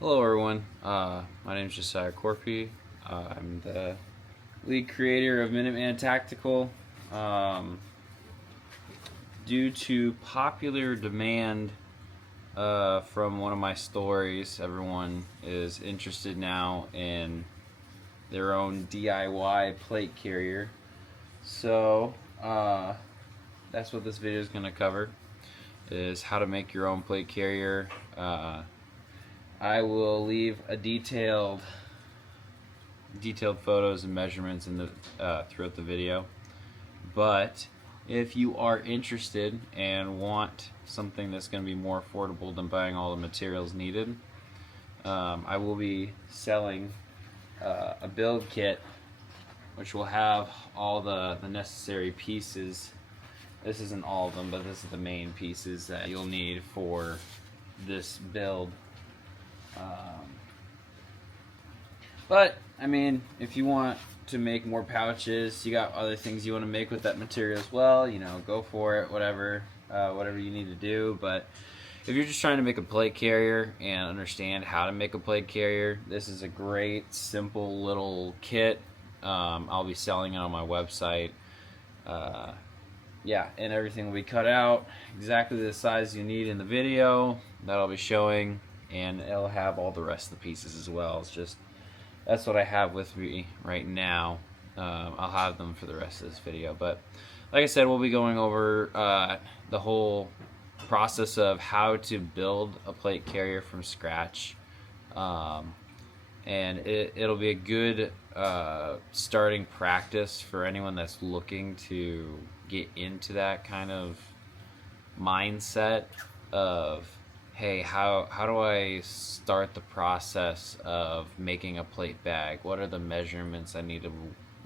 Hello everyone, my name is Josiah Corpy. I'm the lead creator of Minuteman Tactical. Due to popular demand from one of my stories, everyone is interested now in their own DIY plate carrier. So that's what this video is going to cover, is how to make your own plate carrier. I will leave a detailed photos and measurements in the throughout the video. But if you are interested and want something that's going to be more affordable than buying all the materials needed, I will be selling a build kit, which will have all the necessary pieces. This isn't all of them, but this is the main pieces that you'll need for this build. But I mean, if you want to make more pouches, you got other things you want to make with that material as well, you know, go for it, whatever you need to do. But if you're just trying to make a plate carrier and understand how to make a plate carrier, this is a great simple little kit. I'll be selling it on my website. Yeah, and everything will be cut out exactly the size you need in the video that I'll be showing, and it'll have all the rest of the pieces as well. It's just, that's what I have with me right now. I'll have them for the rest of this video, but like I said, we'll be going over the whole process of how to build a plate carrier from scratch, and it'll be a good starting practice for anyone that's looking to get into that kind of mindset of, hey, how do I start the process of making a plate bag? What are the measurements I need to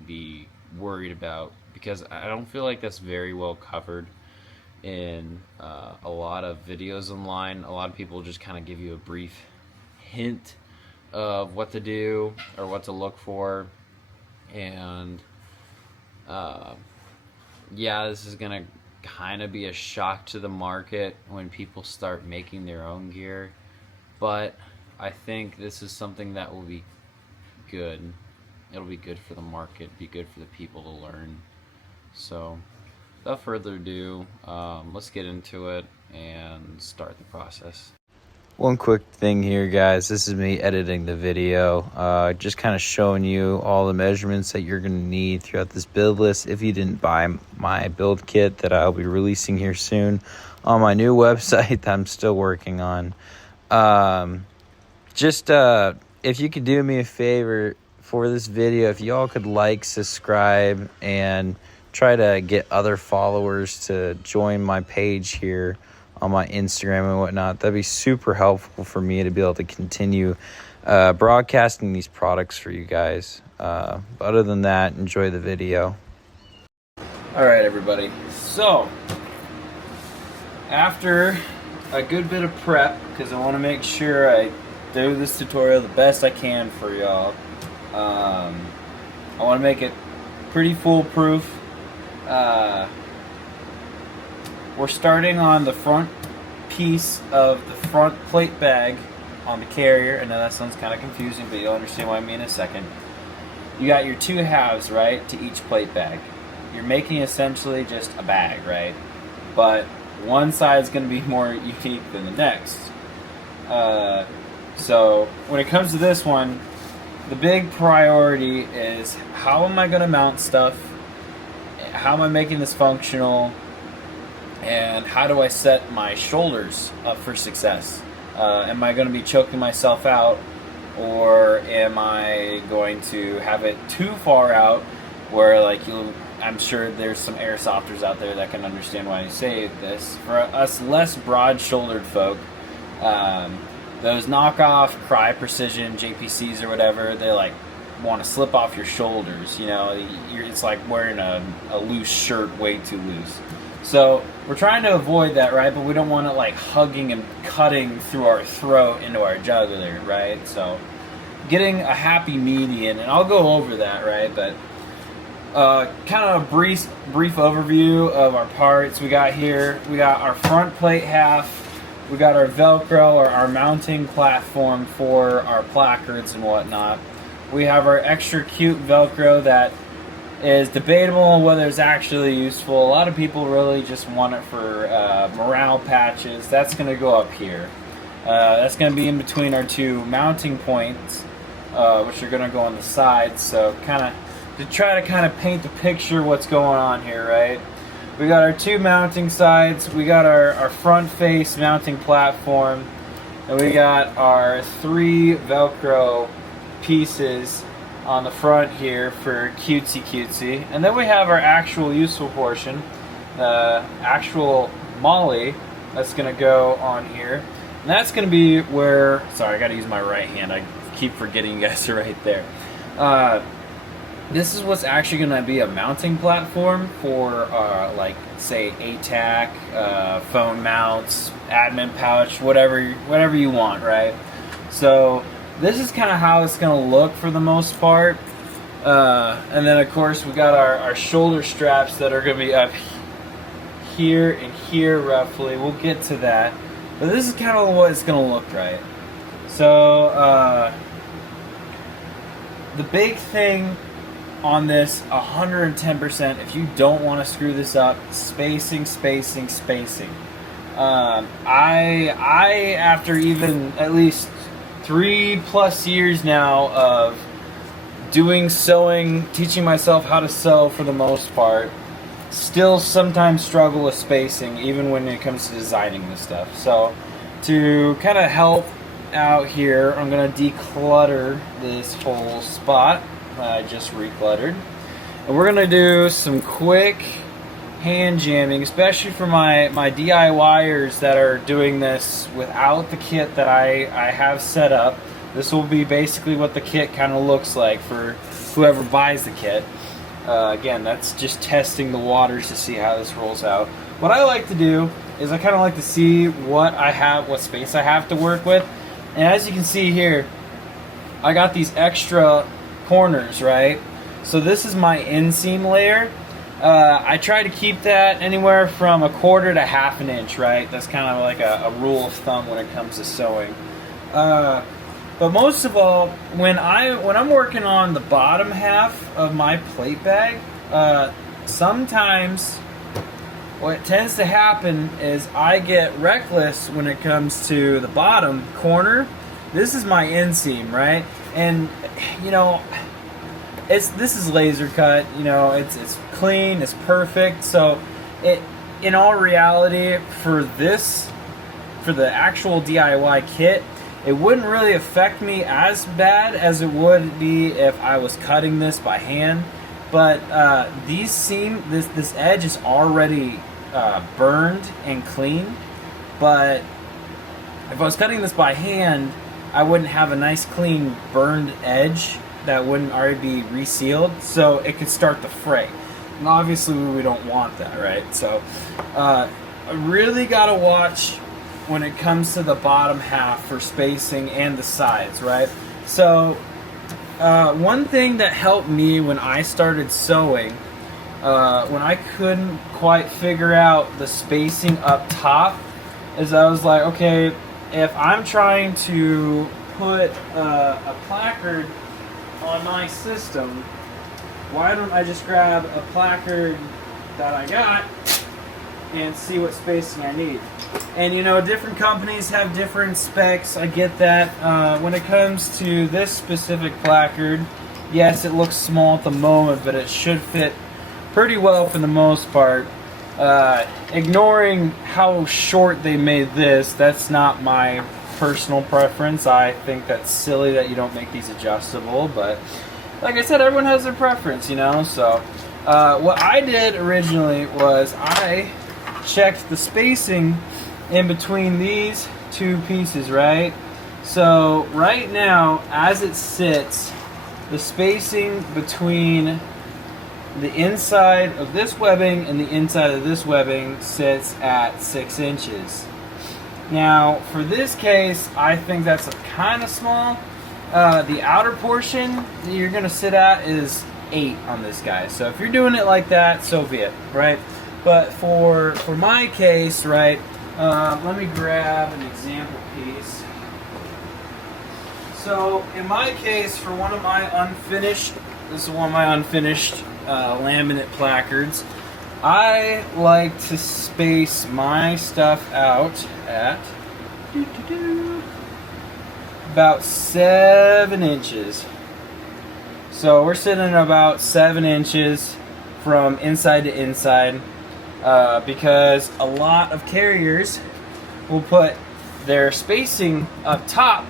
be worried about? Because I don't feel like that's very well covered in a lot of videos online. A lot of people just kind of give you a brief hint of what to do or what to look for. And yeah, this is gonna kind of be a shock to the market when people start making their own gear, but I think this is something that will be good. It'll be good for the market, be good for the people to learn. So without further ado, let's get into it and start the process. One quick thing here, guys, this is me editing the video, just kind of showing you all the measurements that you're going to need throughout this build list if you didn't buy my build kit that I'll be releasing here soon on my new website that I'm still working on. If you could do me a favor for this video, if y'all could like, subscribe, and try to get other followers to join my page here on my Instagram and whatnot, that'd be super helpful for me to be able to continue broadcasting these products for you guys. But other than that, enjoy the video. All right, everybody. So after a good bit of prep, because I want to make sure I do this tutorial the best I can for y'all, I want to make it pretty foolproof. We're starting on the front piece of the front plate bag on the carrier. I know that sounds kind of confusing, but you'll understand what I mean in a second. You got your two halves, right, to each plate bag. You're making essentially just a bag, right? But one side is going to be more unique than the next. So when it comes to this one, the big priority is, how am I going to mount stuff? How am I making this functional? And how do I set my shoulders up for success? Am I going to be choking myself out, or am I going to have it too far out where, like, I'm sure there's some airsofters out there that can understand why I say this. For us less broad-shouldered folk, those knockoff Cry Precision JPCs or whatever, they like want to slip off your shoulders. You know, it's like wearing a loose shirt way too loose. So we're trying to avoid that, right? But we don't want it like hugging and cutting through our throat into our jugular, right? So getting a happy median, and I'll go over that, right? But kind of a brief overview of our parts we got here. We got our front plate half, We got our Velcro, or our mounting platform for our placards and whatnot. We have our extra cute Velcro that is debatable on whether it's actually useful. A lot of people really just want it for morale patches. That's going to go up here. That's going to be in between our two mounting points, which are going to go on the sides. So kind of to try to kind of paint the picture what's going on here, right? We got our two mounting sides. We got our front face mounting platform, and we got our 3 Velcro pieces on the front here for cutesy. And then we have our actual useful portion, actual MOLLE that's going to go on here. And that's going to be where, sorry, I got to use my right hand. I keep forgetting you guys are right there. This is what's actually going to be a mounting platform for, like, say, ATAC, phone mounts, admin pouch, whatever you want, right? So this is kind of how it's going to look for the most part. And then, of course, we got our shoulder straps that are going to be up here and here, roughly. We'll get to that. But this is kind of what it's going to look like. So, the big thing on this, 110%, if you don't want to screw this up, spacing. I after even at least 3+ years now of doing sewing, teaching myself how to sew for the most part, still sometimes struggle with spacing, even when it comes to designing this stuff. So to kind of help out here, I'm going to declutter this whole spot. I just recluttered. And we're going to do some quick hand jamming, especially for my DIYers that are doing this without the kit that I have set up. This will be basically what the kit kind of looks like for whoever buys the kit. Again, that's just testing the waters to see how this rolls out. What I like to do is I kind of like to see what space I have to work with. And as you can see here, I got these extra corners, right? So this is my inseam layer. I try to keep that anywhere from 1/4 to 1/2 inch, right? That's kind of like a rule of thumb when it comes to sewing. But most of all, when I'm working on the bottom half of my plate bag, sometimes what tends to happen is I get reckless when it comes to the bottom corner. This is my inseam, right? And you know, this is laser cut. You know, it's clean, it's perfect. So in all reality, for the actual DIY kit, it wouldn't really affect me as bad as it would be if I was cutting this by hand. But this edge is already burned and clean. But if I was cutting this by hand, I wouldn't have a nice clean burned edge that wouldn't already be resealed, so it could start to fray. And obviously we don't want that, right? So I really gotta watch when it comes to the bottom half for spacing and the sides, right? So one thing that helped me when I started sewing, when I couldn't quite figure out the spacing up top, is I was like, okay, if I'm trying to put a placard on my system, why don't I just grab a placard that I got and see what spacing I need? And you know, different companies have different specs. I get that. When it comes to this specific placard, yes, it looks small at the moment, but it should fit pretty well for the most part. Ignoring how short they made this, that's not my personal preference. I think that's silly that you don't make these adjustable, but like I said, everyone has their preference, you know. So what I did originally was I checked the spacing in between these two pieces, right? So right now, as it sits, the spacing between the inside of this webbing and the inside of this webbing sits at 6 inches. Now, for this case, I think that's kind of small. The outer portion that you're going to sit at is 8 on this guy. So if you're doing it like that, so be it, right? But for my case, right, Let me grab an example piece. So in my case, for one of my unfinished, this is one of my unfinished laminate placards, I like to space my stuff out at about 7 inches. So we're sitting at about 7 inches from inside to inside, because a lot of carriers will put their spacing up top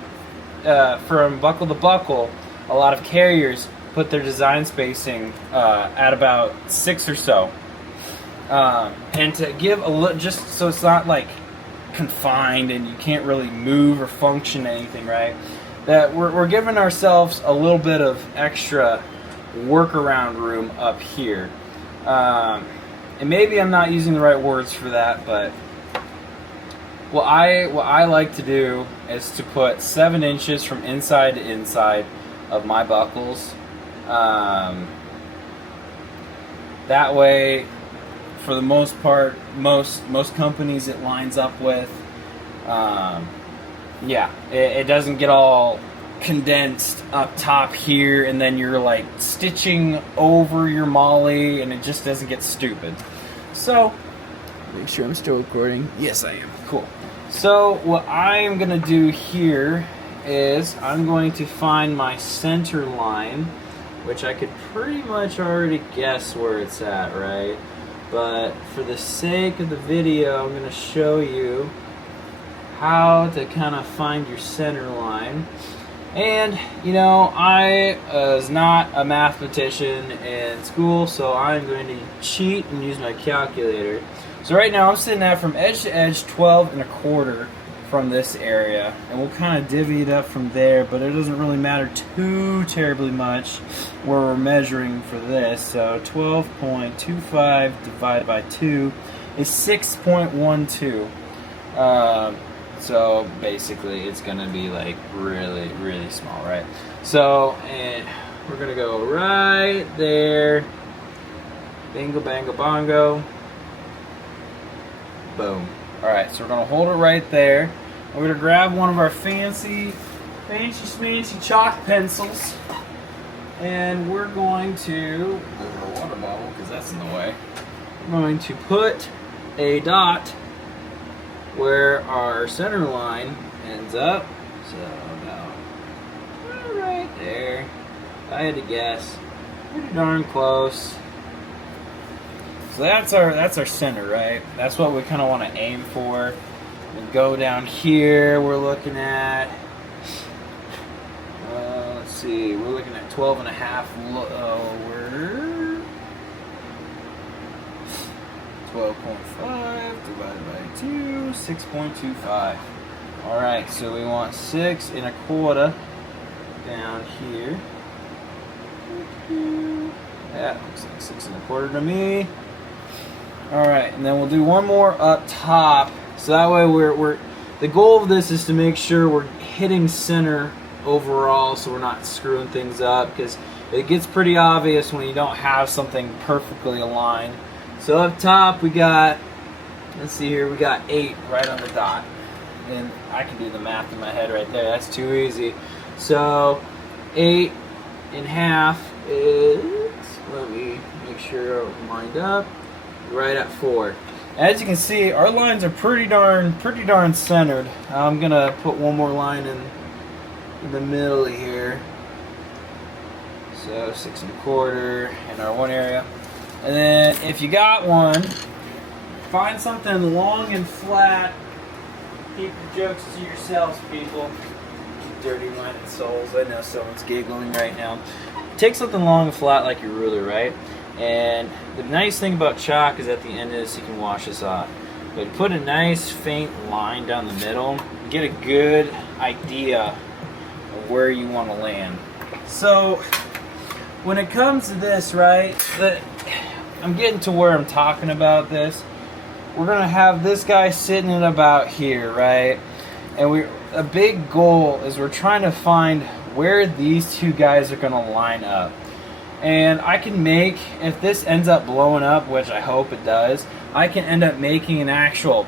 from buckle to buckle. A lot of carriers put their design spacing at about 6 or so. And to give a little, just so it's not like confined and you can't really move or function anything, right? That we're giving ourselves a little bit of extra workaround room up here. And maybe I'm not using the right words for that, but what I like to do is to put 7 inches from inside to inside of my buckles. That way, for the most part, most companies it lines up with. Yeah, it doesn't get all condensed up top here, and then you're like stitching over your MOLLE, and it just doesn't get stupid. So, make sure I'm still recording. Yes, I am. Cool. So, what I am going to do here is I'm going to find my center line, which I could pretty much already guess where it's at, right? But for the sake of the video, I'm going to show you how to kind of find your center line. And, you know, I was not a mathematician in school, so I'm going to cheat and use my calculator. So right now I'm sitting at, from edge to edge, 12 1/4 from this area. And we'll kind of divvy it up from there, but it doesn't really matter too terribly much where we're measuring for this. So 12.25 divided by 2 is 6.12. So basically it's gonna be like really, really small, right? So, and we're gonna go right there. Bingo, bango, bongo. Boom. Alright, so we're gonna hold it right there. We're gonna grab one of our fancy schmancy chalk pencils, and we're going to, a water bottle because that's in the way. We're going to put a dot where our center line ends up. So about right there. If I had to guess, pretty darn close. So that's our center, right? That's what we kind of want to aim for. And go down here. We're looking at, let's see, we're looking at 12.5 lower. 12.5 divided by 2, 6.25. Alright, so we want 6 1/4 down here. That looks like 6 1/4 to me. Alright, and then we'll do one more up top. So that way we're the goal of this is to make sure we're hitting center overall, so we're not screwing things up, because it gets pretty obvious when you don't have something perfectly aligned. So up top we got, let's see here, we got 8 right on the dot. And I can do the math in my head right there, that's too easy. So 8 1/2 is, let me make sure I'm lined up, right at 4. As you can see, our lines are pretty darn centered. I'm gonna put one more line in the middle here. So 6 1/4 in our one area. And then if you got one, find something long and flat. Keep your jokes to yourselves, people. Dirty-minded souls. I know someone's giggling right now. Take something long and flat like your ruler, right? And the nice thing about chalk is at the end of this you can wash this off. But put a nice faint line down the middle. Get a good idea of where you want to land. So when it comes to this, right, I'm getting to where I'm talking about this. We're gonna have this guy sitting at about here, right? And a big goal is we're trying to find where these two guys are gonna line up. And I can make, if this ends up blowing up, which I hope it does, I can end up making an actual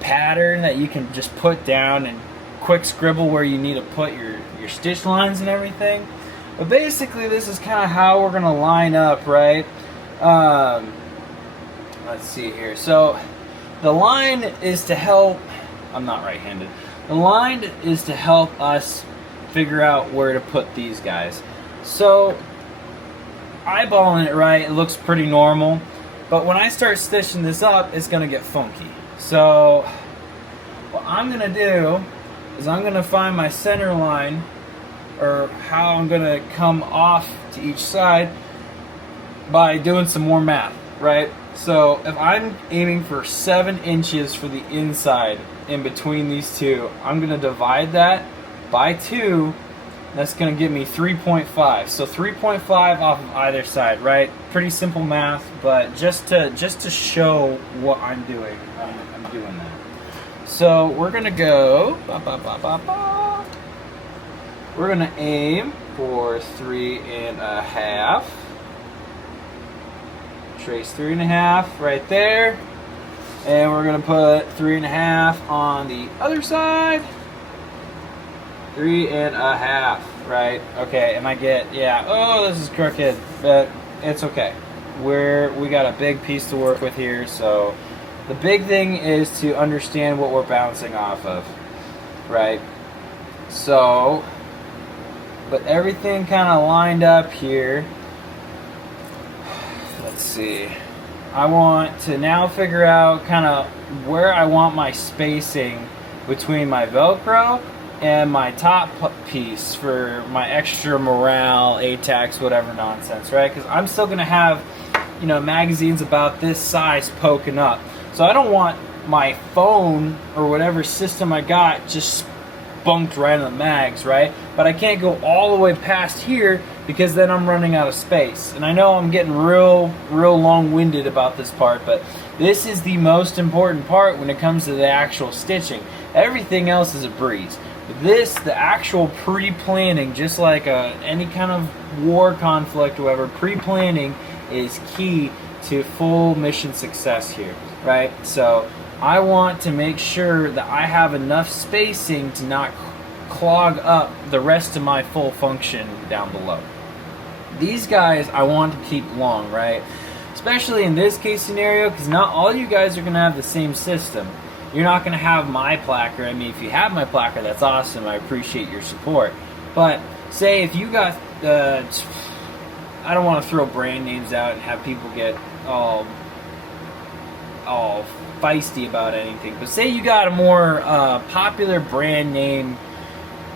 pattern that you can just put down and quick scribble where you need to put your stitch lines and everything. But basically this is kind of how we're gonna line up, right? Let's see here. So the line is to help, I'm not right-handed. The line is to help us figure out where to put these guys. So eyeballing it right, it looks pretty normal. But when I start stitching this up, it's gonna get funky. So what I'm gonna do is I'm gonna find my center line, or how I'm gonna come off to each side by doing some more math, right? So if I'm aiming for 7 inches for the inside in between these two, I'm gonna divide that by 2. That's gonna give me 3.5. So 3.5 off of either side, right? Pretty simple math, but just to show what I'm doing, I'm doing that. So we're gonna go. We're gonna aim for 3.5. Trace 3.5 right there, and we're gonna put 3.5 on the other side. 3.5, right? Okay, and I get, yeah, oh, this is crooked, but it's okay. We got a big piece to work with here, so the big thing is to understand what we're bouncing off of, right? So, but everything kind of lined up here. Let's see. I want to now figure out kind of where I want my spacing between my Velcro and my top piece for my extra morale, ATAX, whatever nonsense, right? Because I'm still going to have, you know, magazines about this size poking up. So I don't want my phone or whatever system I got just bunked right in the mags, right? But I can't go all the way past here because then I'm running out of space. And I know I'm getting real long-winded about this part, but this is the most important part when it comes to the actual stitching. Everything else is a breeze. But this, the actual pre-planning, just like any kind of war conflict or whatever, pre-planning is key to full mission success here, right? So I want to make sure that I have enough spacing to not clog up the rest of my full function down below. These guys I want to keep long, right? Especially in this case scenario, because not all you guys are going to have the same system. You're not going to have my placard. I mean, if you have my placard, that's awesome. I appreciate your support. But say if you got, I don't want to throw brand names out and have people get all feisty about anything. But say you got a more popular brand name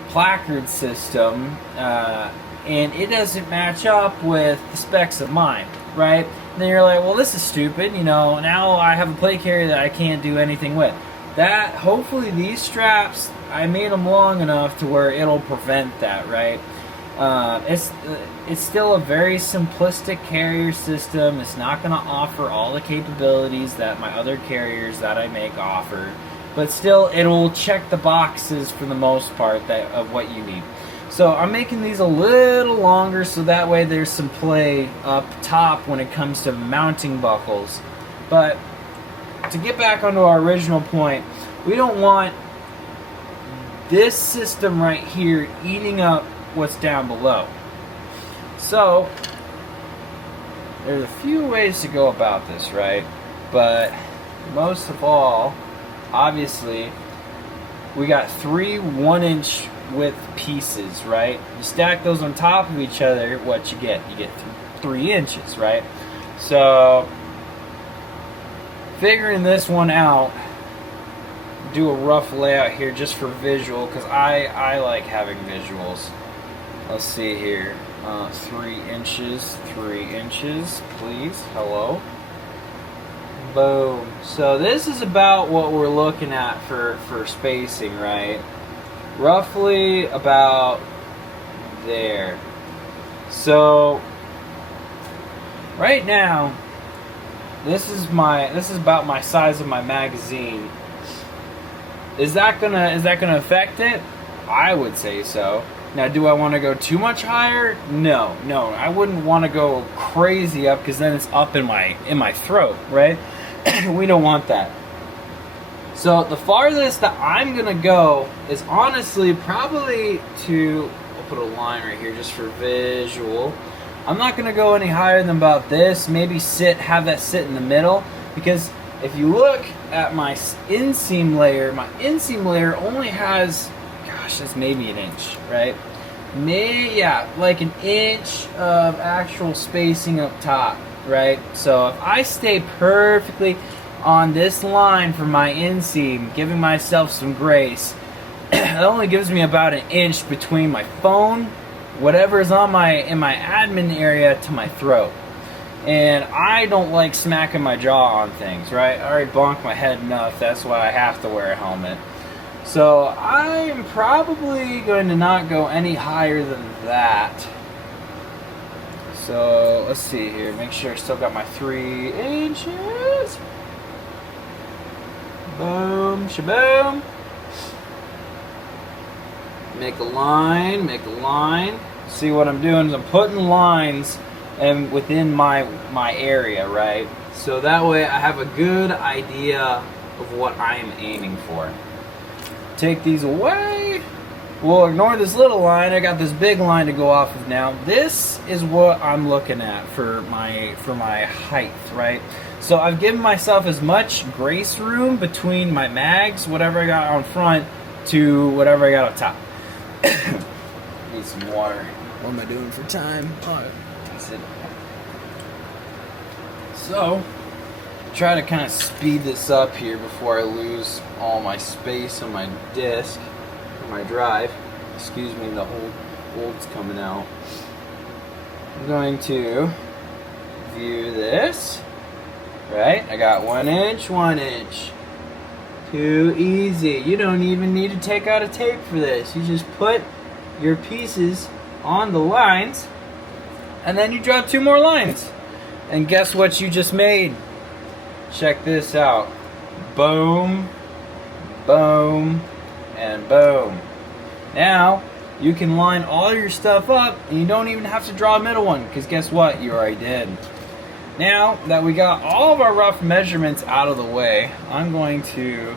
placard system, and it doesn't match up with the specs of mine, right? And then you're like, well, this is stupid, you know, now I have a plate carrier that I can't do anything with. That, hopefully these straps, I made them long enough to where it'll prevent that, right? It's still a very simplistic carrier system. It's not going to offer all the capabilities that my other carriers that I make offer, but still it'll check the boxes for the most part of what you need. So I'm making these a little longer so that way there's some play up top when it comes to mounting buckles. But to get back onto our original point, we don't want this system right here eating up what's down below. So there's a few ways to go about this, right? But most of all, obviously, we got 3 1-inch width pieces, right? You stack those on top of each other, what you get? You get 3 inches, right? So figuring this one out, do a rough layout here just for visual, because I like having visuals. Let's see here. 3 inches, please. Hello. Boom. So this is about what we're looking at for spacing, right? Roughly about there. So right now, this is about my size of my magazine. Is that gonna affect it? I would say so. Now, do I want to go too much higher? No, I wouldn't want to go crazy up, because then it's up in my throat, right? We don't want that. So the farthest that I'm gonna go is honestly probably to, I'll put a line right here just for visual. I'm not gonna go any higher than about this. Maybe have that sit in the middle, because if you look at my inseam layer only has, gosh, that's maybe an inch, right? Yeah, like an inch of actual spacing up top, right? So if I stay perfectly on this line for my inseam, giving myself some grace, it only gives me about an inch between my phone, whatever is on in my admin area, to my throat. And I don't like smacking my jaw on things, right? I already bonked my head enough, that's why I have to wear a helmet. So I'm probably going to not go any higher than that. So let's see here, make sure I still got my 3 inches. Boom, shaboom. Make a line, make a line. See, what I'm doing is I'm putting lines and within my area, right? So that way I have a good idea of what I am aiming for. Take these away. We'll ignore this little line. I got this big line to go off of now. This is what I'm looking at for my height, right? So I've given myself as much grace room between my mags, whatever I got on front, to whatever I got up top. Need some water. What am I doing for time? Oh, that's it. So, try to kind of speed this up here before I lose all my space on my disk, or my drive. Excuse me, the whole bolt's coming out. I'm going to view this. Right? I got 1 inch, 1 inch. Too easy. You don't even need to take out a tape for this. You just put your pieces on the lines, and then you drop 2 more lines. And guess what you just made? Check this out. Boom, boom, and boom. Now, you can line all your stuff up, and you don't even have to draw a middle one, because guess what? You already did. Now that we got all of our rough measurements out of the way, I'm going to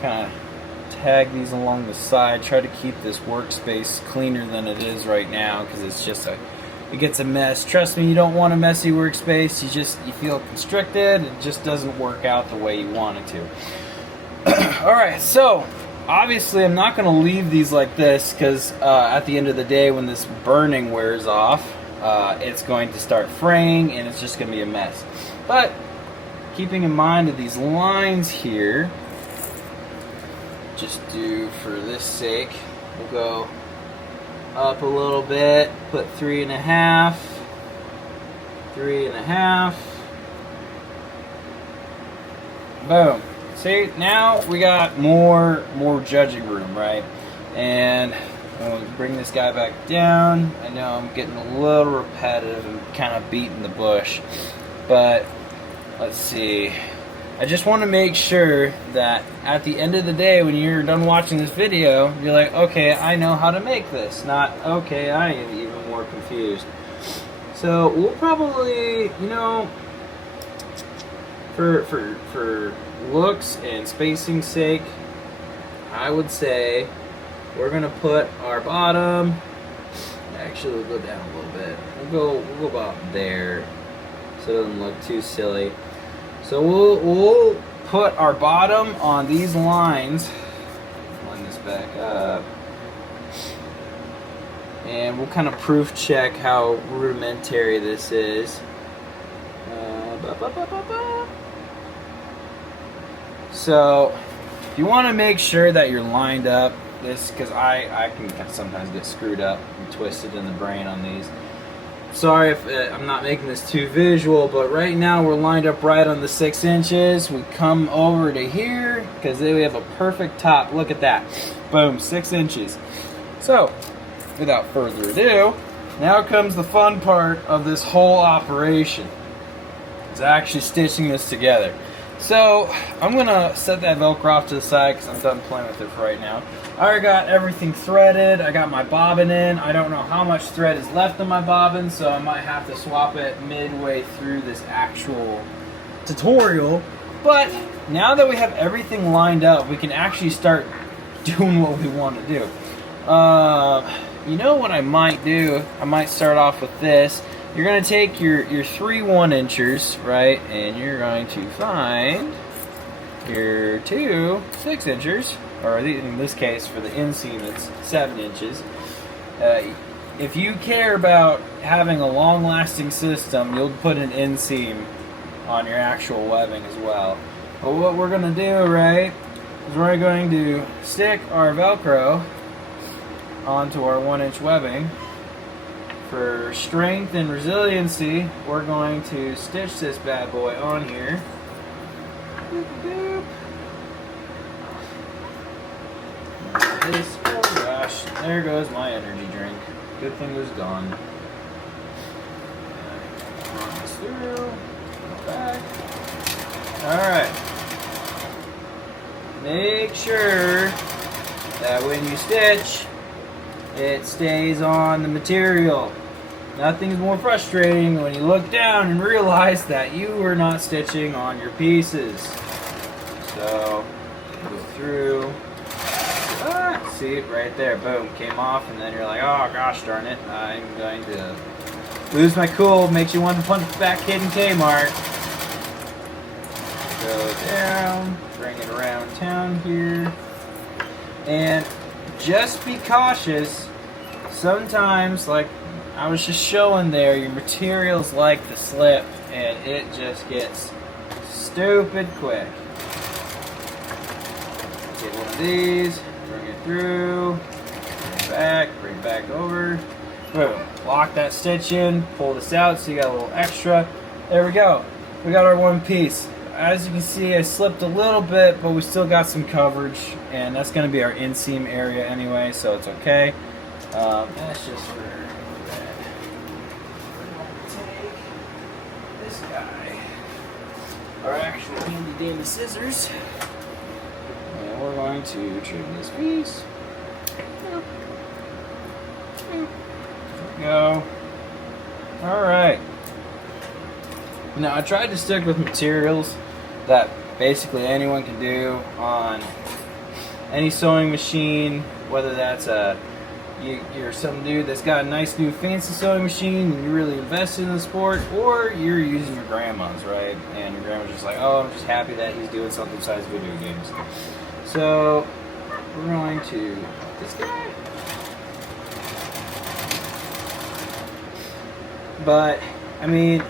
kind of tag these along the side, try to keep this workspace cleaner than it is right now, because it's just it gets a mess. Trust me, you don't want a messy workspace. You feel constricted. It just doesn't work out the way you want it to. Alright, so obviously I'm not going to leave these like this, because at the end of the day, when this burning wears off, it's going to start fraying, and it's just going to be a mess. But keeping in mind that these lines here, just do for this sake, we'll go up a little bit, put 3.5, 3.5, boom. See, now we got more judging room, right? And we'll bring this guy back down. I know I'm getting a little repetitive and kind of beating the bush, but let's see. I just want to make sure that at the end of the day, when you're done watching this video, you're like, okay, I know how to make this. Not, okay, I am even more confused. So we'll probably, you know, for looks and spacing's sake, I would say we're gonna put our bottom. Actually, we'll go down a little bit. We'll go about there, so it doesn't look too silly. So we'll put our bottom on these lines. Line this back up, and we'll kind of proof check how rudimentary this is. So if you want to make sure that you're lined up, this, because I can sometimes get screwed up and twisted in the brain on these. Sorry if I'm not making this too visual, but right now we're lined up right on the 6 inches. We come over to here, because then we have a perfect top. Look at that. Boom, 6 inches. So, without further ado, now comes the fun part of this whole operation. It's actually stitching this together. So, I'm going to set that Velcro off to the side, because I'm done playing with it for right now. I already got everything threaded. I got my bobbin in. I don't know how much thread is left on my bobbin, so I might have to swap it midway through this actual tutorial. But now that we have everything lined up, we can actually start doing what we want to do. You know what I might do? I might start off with this. You're going to take your 3 1-inchers, right? And you're going to find your 2 6-inchers, or in this case, for the inseam, it's 7 inches. If you care about having a long-lasting system, you'll put an inseam on your actual webbing as well. But what we're going to do, right, is we're going to stick our Velcro onto our 1-inch webbing. For strength and resiliency, we're going to stitch this bad boy on here. Oh gosh, there goes my energy drink. Good thing it was gone. Run this through, go back. Alright. Make sure that when you stitch, it stays on the material. Nothing's more frustrating than when you look down and realize that you were not stitching on your pieces. So, go through. See, right there, boom, came off, and then you're like, oh gosh darn it, I'm going to lose my cool. Makes you want to punch the fat kid in Kmart. Go down, bring it around town here, and just be cautious. Sometimes, like I was just showing there, your materials like to slip, and it just gets stupid quick. Get one of these. Bring it through, bring it back over, boom, lock that stitch in, pull this out so you got a little extra. There we go, we got our one piece. As you can see, I slipped a little bit, but we still got some coverage, and that's going to be our inseam area anyway, so it's okay. That's just for that. We're going to take this guy, our actual handy dandy scissors. And we're going to trim this piece. There we go. Alright. Now I tried to stick with materials that basically anyone can do on any sewing machine, whether that's you're some dude that's got a nice new fancy sewing machine and you really invested in the sport, or you're using your grandma's, right? And your grandma's just like, oh, I'm just happy that he's doing something besides video games. So we're going to put this guy. But I mean,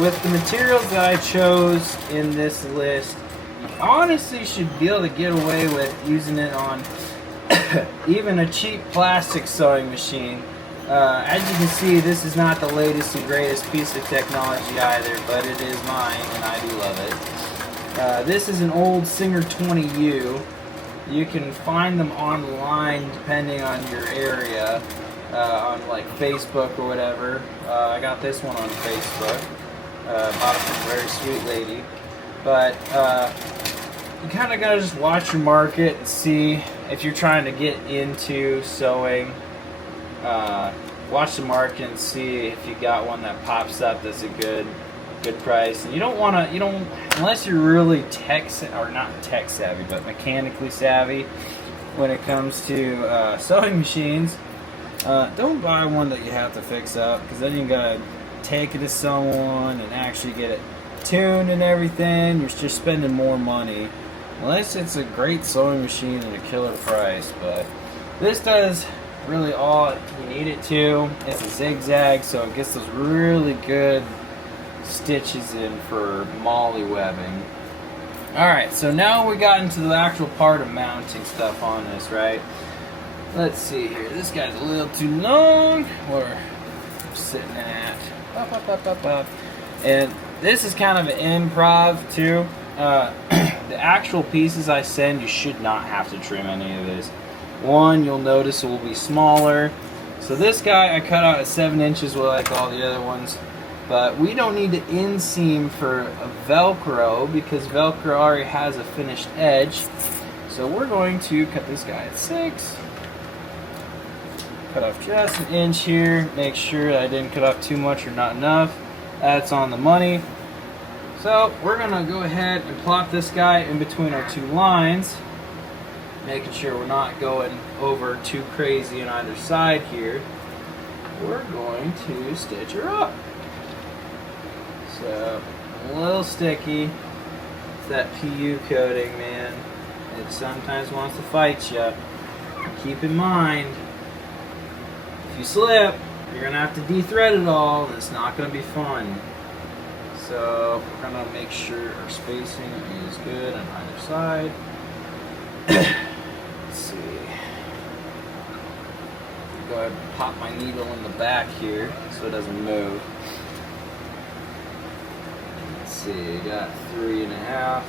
with the materials that I chose in this list, you honestly should be able to get away with using it on even a cheap plastic sewing machine. As you can see, this is not the latest and greatest piece of technology either, but it is mine and I do love it. This is an old Singer 20U. You can find them online depending on your area, on like Facebook or whatever. I got this one on Facebook. Bought it from a very sweet lady. But you kind of got to just watch your market and see if you're trying to get into sewing. Watch the market and see if you got one that pops up that's a good price. And you don't want to, unless you're really not tech savvy, but mechanically savvy when it comes to sewing machines. Don't buy one that you have to fix up, because then you gotta take it to someone and actually get it tuned and everything. You're just spending more money, unless it's a great sewing machine and a killer price. But this does really all you need it to. It's a zigzag, so it gets those really good stitches in for MOLLE webbing. Alright, so now we got into the actual part of mounting stuff on this, right? Let's see here. This guy's a little too long. We're sitting at up. And this is kind of an improv too. The actual pieces I send, you should not have to trim any of this. One, you'll notice it will be smaller. So this guy I cut out at 7 inches, like all the other ones. But we don't need to inseam for a Velcro, because Velcro already has a finished edge. So we're going to cut this guy at 6. Cut off just 1 inch here. Make sure I didn't cut off too much or not enough. That's on the money. So we're gonna go ahead and plot this guy in between our two lines, making sure we're not going over too crazy on either side here. We're going to stitch her up. So, a little sticky. It's that PU coating, man. It sometimes wants to fight you. Keep in mind, if you slip, you're gonna have to de-thread it all, and it's not gonna be fun. So, we're gonna make sure our spacing is good on either side. Let's see. Go ahead and pop my needle in the back here so it doesn't move. Let's see, got 3.5,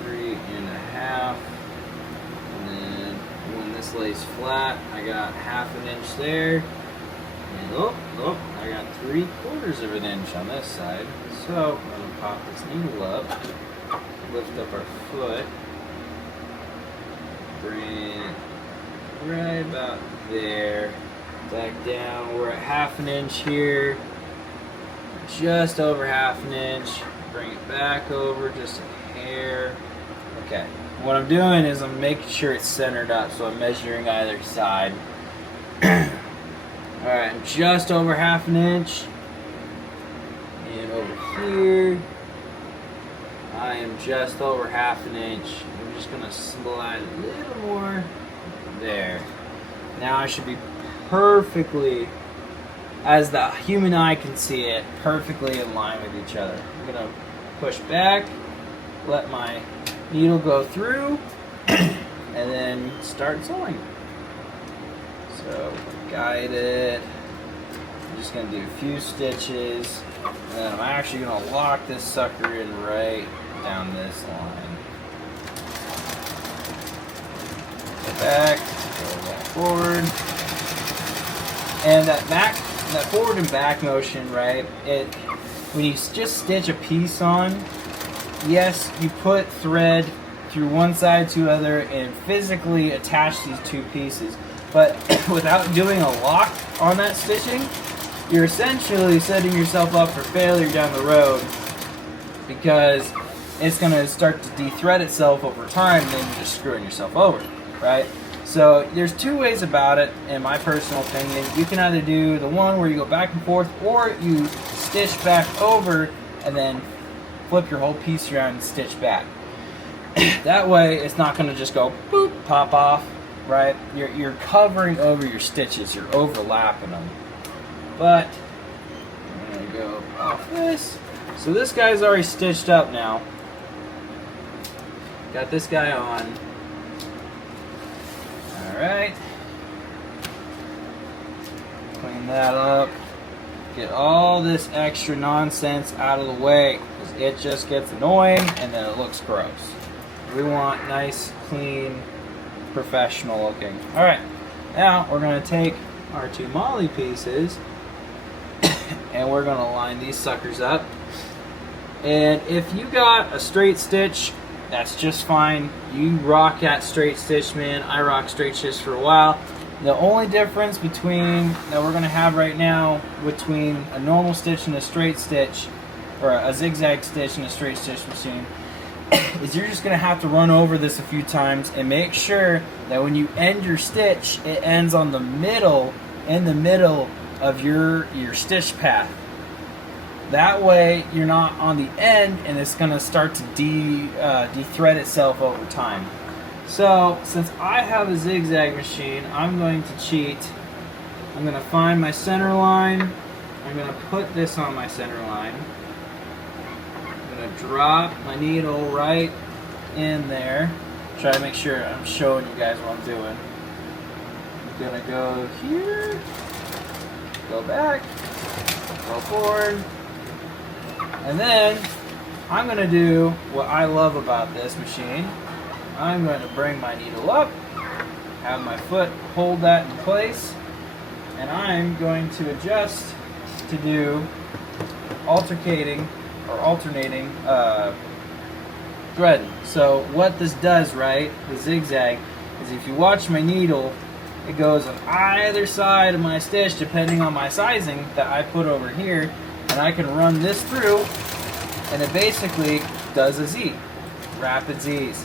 3.5, and then when this lays flat, I got 1/2 inch there, and I got 3/4 of an inch on this side. So I'm gonna pop this needle up, lift up our foot, bring it right about there, back down. We're at 1/2 inch here, just over 1/2 inch. Bring it back over just a hair. Okay, what I'm doing is I'm making sure it's centered up, so I'm measuring either side. Alright, I'm just over 1/2 inch, and over here I am just over 1/2 inch. I'm just gonna slide a little more there. Now I should be perfectly, as the human eye can see it, perfectly in line with each other. I'm gonna push back, let my needle go through, and then start sewing. So guide it. I'm just gonna do a few stitches, and then I'm actually gonna lock this sucker in right down this line. Go back forward, and that forward and back motion, right? When you just stitch a piece on, yes, you put thread through one side to the other and physically attach these two pieces, but without doing a lock on that stitching, you're essentially setting yourself up for failure down the road, because it's going to start to de-thread itself over time, and then you're just screwing yourself over, right? So there's two ways about it, in my personal opinion. You can either do the one where you go back and forth, or you stitch back over and then flip your whole piece around and stitch back. That way it's not going to just go boop, pop off, right? You're covering over your stitches, you're overlapping them. But I'm going to go off this. So this guy's already stitched up now. Got this guy on. Alright. Clean that up. Get all this extra nonsense out of the way, because it just gets annoying and then it looks gross. We want nice, clean, professional looking. Alright, now we're going to take our two MOLLE pieces and we're going to line these suckers up. And if you got a straight stitch, that's just fine. You rock that straight stitch, man. I rock straight stitch for a while. The only difference that we're going to have right now between a normal stitch and a straight stitch, or a zigzag stitch and a straight stitch machine, is you're just going to have to run over this a few times and make sure that when you end your stitch, it ends on the middle, in the middle of your stitch path. That way you're not on the end and it's going to start to de-thread itself over time. So since I have a zigzag machine, I'm going to cheat. I'm going to find my center line. I'm going to put this on my center line. I'm going to drop my needle right in there. Try to make sure I'm showing you guys what I'm doing. I'm going to go here, go back, go forward, and then I'm going to do what I love about this machine. I'm going to bring my needle up, have my foot hold that in place, and I'm going to adjust to do alternating threading. So what this does, right, the zigzag, is if you watch my needle, it goes on either side of my stitch depending on my sizing that I put over here, and I can run this through And it basically does a Z, rapid Z's.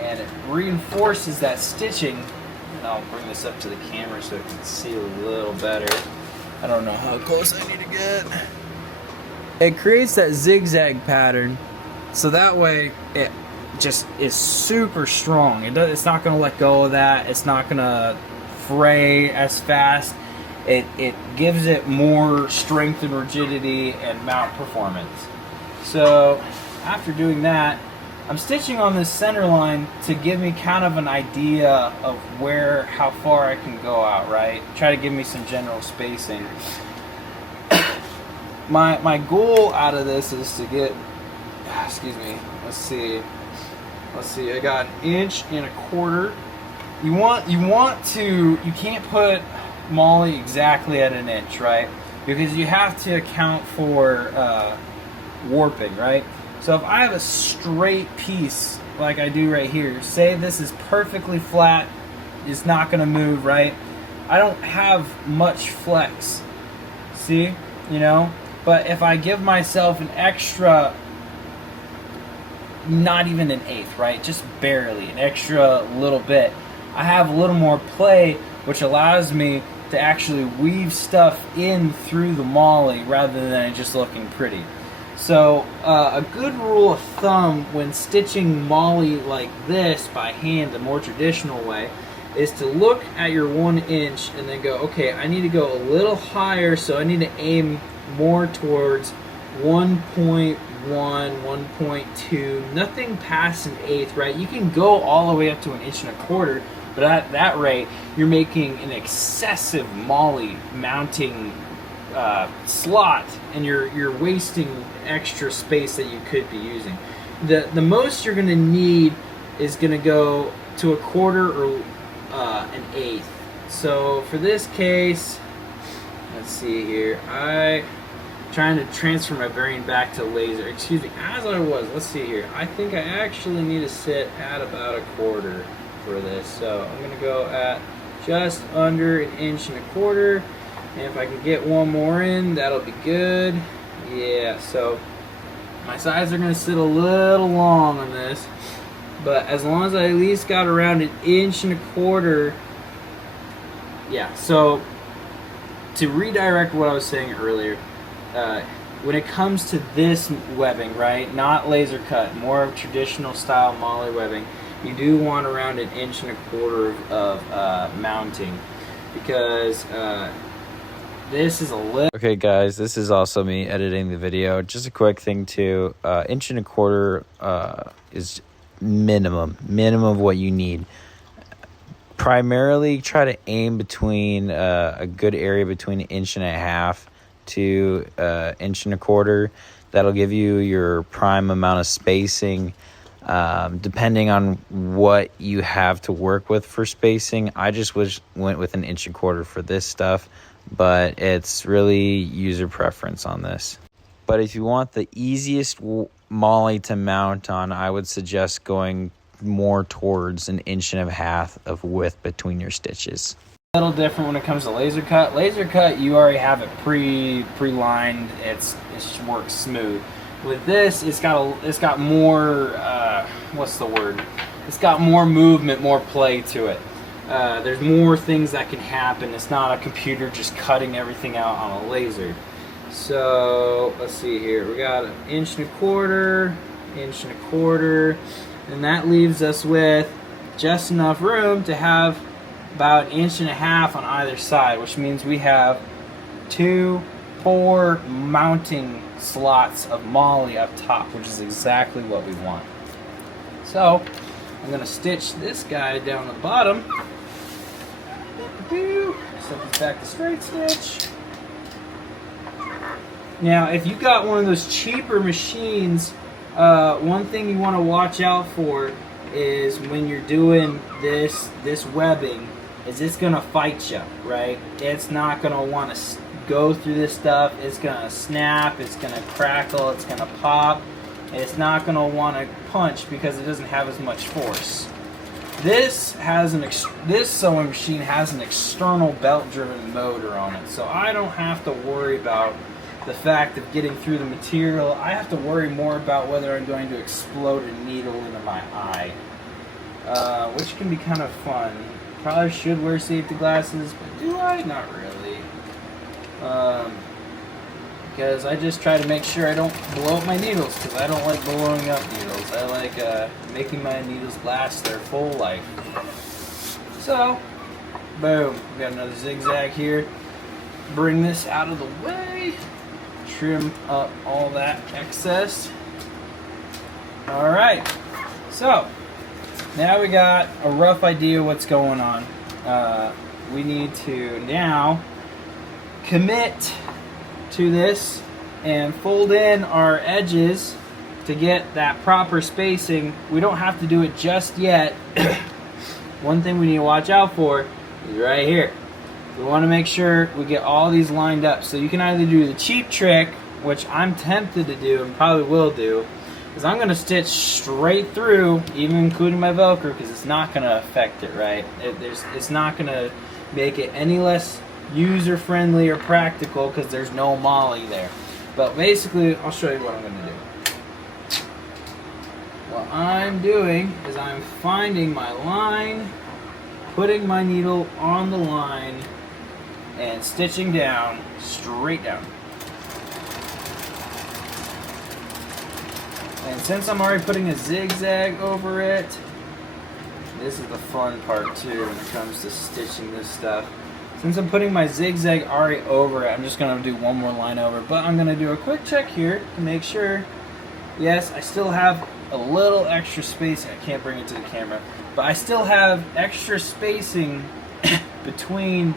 And it reinforces that stitching. And I'll bring this up to the camera so I can see a little better. I don't know how close I need to get. It creates that zigzag pattern, so that way it just is super strong. It's not going to let go of that. It's not going to fray as fast. It gives it more strength and rigidity and mount performance. So after doing that, I'm stitching on this center line to give me kind of an idea of how far I can go out, right? Try to give me some general spacing. My goal out of this is to get, excuse me, let's see, I got 1.25 inches. You can't put MOLLE exactly at 1 inch, right? Because you have to account for warping, right? So if I have a straight piece like I do right here, say this is perfectly flat, it's not going to move, right? I don't have much flex, see, you know? But if I give myself an extra, not even 1/8, right? Just barely, an extra little bit, I have a little more play, which allows me to actually weave stuff in through the MOLLE rather than it just looking pretty. So a good rule of thumb when stitching MOLLE like this by hand, the more traditional way, is to look at your 1 inch and then go, okay, I need to go a little higher, so I need to aim more towards 1.1, 1.2, nothing past 1/8, right? You can go all the way up to 1.25 inches, but at that rate, you're making an excessive MOLLE mounting slot, and you're wasting extra space that you could be using. The most you're going to need is going to go to 1/4 or 1/8. So for this case, let's see here. Trying to transfer my brain back to laser. Excuse me, as I was. Let's see here. I think I actually need to sit at about 1/4 for this. So I'm gonna go at just under 1.25 inches. And if I can get one more in, that'll be good. Yeah, so my sides are gonna sit a little long on this, but as long as I at least got around 1.25 inches, yeah. So to redirect what I was saying earlier, when it comes to this webbing, right, not laser cut, more of traditional style MOLLE webbing, you do want around 1.25 inches of mounting, because this is a little... Okay guys, this is also me editing the video. Just a quick thing too, 1.25 inches is minimum of what you need. Primarily try to aim between a good area between 1.5 inches to 1.25 inches. That'll give you your prime amount of spacing. Depending on what you have to work with for spacing, I just went with 1.25 inches for this stuff, but it's really user preference on this. But if you want the easiest MOLLE to mount on, I would suggest going more towards 1.5 inches of width between your stitches. A little different when it comes to laser cut. Laser cut, you already have it pre-lined. It works smooth. With this, it's got more what's the word? It's got more movement, more play to it. There's more things that can happen. It's not a computer just cutting everything out on a laser. So let's see here. We got 1.25 inches, 1.25 inches, and that leaves us with just enough room to have about 1.5 inches on either side, which means we have 4 mounting slots of MOLLE up top, which is exactly what we want. So I'm going to stitch this guy down the bottom. Set this back to straight stitch. Now, if you got one of those cheaper machines, one thing you want to watch out for is when you're doing this webbing, is it's going to fight you, right? It's not going to want to go through this stuff. It's going to snap, it's going to crackle, it's going to pop, and it's not going to want to punch because it doesn't have as much force. This sewing machine has an external belt-driven motor on it, so I don't have to worry about the fact of getting through the material, I have to worry more about whether I'm going to explode a needle into my eye, which can be kind of fun. Probably should wear safety glasses, but do I? Not really. Because I just try to make sure I don't blow up my needles, because I don't like blowing up needles. I like making my needles last their full life. So, boom, we got another zigzag here. Bring this out of the way. Trim up all that excess. Alright, so now we got a rough idea what's going on. We need to now commit to this and fold in our edges to get that proper spacing. We don't have to do it just yet. One thing we need to watch out for is right here. We want to make sure we get all these lined up. So you can either do the cheap trick, which I'm tempted to do and probably will do, is I'm going to stitch straight through, even including my Velcro, because it's not going to affect it, right? It's not going to make it any less user-friendly or practical because there's no MOLLE there. But basically, I'll show you what I'm going to do. What I'm doing is I'm finding my line, putting my needle on the line, and stitching down, straight down. And since I'm already putting a zigzag over it, this is the fun part too when it comes to stitching this stuff. Since I'm putting my zigzag already over it, I'm just going to do one more line over. But I'm going to do a quick check here to make sure, yes, I still have a little extra spacing. I can't bring it to the camera. But I still have extra spacing between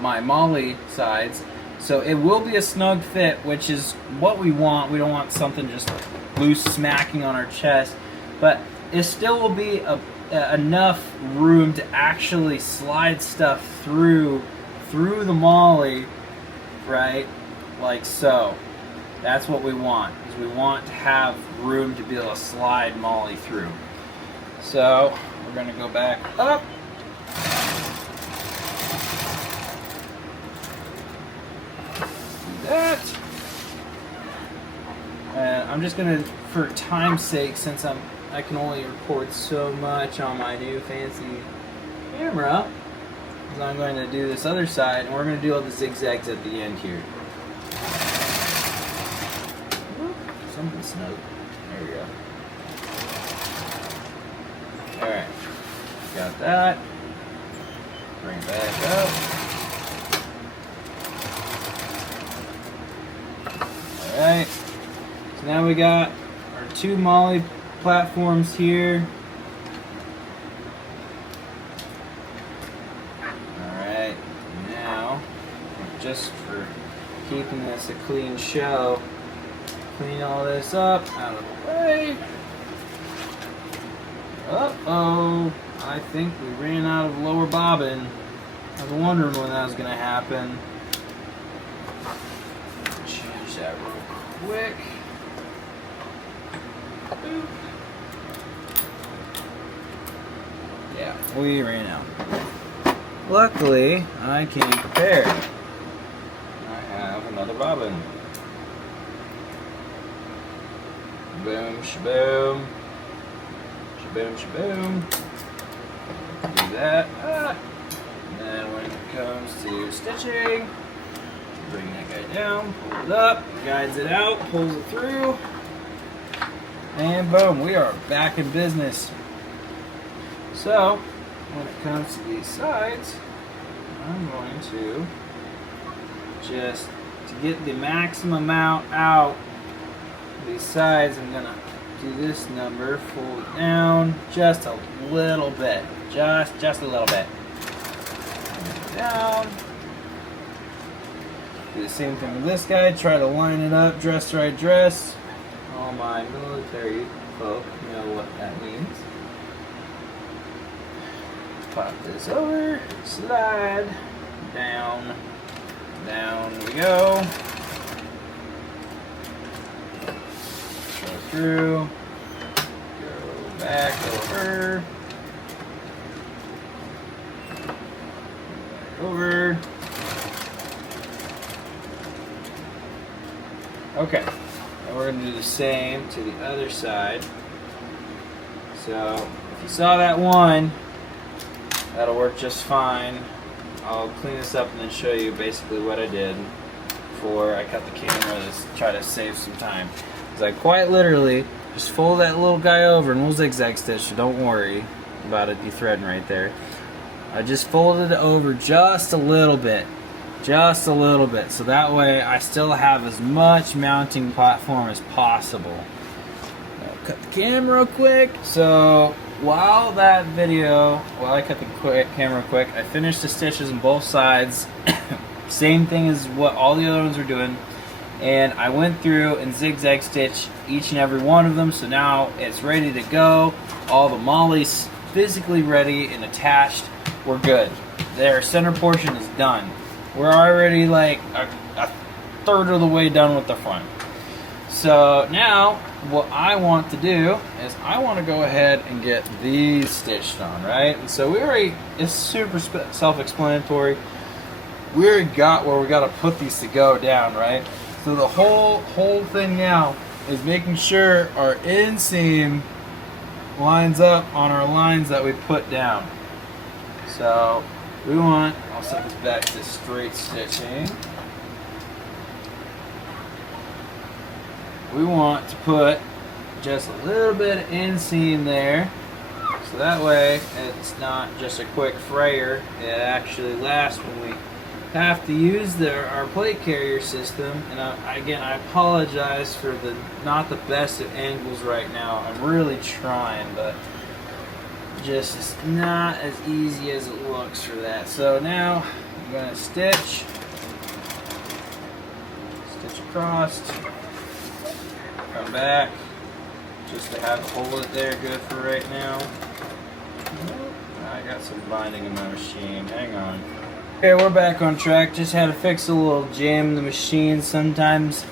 my MOLLE sides, so it will be a snug fit, which is what we want. We don't want something just loose smacking on our chest, but it still will be enough room to actually slide stuff through the MOLLE, right? Like so. That's what we want, is we want to have room to be able to slide MOLLE through. So we're going to go back up. That. And I'm just gonna, for time's sake, since I can only record so much on my new fancy camera, is I'm going to do this other side, and we're going to do all the zigzags at the end here. Whoop, something snug. There we go. All right, got that. Bring it back up. Alright, so now we got our two MOLLE platforms here. Alright, now, just for keeping this a clean show, clean all this up out of the way. Uh-oh, I think we ran out of lower bobbin. I was wondering when that was going to happen. Change that real quick. Boop. Yeah, we ran out. Luckily, I came prepared. I have another bobbin. Boom, shaboom. Shaboom, shaboom. Do that. And then when it comes to stitching, bring that guy down, pull it up, guides it out, pulls it through, and boom, we are back in business. So, when it comes to these sides, I'm going to just, to get the maximum amount out of these sides, I'm going to do this number, fold it down just a little bit, just a little bit. Down. Do the same thing with this guy. Try to line it up, dress right dress. All my military folk know what that means. Pop this over, slide, down, down we go. Go through, go back over. Over. Okay, and we're going to do the same to the other side. So if you saw that one, that'll work just fine. I'll clean this up and then show you basically what I did before I cut the camera to try to save some time. Because I quite literally just fold that little guy over, and we'll zigzag stitch, so don't worry about it de-threading right there. I just folded it over just a little bit. Just a little bit, so that way I still have as much mounting platform as possible. Now cut the camera quick. So while I cut the camera quick, I finished the stitches on both sides. Same thing as what all the other ones were doing. And I went through and zigzag stitch each and every one of them, so now it's ready to go. All the MOLLE's physically ready and attached. We're good. Their center portion is done. We're already like a third of the way done with the front. So now what I want to do is I want to go ahead and get these stitched on, right? And so it's super self-explanatory. We already got where we got to put these to go down, right? So the whole thing now is making sure our inseam lines up on our lines that we put down. So I'll set this back to straight stitching. We want to put just a little bit of inseam there, so that way it's not just a quick frayer. It actually lasts when we have to use our plate carrier system. And again, I apologize for not the best of angles right now. I'm really trying, but just it's not as easy as it looks for that. So now I'm going to stitch across, come back, just to have it hold it there good for right now. I got some binding in my machine, hang on. Okay, we're back on track. Just had to fix a little jam in the machine. Sometimes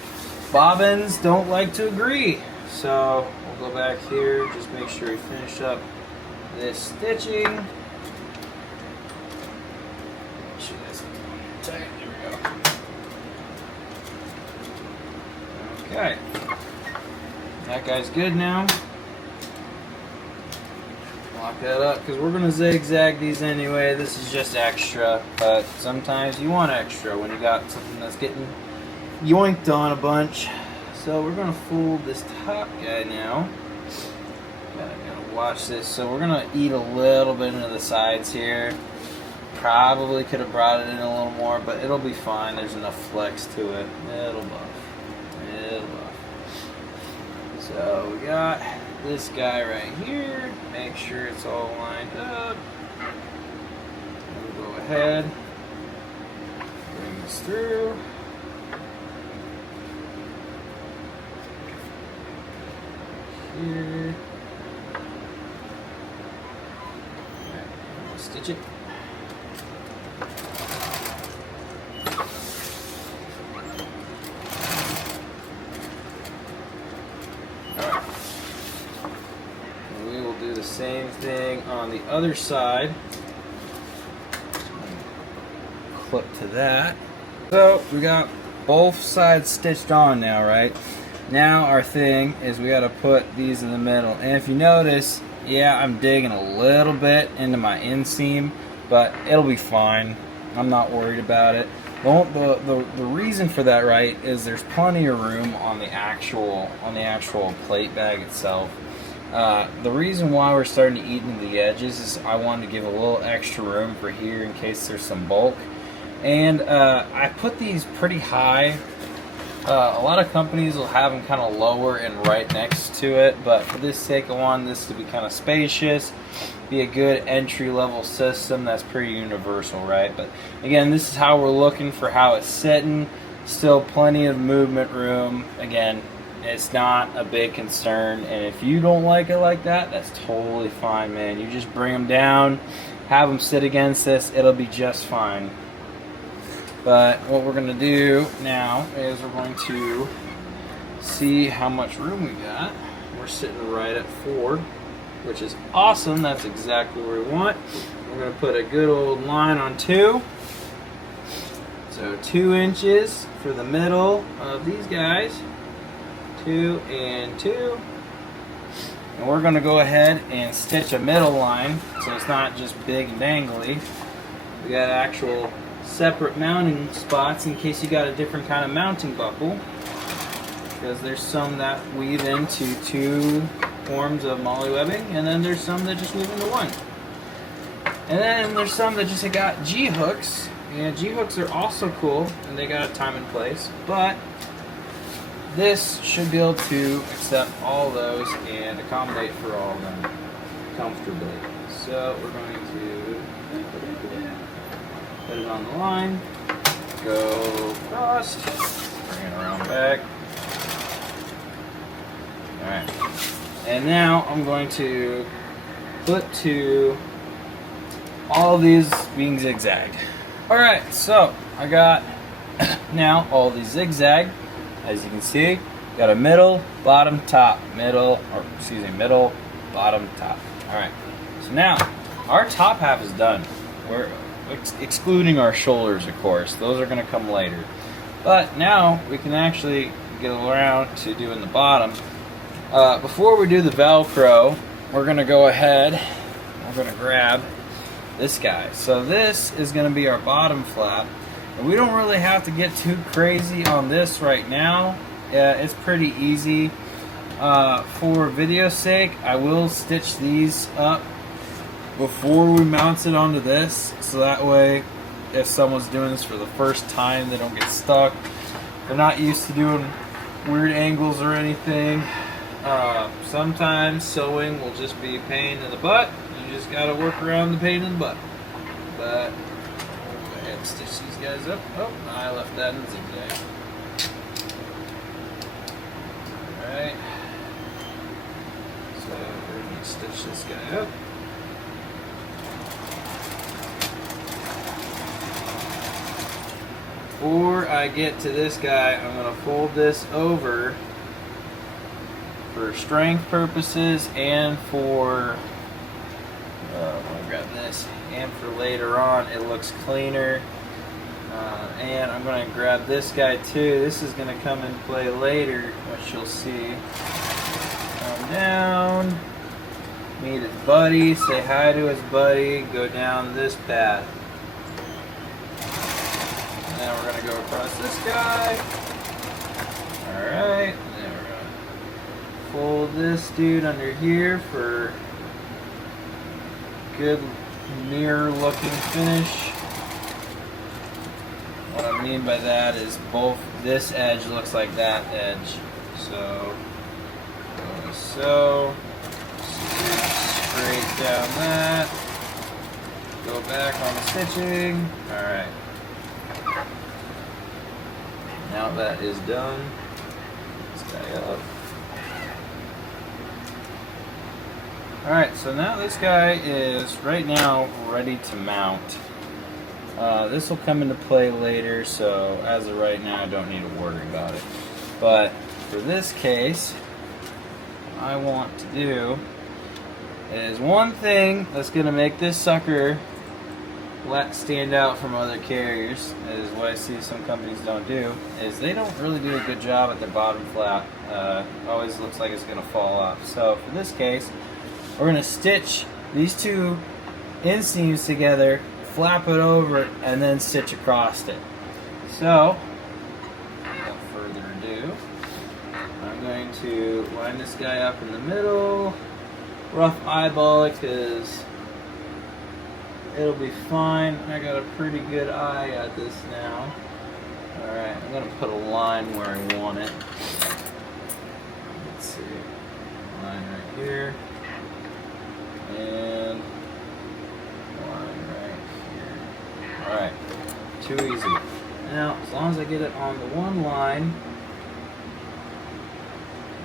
bobbins don't like to agree. So we'll go back here, just make sure we finish up this stitching. Make sure that's tight. There we go. Okay. That guy's good now. Lock that up because we're going to zigzag these anyway. This is just extra, but sometimes you want extra when you got something that's getting yoinked on a bunch. So we're going to fold this top guy now. Gotta watch this. So we're going to eat a little bit into the sides here. Probably could have brought it in a little more, but it'll be fine. There's enough flex to it. It'll buff. It'll buff. So we got this guy right here. Make sure it's all lined up. We'll go ahead, bring this through. Here. Alright, stitch it. Same thing on the other side. Clip to that. So we got both sides stitched on now, right? Now our thing is we got to put these in the middle. And if you notice, yeah, I'm digging a little bit into my inseam, but it'll be fine. I'm not worried about it. The reason for that, right, is there's plenty of room on the actual plate bag itself. The reason why we're starting to eat into the edges is I wanted to give a little extra room for here in case there's some bulk. And I put these pretty high. A lot of companies will have them kind of lower and right next to it, but for this sake I wanted this to be kind of spacious, be a good entry-level system that's pretty universal, right? But again, this is how we're looking for how it's sitting. Still plenty of movement room. Again, it's not a big concern, and if you don't like it like that, that's totally fine, man. You just bring them down, have them sit against this, it'll be just fine. But what we're going to do now is we're going to see how much room we got. We're sitting right at 4, which is awesome. That's exactly where we want. We're going to put a good old line on 2. So 2 inches for the middle of these guys. 2 and 2. And we're going to go ahead and stitch a middle line so it's not just big and dangly. We got actual separate mounting spots in case you got a different kind of mounting buckle, because there's some that weave into 2 forms of MOLLE webbing, and then there's some that just weave into 1. And then there's some that just got G-hooks, and G-hooks are also cool, and they got a time and place, but this should be able to accept all those and accommodate for all of them comfortably. So we're going to put it on the line, go across, bring it around back. Alright, and now I'm going to flip to all these being zigzagged. Alright, so I got now all these zigzag. As you can see, got a middle, bottom, top, middle, bottom, top. Alright, so now our top half is done. We're excluding our shoulders, of course. Those are going to come later. But now we can actually get around to doing the bottom. Before we do the Velcro, we're going to go ahead, we're going to grab this guy. So this is going to be our bottom flap. And we don't really have to get too crazy on this right now. It's pretty easy. For video's sake, I will stitch these up before we mount it onto this, so that way if someone's doing this for the first time, they don't get stuck. They're not used to doing weird angles or anything. Sometimes sewing will just be a pain in the butt. You just gotta work around the pain in the butt. But we'll go ahead and stitch these guys up. Oh, I left that in zigzag. Alright. So we're gonna stitch this guy up. Before I get to this guy, I'm going to fold this over for strength purposes and for, I'll grab this, and for later on it looks cleaner. And I'm going to grab this guy too. This is going to come in play later, which you'll see. Come down, meet his buddy, say hi to his buddy, go down this path. Now we're going to go across this guy. Alright, then we're going to fold this dude under here for good mirror looking finish. What I mean by that is both this edge looks like that edge. So, straight down that. Go back on the stitching. Alright. Now that is done, this guy up. Alright, so now this guy is right now ready to mount. This will come into play later, so as of right now I don't need to worry about it. But for this case, what I want to do is one thing that's going to make this sucker stand out from other carriers, is what I see some companies don't do, is they don't really do a good job at their bottom flap. Always looks like it's going to fall off. So for this case, we're going to stitch these 2 inseams together, flap it over, and then stitch across it. So, without further ado, I'm going to line this guy up in the middle, rough eyeball it because it'll be fine. I got a pretty good eye at this now. Alright, I'm going to put a line where I want it. Let's see. Line right here. And line right here. Alright. Too easy. Now, as long as I get it on the one line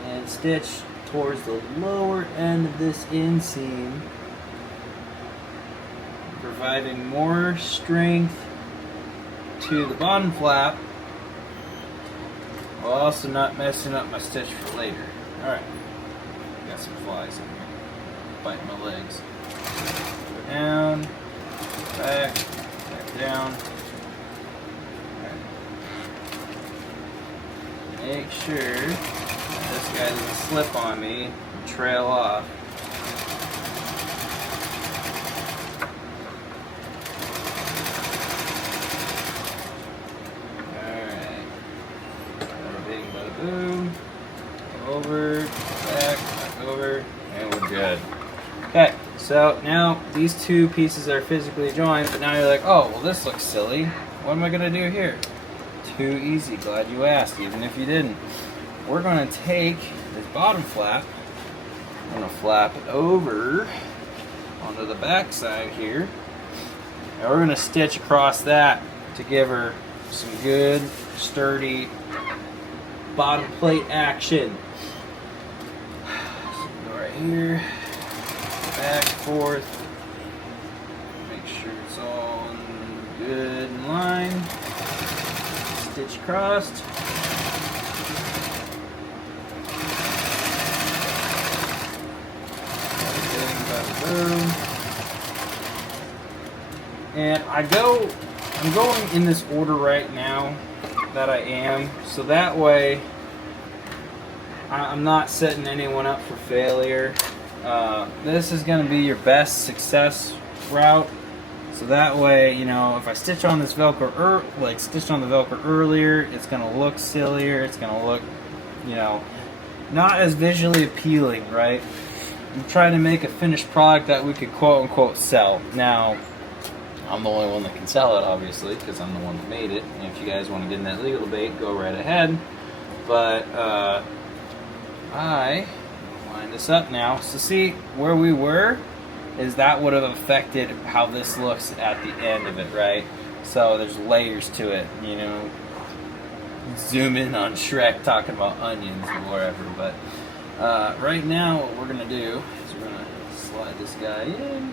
and stitch towards the lower end of this inseam, providing more strength to the bottom flap while also not messing up my stitch for later. Alright, got some flies in here biting my legs. Go down, back down. make sure this guy doesn't slip on me and trail off. Alright. Bada bing, bada boom. Over, back over, and we're good. Okay, so now these two pieces are physically joined, but now you're like, oh, well this looks silly. What am I gonna do here? Too easy, glad you asked, even if you didn't. We're gonna take this bottom flap, I'm gonna flap it over onto the back side here, and we're gonna stitch across that to give her some good, sturdy bottom plate action. So go right here, back, forth, make sure it's all good in line, stitch crossed. Boom. And I'm going in this order right now that I am, so that way I'm not setting anyone up for failure. This is going to be your best success route, so that way, you know, if I stitch on this Velcro, stitched on the Velcro earlier, it's going to look sillier, it's going to look, you know, not as visually appealing, right? I'm trying to make a finished product that we could quote-unquote sell. Now, I'm the only one that can sell it, obviously, because I'm the one that made it. And if you guys want to get in that legal debate, go right ahead. But I line this up now. So see, where we were is that would have affected how this looks at the end of it, right? So there's layers to it, you know. Zoom in on Shrek talking about onions or whatever, but right now what we're going to do is we're going to slide this guy in,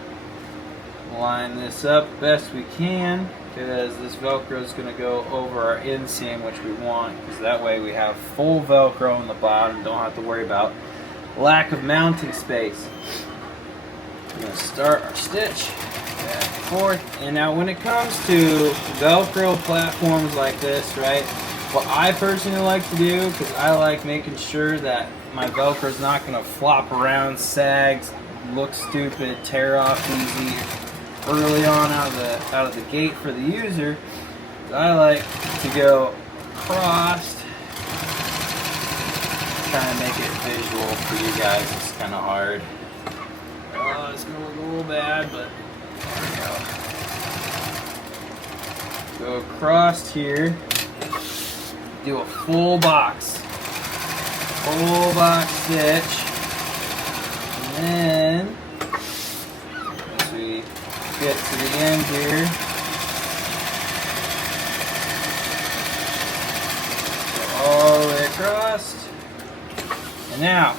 line this up best we can, because this Velcro is going to go over our inseam, which we want, because that way we have full Velcro on the bottom, don't have to worry about lack of mounting space. We're going to start our stitch, back and forth, and now when it comes to Velcro platforms like this, right, what I personally like to do, because I like making sure that my Velcro is not going to flop around, sags, look stupid, tear off easy early on out of the gate for the user. I like to go across, trying to make it visual for you guys. It's kind of hard. Oh, it's going to look a little bad, but there we go. Go across here. Do a full box stitch, and then as we get to the end here, go all the way across. And now,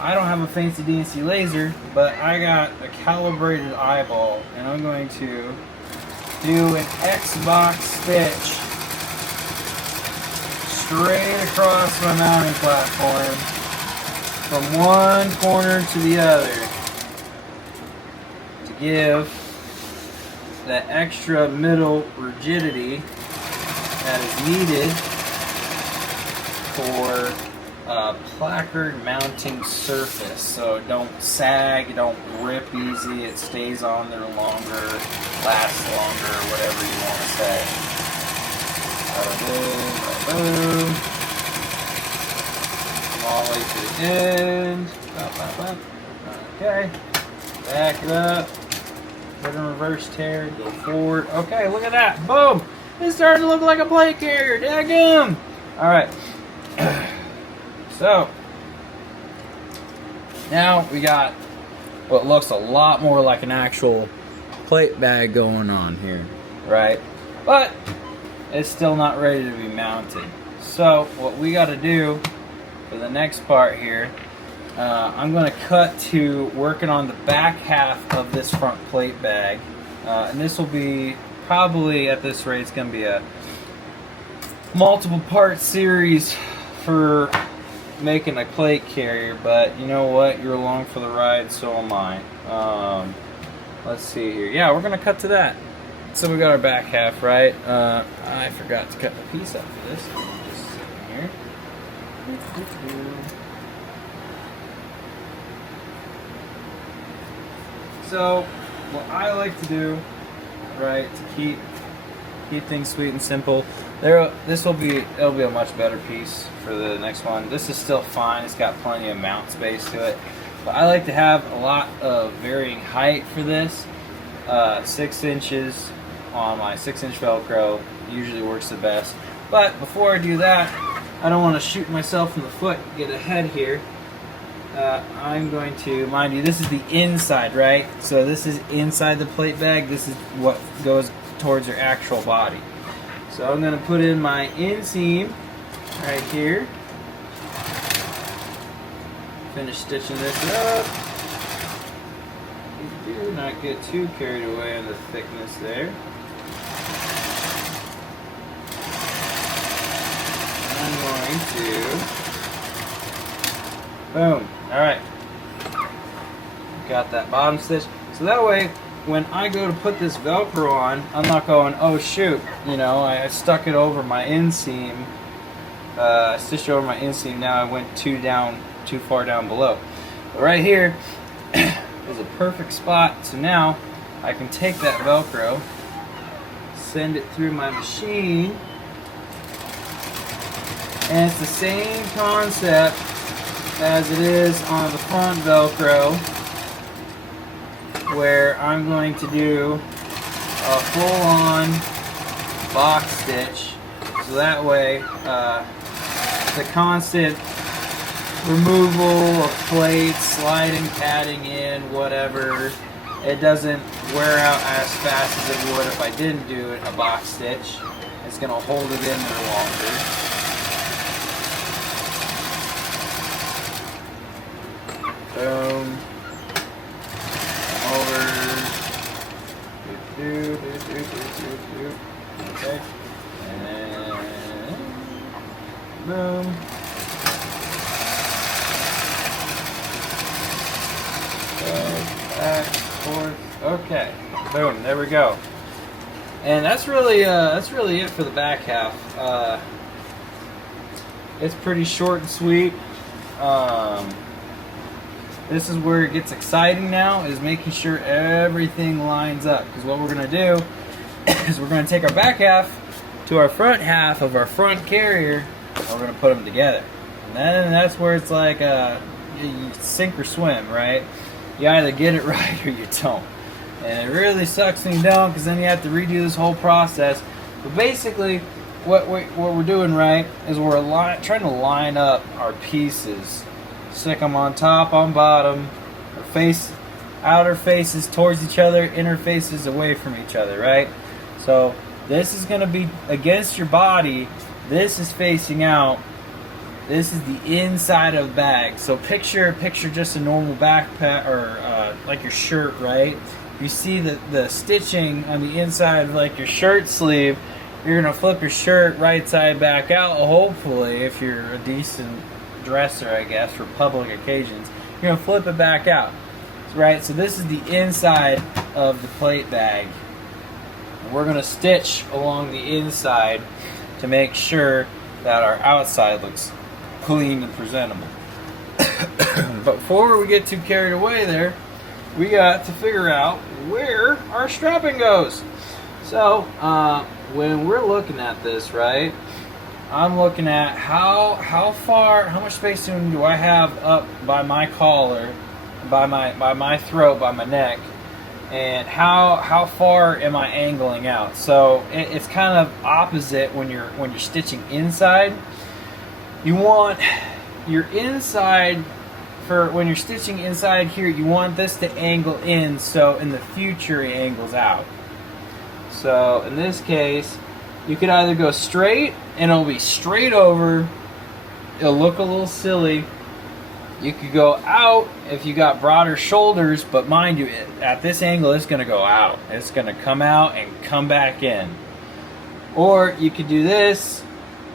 I don't have a fancy DNC laser, but I got a calibrated eyeball, and I'm going to do an X-box stitch straight across my mounting platform from one corner to the other to give that extra middle rigidity that is needed for a placard mounting surface, so it don't sag, it don't rip easy, it stays on there longer, lasts longer, whatever you want to say. Bada boom, bada boom. All the way to the end. Bop, bop, bop. Okay. Back it up. Put in reverse tear. Go forward. Okay, look at that. Boom! It's starting to look like a plate carrier. Daggum! Alright. So, now we got what looks a lot more like an actual plate bag going on here. Right? But it's still not ready to be mounted. So what we got to do for the next part here, I'm going to cut to working on the back half of this front plate bag, and this will be probably, at this rate, it's going to be a multiple part series for making a plate carrier, but you know what, you're along for the ride, so am I. Let's see here. Yeah, we're going to cut to that. So we got our back half, right? I forgot to cut the piece up for this. Just sitting here. So, what I like to do, right, to keep things sweet and simple, it'll be a much better piece for the next one. This is still fine. It's got plenty of mount space to it, but I like to have a lot of varying height for this. 6 inches on my 6-inch Velcro usually works the best. But before I do that, I don't want to shoot myself in the foot, get ahead here. I'm going to, mind you, this is the inside, right? So this is inside the plate bag. This is what goes towards your actual body. So I'm going to put in my inseam right here. Finish stitching this up. Do not get too carried away on the thickness there. I'm going to, boom, alright, got that bottom stitch, so that way when I go to put this Velcro on, I'm not going, oh shoot, you know, I stuck it over my inseam, I stitched over my inseam, now I went too far down below. But right here is a perfect spot, so now I can take that Velcro, send it through my machine, and it's the same concept as it is on the front Velcro, where I'm going to do a full-on box stitch, so that way the constant removal of plates, sliding padding in, whatever, it doesn't wear out as fast as it would if I didn't do a box stitch. It's going to hold it in there longer. Boom. Over. Okay. And boom. Back, forth. Okay. Boom. There we go. And that's really it for the back half. It's pretty short and sweet. This is where it gets exciting now, is making sure everything lines up. Because what we're going to do is we're going to take our back half to our front half of our front carrier, and we're going to put them together. And then that's where it's like you sink or swim, right? You either get it right or you don't. And it really sucks when you don't, because then you have to redo this whole process. But basically, what we're doing right is we're trying to line up our pieces. Stick them on top, on bottom, outer faces towards each other, inner faces away from each other, right? So this is going to be against your body, this is facing out, this is the inside of the bag. So picture just a normal backpack, or like your shirt, right? You see the stitching on the inside of like your shirt sleeve, you're going to flip your shirt right side back out, hopefully, if you're a decent dresser, I guess, for public occasions. You're going to flip it back out, right? So this is the inside of the plate bag. We're going to stitch along the inside to make sure that our outside looks clean and presentable. But before we get too carried away there, we got to figure out where our strapping goes. So when we're looking at this, right, I'm looking at how much space do I have up by my collar, by my throat, by my neck, and how far am I angling out? So it's kind of opposite when you're stitching inside. You want your inside, for when you're stitching inside here, you want this to angle in, so in the future it angles out. So in this case, you could either go straight and it'll be straight over, it'll look a little silly. You could go out if you got broader shoulders, but mind you, at this angle it's going to go out. It's going to come out and come back in. Or you could do this,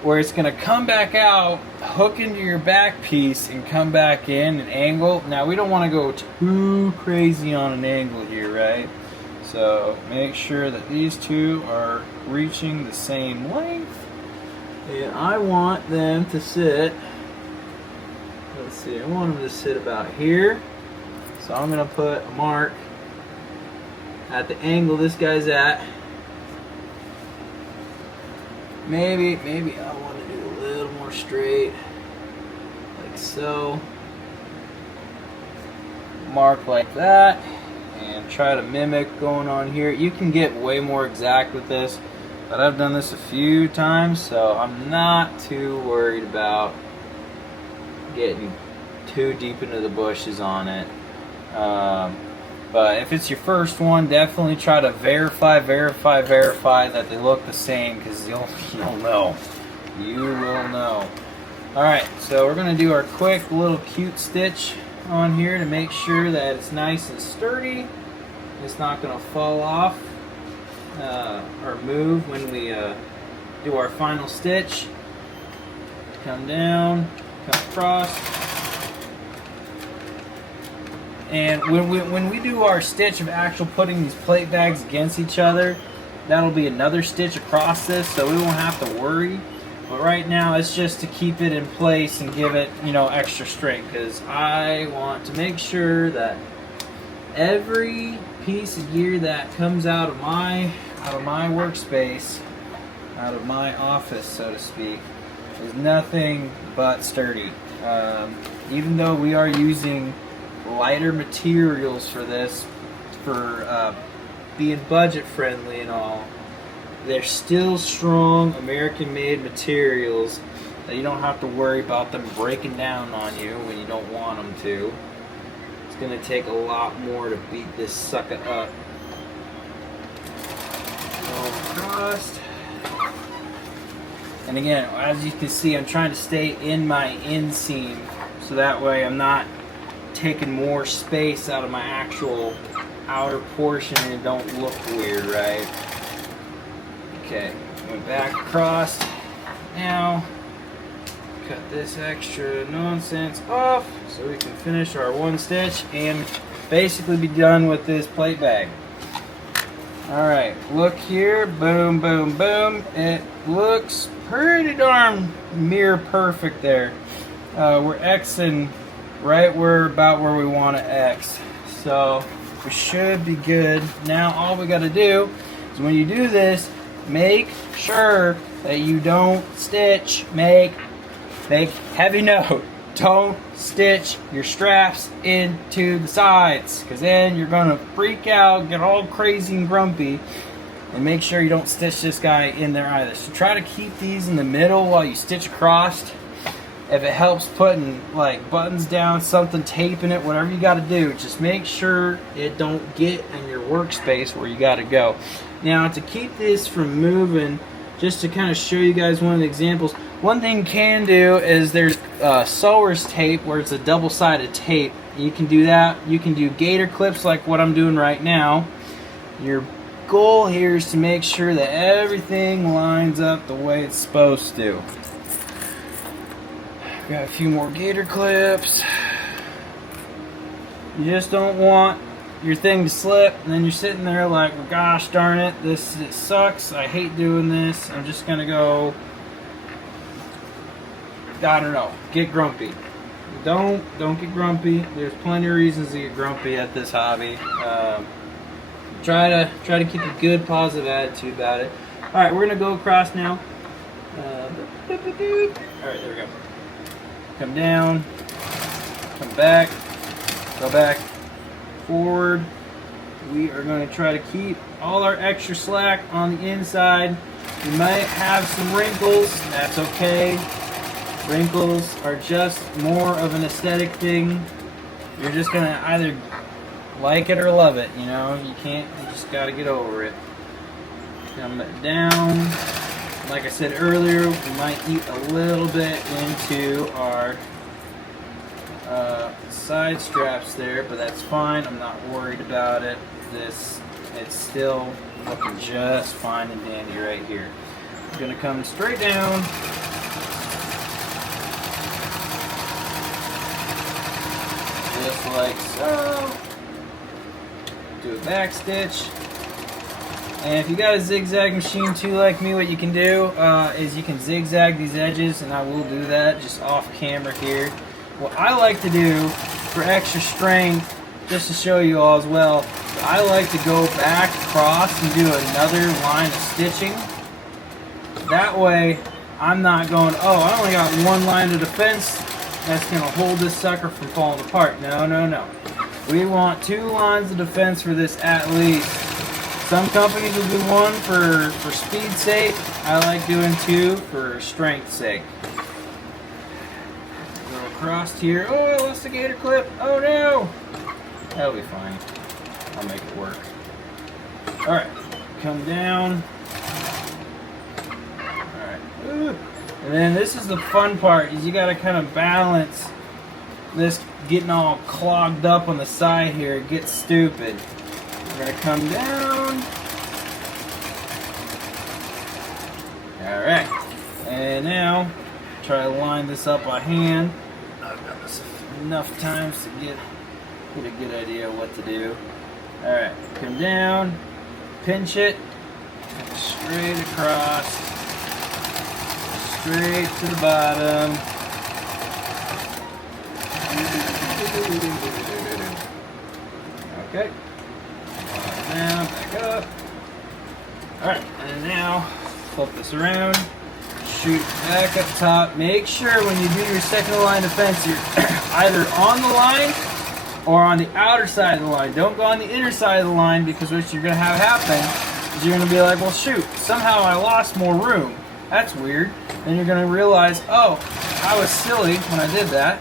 where it's going to come back out, hook into your back piece, and come back in and angle. Now we don't want to go too crazy on an angle here, right? So make sure that these two are reaching the same length. And I want them to sit let's see, I want them to sit about here. So I'm going to put a mark at the angle this guy's at. Maybe I want to do a little more straight, like so. Mark like that, and try to mimic going on here. You can get way more exact with this, but I've done this a few times, so I'm not too worried about getting too deep into the bushes on it. But if it's your first one, definitely try to verify that they look the same, because you'll know. You will know. Alright, so we're going to do our quick little cute stitch on here to make sure that it's nice and sturdy. It's not going to fall off or move when we do our final stitch. Come down, come across. And when we do our stitch of actual putting these plate bags against each other, that'll be another stitch across this, so we won't have to worry. But right now, it's just to keep it in place and give it, you know, extra strength, because I want to make sure that every piece of gear that comes out of my workspace, out of my office, so to speak, is nothing but sturdy. Even though we are using lighter materials for this, for being budget friendly and all, they're still strong American-made materials that you don't have to worry about them breaking down on you when you don't want them to. It's going to take a lot more to beat this sucker up. Go across. And again, as you can see, I'm trying to stay in my inseam, so that way I'm not taking more space out of my actual outer portion and it don't look weird, right? Okay, went back across. Now, cut this extra nonsense off so we can finish our one stitch and basically be done with this plate bag. Alright, look here, boom, boom, boom. It looks pretty darn mirror perfect there. We're Xing right about where we want to X. So we should be good. Now all we got to do is, when you do this, make sure that you don't stitch, make heavy note, don't stitch your straps into the sides, because then you're going to freak out, get all crazy and grumpy. And make sure you don't stitch this guy in there either. So try to keep these in the middle while you stitch across. If it helps putting like buttons down, something, taping it, whatever you got to do, just make sure it don't get in your workspace where you got to go. Now, to keep this from moving, just to kind of show you guys one of the examples, one thing you can do is there's sewer's tape, where it's a double-sided tape. You can do that. You can do gator clips like what I'm doing right now. Your goal here is to make sure that everything lines up the way it's supposed to. Got a few more gator clips. You just don't want your thing to slip, and then you're sitting there like, well, gosh darn it, it sucks, I hate doing this, I'm just gonna go, I don't know, get grumpy. Don't get grumpy. There's plenty of reasons to get grumpy at this hobby. Try to keep a good positive attitude about it. Alright, we're gonna go across now. Alright, there we go. Come down, come back, go back, forward. We are going to try to keep all our extra slack on the inside. We might have some wrinkles, that's okay. Wrinkles are just more of an aesthetic thing. You're just going to either like it or love it, you know? You just got to get over it. Come down. Like I said earlier, we might eat a little bit into our side straps there, but that's fine. I'm not worried about it. It's still looking just fine and dandy right here. I'm gonna come straight down. Just like so. Do a back stitch. And if you got a zigzag machine too like me, what you can do is you can zigzag these edges, and I will do that just off camera here. what I like to do for extra strength, just to show you all as well, I like to go back across and do another line of stitching. That way, I'm not going, oh, I only got one line of defense that's going to hold this sucker from falling apart. No, no, no. We want 2 lines of defense for this at least. Some companies will do 1 for speed's sake. I like doing 2 for strength's sake. Go across here. Oh, I lost the gator clip. Oh no! That'll be fine. I'll make it work. Alright, come down. Alright. And then this is the fun part, is you gotta kind of balance this getting all clogged up on the side here. It gets stupid. We're gonna come down. Alright. And now, try to line this up by hand. I've done this enough times to get a good idea of what to do. Alright, come down, pinch it, straight across, straight to the bottom. Okay. Down, back up. Alright, and now flip this around, shoot back up top. Make sure when you do your second line defense, you're either on the line or on the outer side of the line. Don't go on the inner side of the line, because what you're going to have happen is you're going to be like, well shoot, somehow I lost more room. That's weird. Then you're going to realize, oh, I was silly when I did that,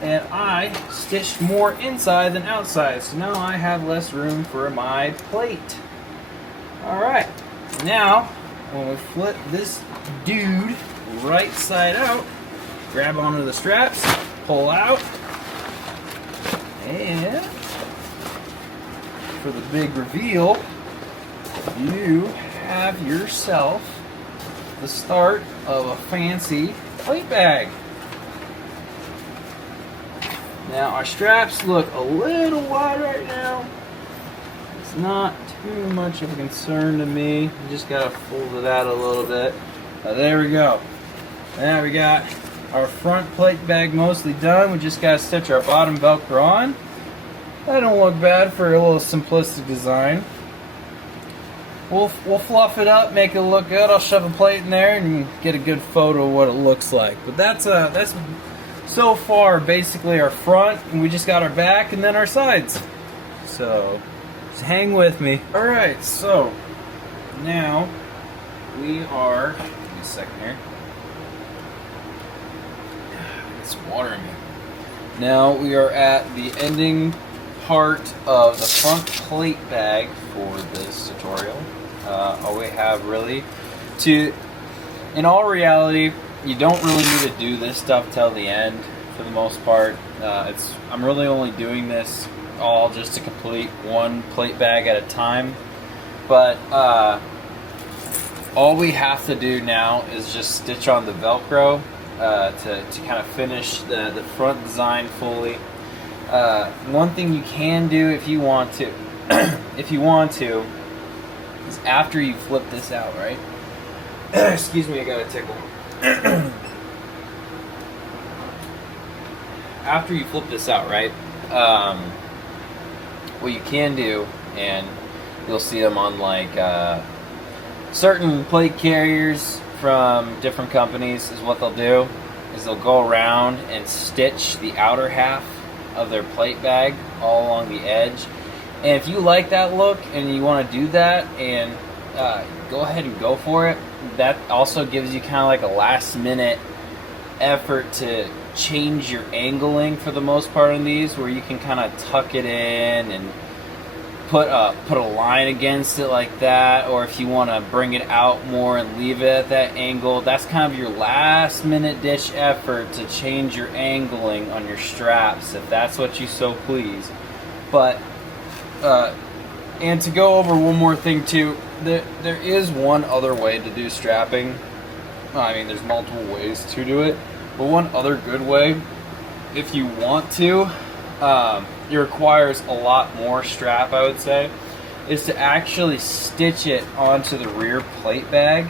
and I stitched more inside than outside, so now I have less room for my plate. Alright, now when we flip this dude right side out, grab onto the straps, pull out, and for the big reveal, you have yourself the start of a fancy plate bag. Now our straps look a little wide right now. It's not too much of a concern to me. You just gotta fold it out a little bit. There we go. Now we got our front plate bag mostly done. We just gotta stitch our bottom Velcro on. That don't look bad for a little simplistic design. We'll fluff it up, make it look good. I'll shove a plate in there and get a good photo of what it looks like. But that's so far basically our front, and we just got our back and then our sides. So just hang with me. All right, so now we are. Give me a second here. It's water in me. Now we are at the ending part of the front plate bag for this tutorial. All we have really in all reality, you don't really need to do this stuff till the end for the most part. I'm really only doing this all just to complete one plate bag at a time. But all we have to do now is just stitch on the Velcro to kind of finish the front design fully. One thing you can do if you want to, is after you flip this out, right? Excuse me, I got a tickle. After you flip this out, right? What you can do, and you'll see them on like certain plate carriers from different companies, is what they'll do is they'll go around and stitch the outer half of their plate bag all along the edge. And if you like that look and you want to do that, and go ahead and go for it. That also gives you kind of like a last minute effort to change your angling for the most part on these, where you can kind of tuck it in and put a line against it like that, or if you want to bring it out more and leave it at that angle, that's kind of your last minute ditch effort to change your angling on your straps, if that's what you so please. But and to go over one more thing too, there is one other way to do strapping. I mean, there's multiple ways to do it, but one other good way, if you want to, it requires a lot more strap, I would say, is to actually stitch it onto the rear plate bag.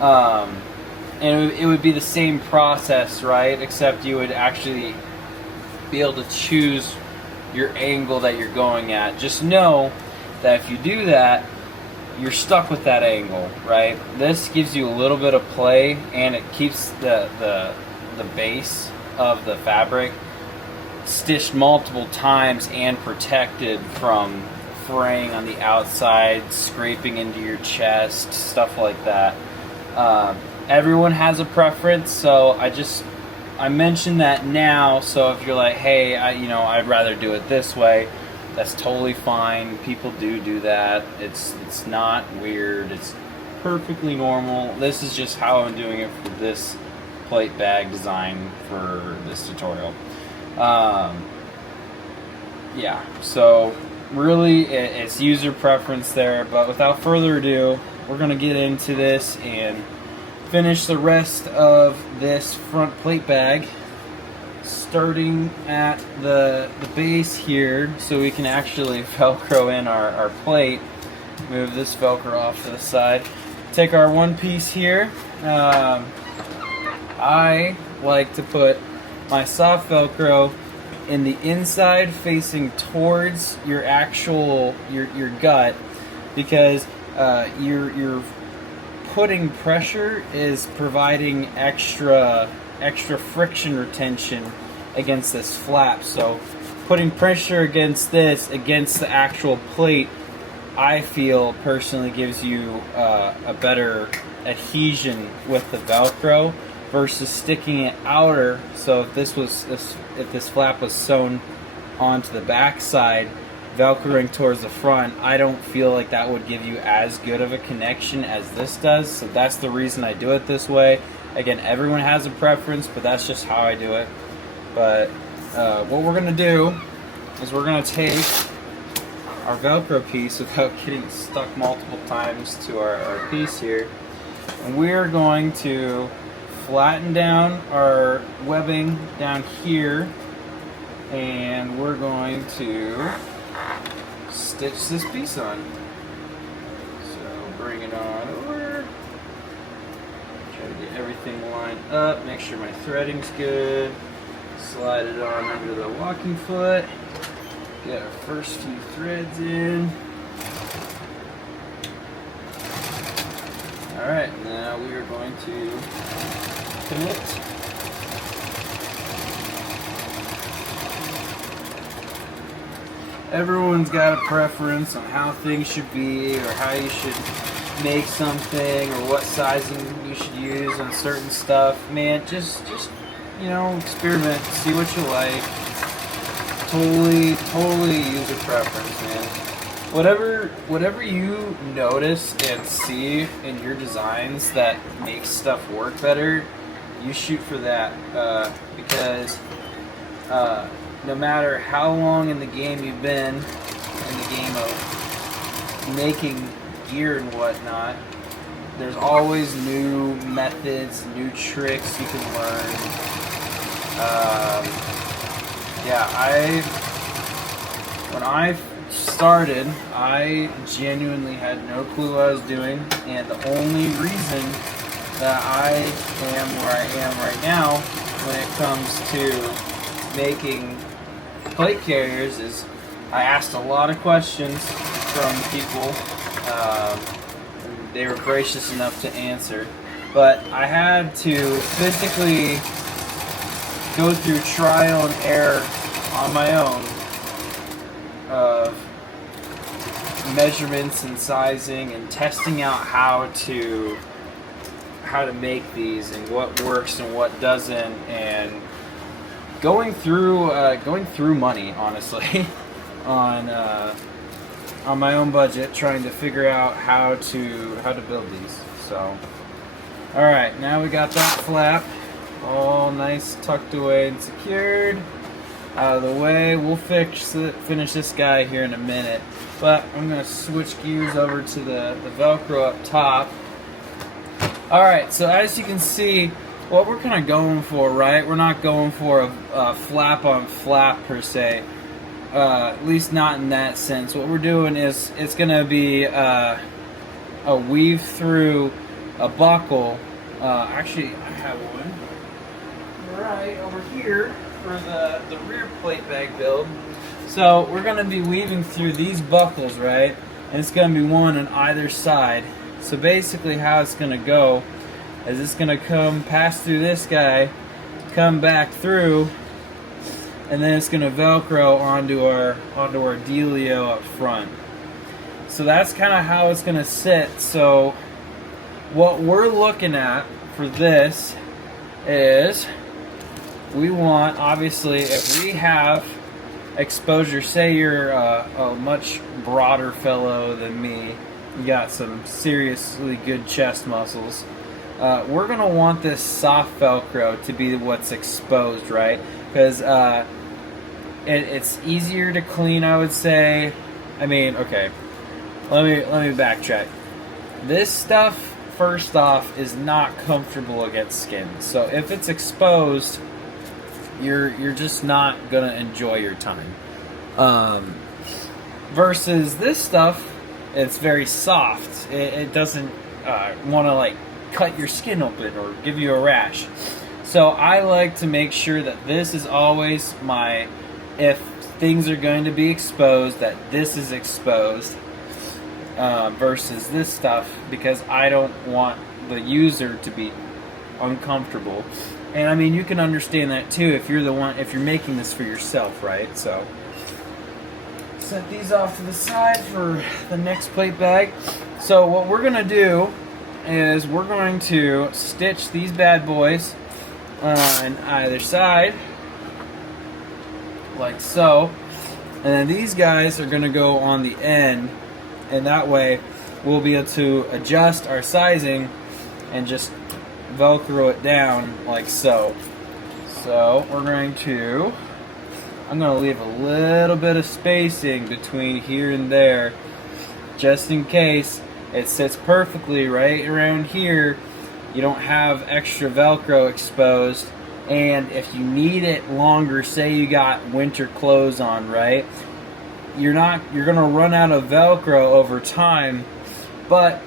And it would be the same process, right? Except you would actually be able to choose your angle that you're going at. Just know that if you do that, you're stuck with that angle, right? This gives you a little bit of play, and it keeps the base of the fabric stitched multiple times and protected from fraying on the outside, scraping into your chest, stuff like that. Everyone has a preference, so I mention that now, so if you're like, hey, I'd rather do it this way, that's totally fine. People do that. It's not weird. It's perfectly normal. This is just how I'm doing it for this plate bag design for this tutorial. Yeah, so really it's user preference there, but without further ado, we're going to get into this and finish the rest of this front plate bag, starting at the base here, so we can actually Velcro in our plate. Move this Velcro off to the side. Take our one piece here. I like to put my soft Velcro in the inside, facing towards your actual your gut, because your putting pressure is providing extra friction retention against this flap. So putting pressure against the actual plate, I feel personally gives you a better adhesion with the Velcro versus sticking it outer. So if this flap was sewn onto the back side, Velcroing towards the front, I don't feel like that would give you as good of a connection as this does. So that's the reason I do it this way. Again, everyone has a preference, but that's just how I do it. But what we're gonna do is we're gonna take our Velcro piece without getting stuck multiple times to our piece here, and we're going to flatten down our webbing down here, and we're going to stitch this piece on. So bring it on over, try to get everything lined up, make sure my threading's good, slide it on under the walking foot, get our first few threads in. Alright, now we are going to commit. Everyone's got a preference on how things should be, or how you should make something, or what sizing you should use on certain stuff. Man, just experiment, see what you like. Totally user preference, man. Whatever you notice and see in your designs that makes stuff work better, you shoot for that, because no matter how long in the game you've been, in the game of making gear and whatnot, there's always new methods, new tricks you can learn. When I started, I genuinely had no clue what I was doing, and the only reason that I am where I am right now when it comes to making plate carriers is I asked a lot of questions from people. They were gracious enough to answer, but I had to physically go through trial and error on my own of measurements and sizing and testing out how to make these and what works and what doesn't, and going through money, honestly, on my own budget, trying to figure out how to build these. So, all right, now we got that flap all nice, tucked away and secured, out of the way. We'll finish this guy here in a minute, but I'm gonna switch gears over to the Velcro up top. All right, so as you can see, what we're kind of going for, right? We're not going for a flap on flap per se, at least not in that sense. What we're doing is it's going to be a weave through a buckle. Actually, I have one right over here. for the rear plate bag build. So we're going to be weaving through these buckles, right? And it's going to be one on either side. So basically how it's going to go is it's going to come pass through this guy, come back through, and then it's going to Velcro onto our dealio up front. So that's kind of how it's going to sit. So what we're looking at for this is we want, obviously, if we have exposure, say you're a much broader fellow than me, you got some seriously good chest muscles, we're going to want this soft Velcro to be what's exposed, right? Because it's easier to clean, I would say. I mean, okay, let me backtrack. This stuff, first off, is not comfortable against skin. So if it's exposed, you're just not gonna enjoy your time. Versus this stuff, it's very soft. It doesn't want to like cut your skin open or give you a rash. So I like to make sure that this is always my, if things are going to be exposed, that this is exposed versus this stuff, because I don't want the user to be uncomfortable. And I mean, you can understand that too if you're the one, if you're making this for yourself, right? So set these off to the side for the next plate bag. So what we're gonna do is we're going to stitch these bad boys on either side, like so, and then these guys are gonna go on the end, and that way we'll be able to adjust our sizing and just Velcro it down like so. So we're going to, I'm going to leave a little bit of spacing between here and there, just in case it sits perfectly right around here. You don't have extra Velcro exposed, and if you need it longer, say you got winter clothes on, right? You're going to run out of Velcro over time, but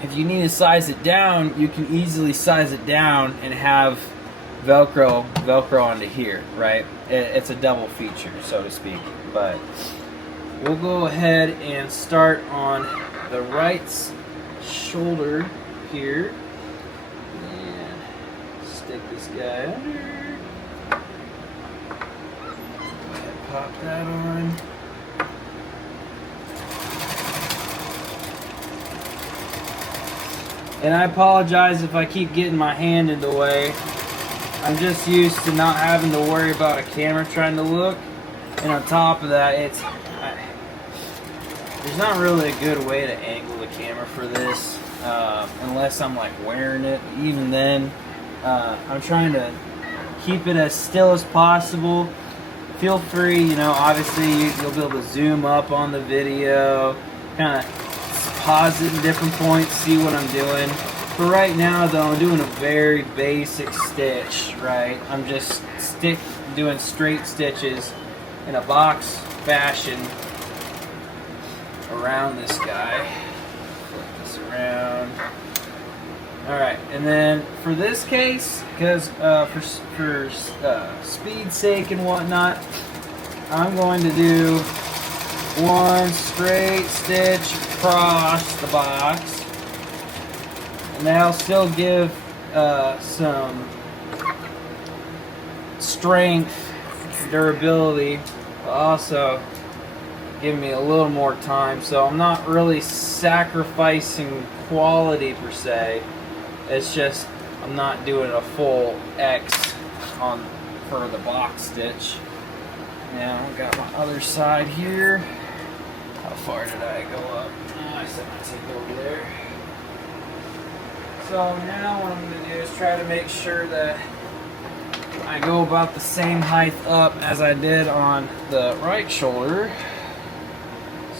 if you need to size it down, you can easily size it down and have Velcro onto here, right? It's a double feature, so to speak. But we'll go ahead and start on the right shoulder here and stick this guy under. Go ahead and pop that on. And I apologize if I keep getting my hand in the way. I'm just used to not having to worry about a camera trying to look. And on top of that, there's not really a good way to angle the camera for this, unless I'm like wearing it. Even then, I'm trying to keep it as still as possible. Feel free, you know, obviously you'll be able to zoom up on the video, kind of pause it in different points, see what I'm doing. For right now though, I'm doing a very basic stitch, right? I'm just doing straight stitches in a box fashion around this guy. Flip this around. Alright, and then for this case, because for speed's sake and whatnot, I'm going to do one straight stitch across the box, and that'll still give some strength, durability, but also give me a little more time. So I'm not really sacrificing quality per se. It's just I'm not doing a full X for the box stitch. Now I've got my other side here. How far did I go up? Oh, I set my tape over there. So now what I'm going to do is try to make sure that I go about the same height up as I did on the right shoulder.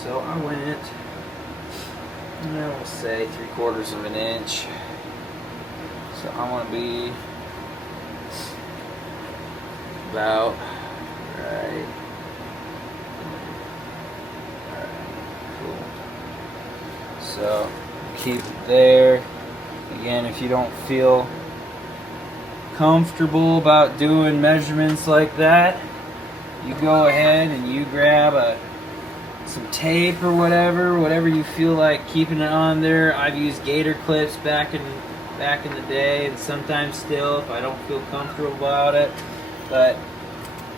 So I went, we'll say 3/4 of an inch. So I want to be about right. Cool. So keep it there. Again, if you don't feel comfortable about doing measurements like that, you go ahead and you grab some tape or whatever you feel like keeping it on there. I've used gator clips back in the day, and sometimes still if I don't feel comfortable about it. But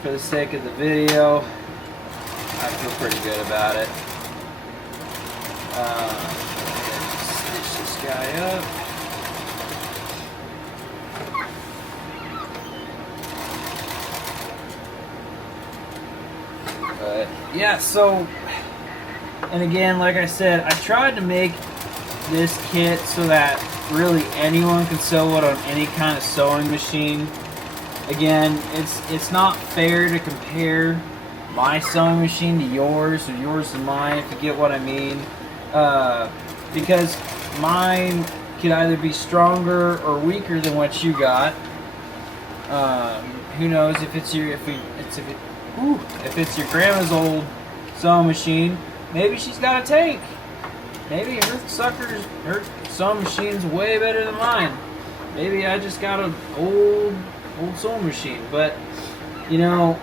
for the sake of the video, I feel pretty good about it. Stitch this guy up. But yeah, so, and again, like I said, I tried to make this kit so that really anyone can sew it on any kind of sewing machine. Again, it's not fair to compare my sewing machine to yours or yours to mine, if you get what I mean, because mine could either be stronger or weaker than what you got. Who knows if it's your if it's your grandma's old sewing machine, maybe she's got a tank. Maybe her sewing machine's way better than mine. Maybe I just got an old sewing machine. But you know,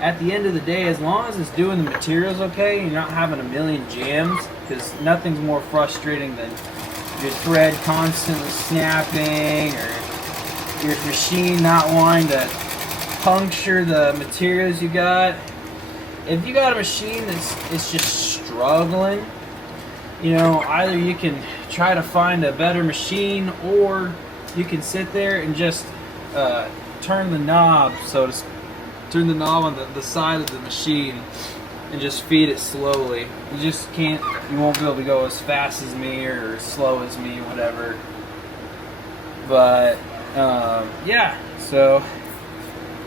at the end of the day, as long as it's doing the materials okay, and you're not having a million jams, because nothing's more frustrating than your thread constantly snapping or your machine not wanting to puncture the materials you got. If you got a machine it's just struggling, you know, either you can try to find a better machine, or you can sit there and just turn the knob on the side of the machine and just feed it slowly. You won't be able to go as fast as me or as slow as me, whatever. But yeah, so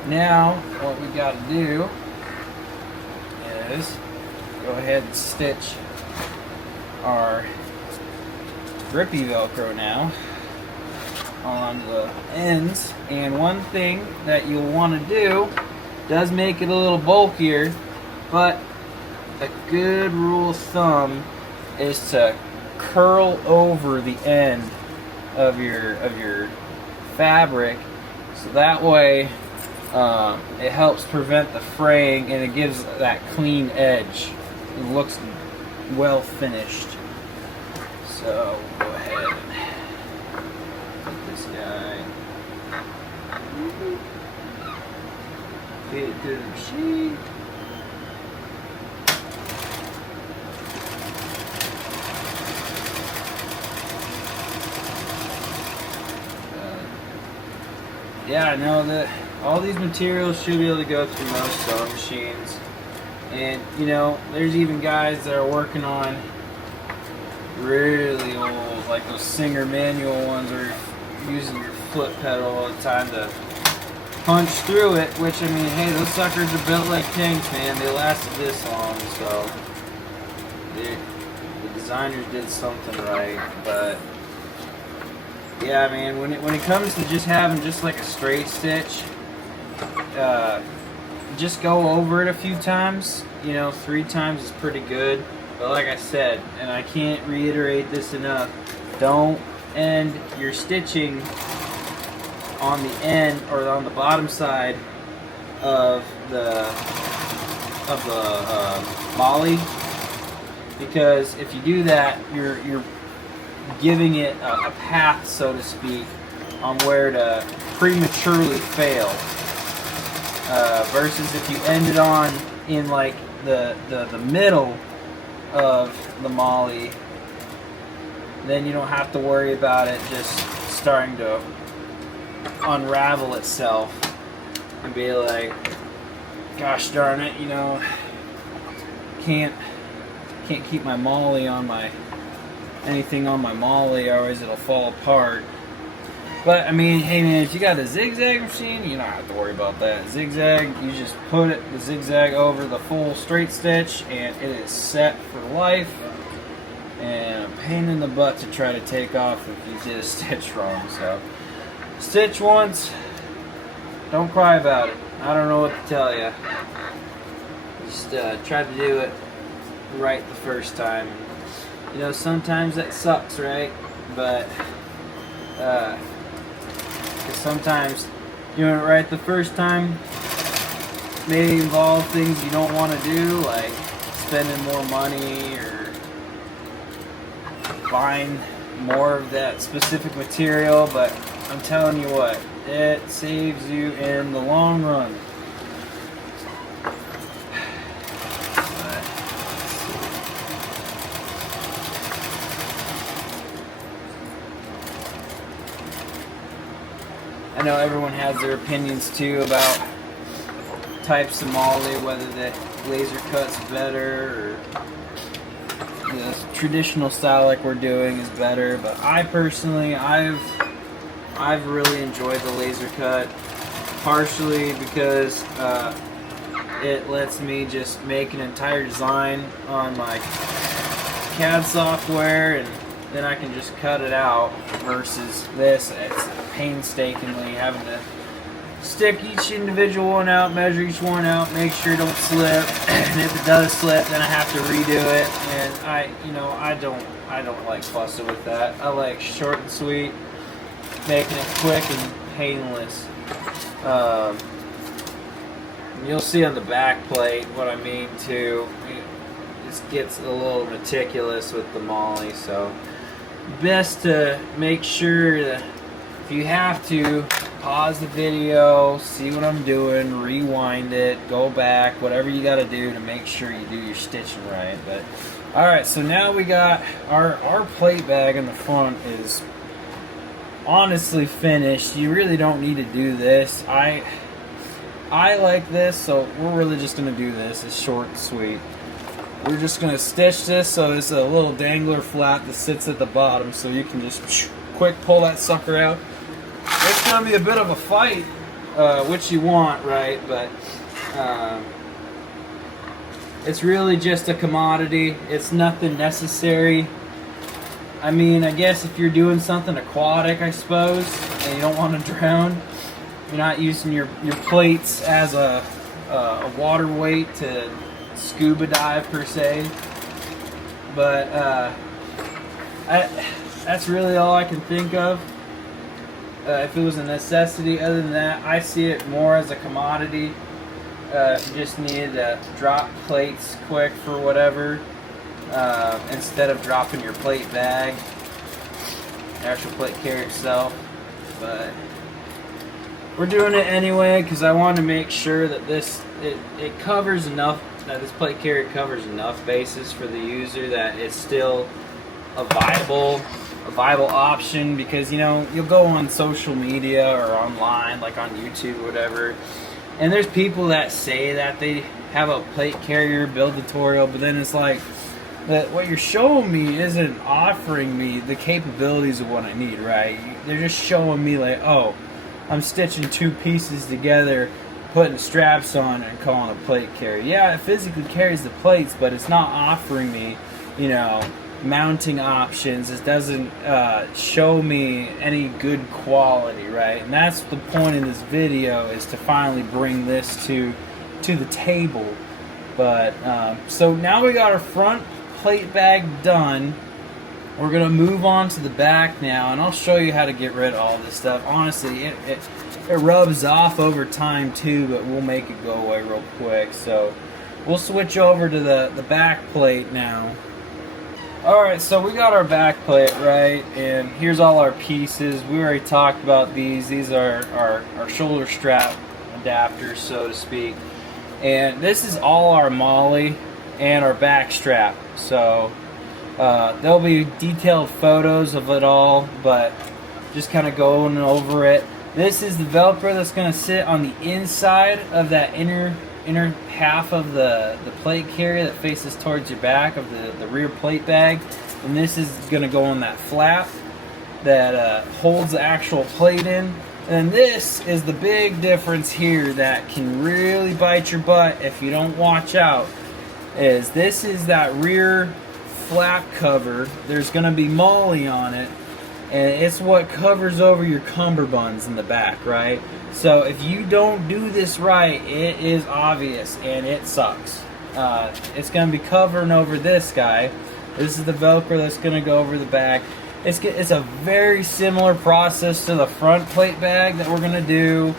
now what we got to do is go ahead and stitch our grippy Velcro now on the ends. And one thing that you'll want to do, does make it a little bulkier, but a good rule of thumb is to curl over the end of your fabric, so that way it helps prevent the fraying and it gives that clean edge. It looks well finished. So go ahead and put this guy, feed it through the machine. Yeah, I know that all these materials should be able to go through most sewing machines. And you know, there's even guys that are working on really old, like those Singer manual ones, where you're using your flip pedal all the time to punch through it. Which, I mean, hey, those suckers are built like tanks, man. They lasted this long, so the designers did something right. But yeah, man, when it comes to just having just like a straight stitch, just go over it a few times. You know, 3 times is pretty good. But like I said, and I can't reiterate this enough, don't end your stitching on the end or on the bottom side of the MOLLE, because if you do that, you're giving it a path, so to speak, on where to prematurely fail. Versus if you end it on in like the middle of the MOLLE, then you don't have to worry about it just starting to unravel itself and be like, gosh darn it, you know, can't keep my MOLLE on my anything on my MOLLE, otherwise it'll fall apart. But I mean, hey man, if you got a zigzag machine, you don't have to worry about that. Zigzag, you just put the zigzag over the full straight stitch and it is set for life. And a pain in the butt to try to take off if you did a stitch wrong. So stitch once, don't cry about it. I don't know what to tell you. Just try to do it right the first time. You know, sometimes that sucks, right? But because sometimes doing it right the first time may involve things you don't want to do, like spending more money or buying more of that specific material, but I'm telling you what, it saves you in the long run. I know everyone has their opinions too about types of MOLLE, whether the laser cut's better or the traditional style like we're doing is better. But I personally, I've really enjoyed the laser cut, partially because it lets me just make an entire design on my CAD software, and then I can just cut it out, versus this, it's painstakingly having to stick each individual one out, measure each one out, make sure it don't slip, and if it does slip, then I have to redo it, and I don't like fussing with that. I like short and sweet, making it quick and painless. You'll see on the back plate what I mean too. This gets a little meticulous with the MOLLE, so best to make sure that if you have to, pause the video, see what I'm doing, rewind it, go back, whatever you got to do to make sure you do your stitching right. But alright, so now we got our plate bag in the front is honestly finished. You really don't need to do this. I like this, so we're really just going to do this. It's short and sweet. We're just going to stitch this so it's a little dangler flap that sits at the bottom, so you can just quick pull that sucker out. It's going to be a bit of a fight, which you want, right? But it's really just a commodity. It's nothing necessary. I mean, I guess if you're doing something aquatic, I suppose, and you don't want to drown, you're not using your plates as a water weight to scuba dive per se, but that's really all I can think of. If it was a necessity, other than that, I see it more as a commodity. If you just needed to drop plates quick for whatever, instead of dropping your plate bag, the actual plate carrier itself. But we're doing it anyway because I want to make sure that it covers enough, that this plate carrier covers enough bases for the user that it's still a viable option. Because you'll go on social media or online, like on YouTube or whatever, and there's people that say that they have a plate carrier build tutorial, but then it's like that what you're showing me isn't offering me the capabilities of what I need, right? They're just showing me like, oh, I'm stitching two pieces together, putting straps on, and calling a plate carrier. Yeah, it physically carries the plates, but it's not offering me, mounting options. It doesn't show me any good quality, right? And that's the point in this video, is to finally bring this to the table. But so now we got our front plate bag done. We're gonna move on to the back now, and I'll show you how to get rid of all this stuff. Honestly, it rubs off over time too, but we'll make it go away real quick. So we'll switch over to the back plate now. Alright, so we got our back plate, right, and here's all our pieces. We already talked about these. These are our shoulder strap adapters, so to speak. And this is all our MOLLE and our back strap. So there'll be detailed photos of it all, but just kind of going over it. This is the Velcro that's going to sit on the inside of that inner half of the plate carrier that faces towards your back of the rear plate bag, and this is going to go on that flap that holds the actual plate in. And this is the big difference here that can really bite your butt if you don't watch out. Is this is that rear flap cover. There's going to be MOLLE on it, and it's what covers over your cummerbunds in the back, right? So if you don't do this right, it is obvious and it sucks. It's going to be covering over this guy. This is the Velcro that's going to go over the back. It's a very similar process to the front plate bag that we're gonna do.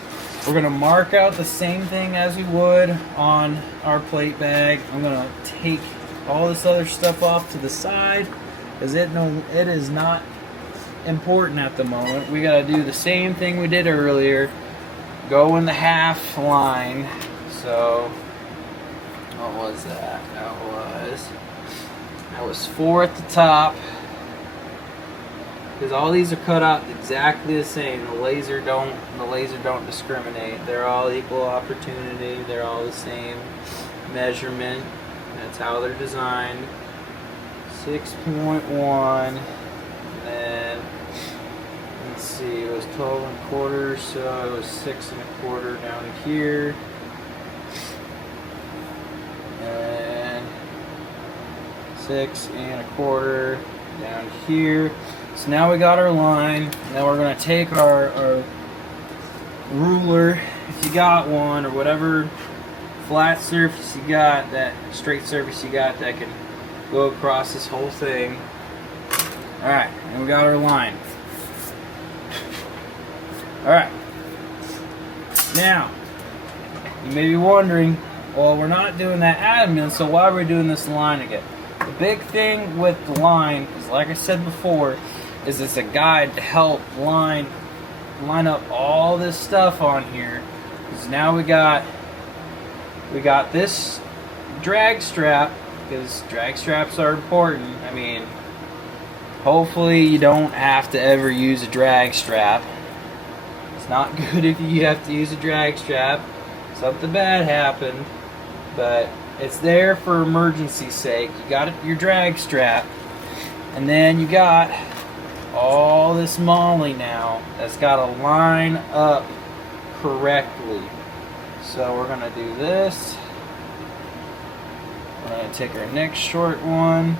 We're gonna mark out the same thing as we would on our plate bag. I'm gonna take all this other stuff off to the side because it is not important at the moment. We gotta do the same thing we did earlier. Go in the half line. So what was that? That was 4 at the top. Because all these are cut out exactly the same. The laser don't discriminate. They're all equal opportunity. They're all the same measurement. That's how they're designed. 6.1. And then let's see, it was 12 1/4, so it was 6 1/4 down here. And 6 1/4 down here. So now we got our line. Now we're going to take our ruler, if you got one, or whatever flat surface you got, that straight surface you got that can go across this whole thing. Alright, and we got our line. Alright. Now, you may be wondering, well, we're not doing that admin, so why are we doing this line again? The big thing with the line is, like I said before, is it's a guide to help line up all this stuff on here. Because now we got this drag strap, because drag straps are important. I mean, hopefully you don't have to ever use a drag strap. It's not good if you have to use a drag strap. Something bad happened, but it's there for emergency's sake. You got your drag strap, and then you got all this MOLLE now that's got to line up correctly. So we're going to do this. We're going to take our next short one.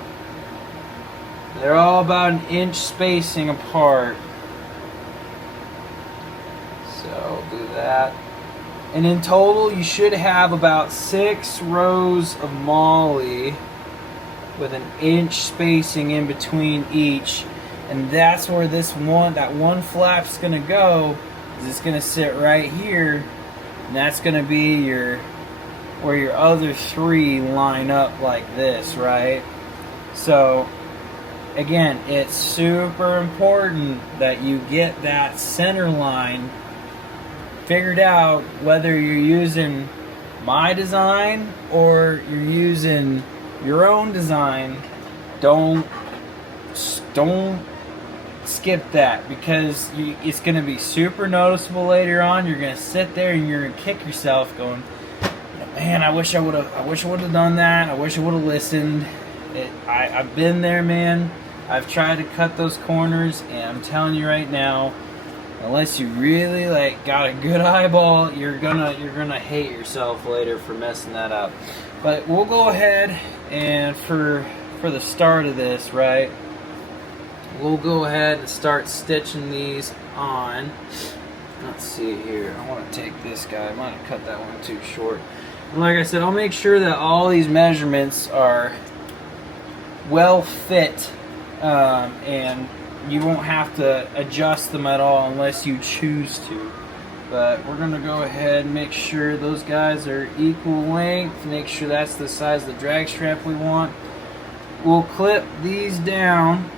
They're all about 1 inch spacing apart. So do that. And in total, you should have about 6 rows of MOLLE with 1 inch spacing in between each. And that's where that one flap's gonna go. Is it's gonna sit right here, and that's gonna be where your other 3 line up like this, right? So again, it's super important that you get that center line figured out, whether you're using my design or you're using your own design. Don't skip that, because it's going to be super noticeable later on. You're going to sit there and you're going to kick yourself going, man, I wish I would have done that. I wish I would have listened. I've been there, man. I've tried to cut those corners, and I'm telling you right now, unless you really got a good eyeball, you're gonna hate yourself later for messing that up. But we'll go ahead and for the start of this, right? We'll go ahead and start stitching these on. Let's see here. I want to take this guy. I might have cut that one too short. And like I said, I'll make sure that all these measurements are well fit, and you won't have to adjust them at all unless you choose to. But we're going to go ahead and make sure those guys are equal length. Make sure that's the size of the drag strap we want. We'll clip these down,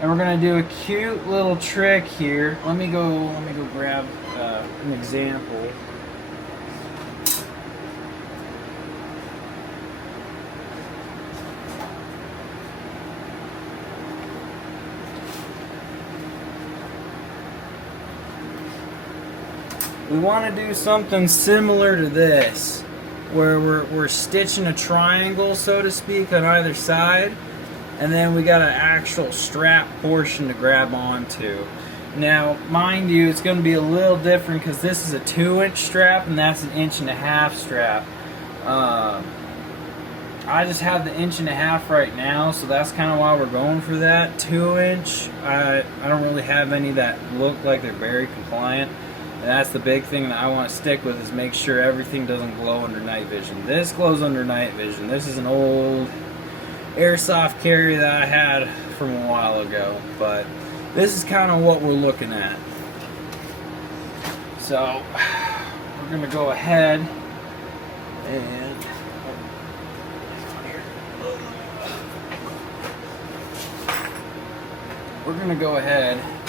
and we're going to do a cute little trick here. Let me go grab an example. We want to do something similar to this, where we're stitching a triangle, so to speak, on either side, and then we got an actual strap portion to grab onto. Now, mind you, it's going to be a little different because this is a 2-inch strap and that's an 1.5-inch strap. I just have the 1.5-inch right now, so that's kind of why we're going for that 2-inch. I don't really have any that look like they're very compliant. And that's the big thing that I want to stick with, is make sure everything doesn't glow under night vision. This glows under night vision. This is an old airsoft carry that I had from a while ago, but this is kind of what we're looking at. So we're gonna go ahead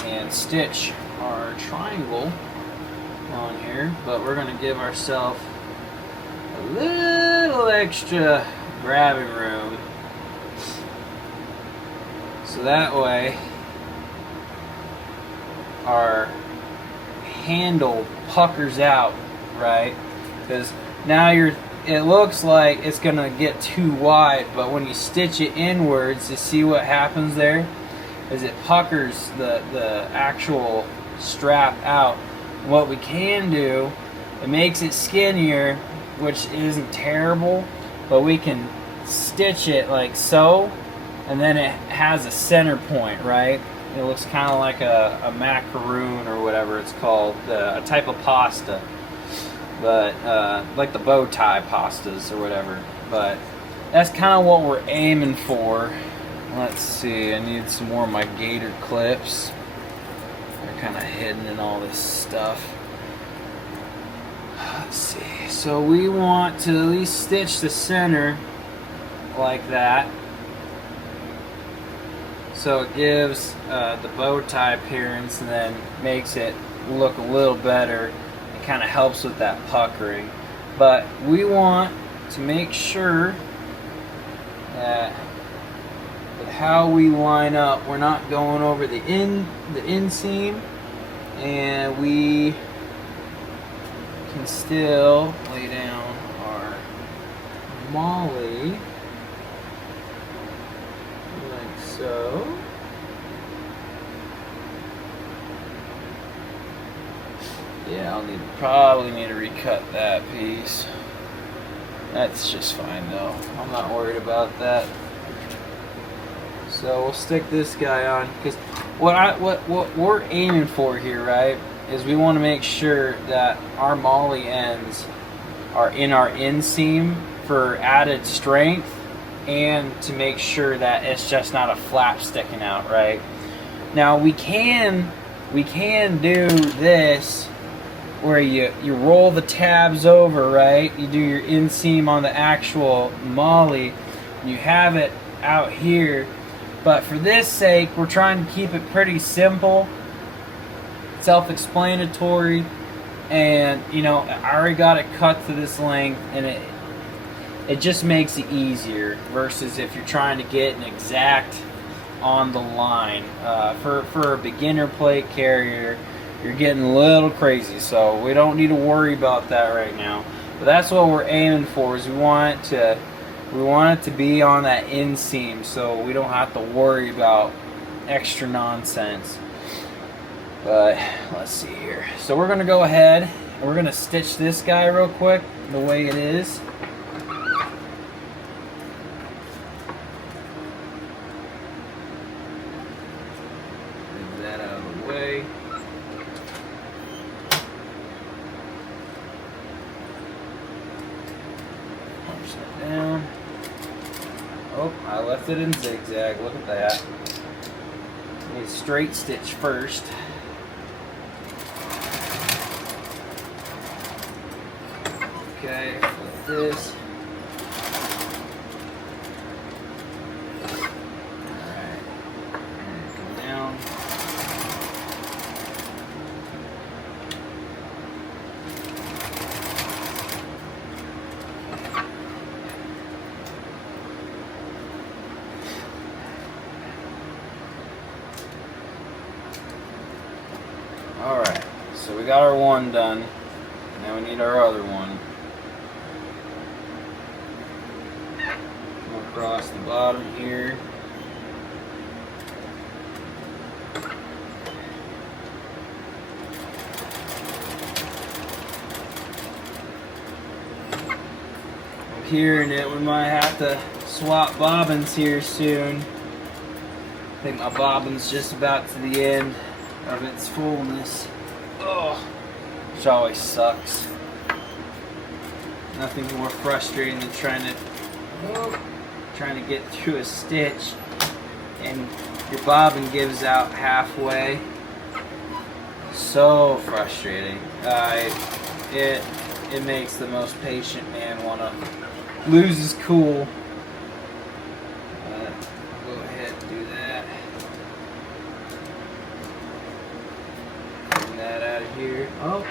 and stitch our triangle on here, but we're gonna give ourselves a little extra grabbing room, so that way our handle puckers out, right? Because now it looks like it's gonna get too wide, but when you stitch it inwards, you see what happens there is it puckers the actual strap out. What we can do, it makes it skinnier, which isn't terrible, but we can stitch it like so, and then it has a center point, right? It looks kind of like a macaroon or whatever it's called, a type of pasta, but like the bow tie pastas or whatever. But that's kind of what we're aiming for. Let's see, I need some more of my gator clips. They're kind of hidden in all this stuff. Let's see, so we want to at least stitch the center like that, so it gives the bow tie appearance and then makes it look a little better. It kind of helps with that puckering, but we want to make sure that with how we line up, we're not going over the inseam, and we can still lay down our MOLLE like so. Yeah, probably need to recut that piece. That's just fine though. I'm not worried about that. So we'll stick this guy on, because what we're aiming for here, right, is we want to make sure that our MOLLE ends are in our inseam for added strength, and to make sure that it's just not a flap sticking out, right? Now we can do this where you roll the tabs over, right? You do your inseam on the actual MOLLE, and you have it out here. But for this sake, we're trying to keep it pretty simple, self-explanatory, and you know, I already got it cut to this length, and it just makes it easier versus if you're trying to get an exact on the line. For a beginner plate carrier, you're getting a little crazy, so we don't need to worry about that right now. But that's what we're aiming for, is we want it to be on that inseam, so we don't have to worry about extra nonsense. But let's see here. So we're gonna go ahead and we're gonna stitch this guy real quick the way it is. Move that out of the way. Punch that down. Oh, I left it in zigzag. Look at that. Need a straight stitch first. Okay, flip this. Alright. And come down. Alright, so we got our one done. Now we need our other one. Come across the bottom here. I'm hearing it. We might have to swap bobbins here soon. I think my bobbin's just about to the end of its fullness. Oh, which always sucks. Nothing more frustrating than trying to get through a stitch and your bobbin gives out halfway. So frustrating. It makes the most patient man want to lose his cool. Go ahead and do that. Bring that out of here. Oh,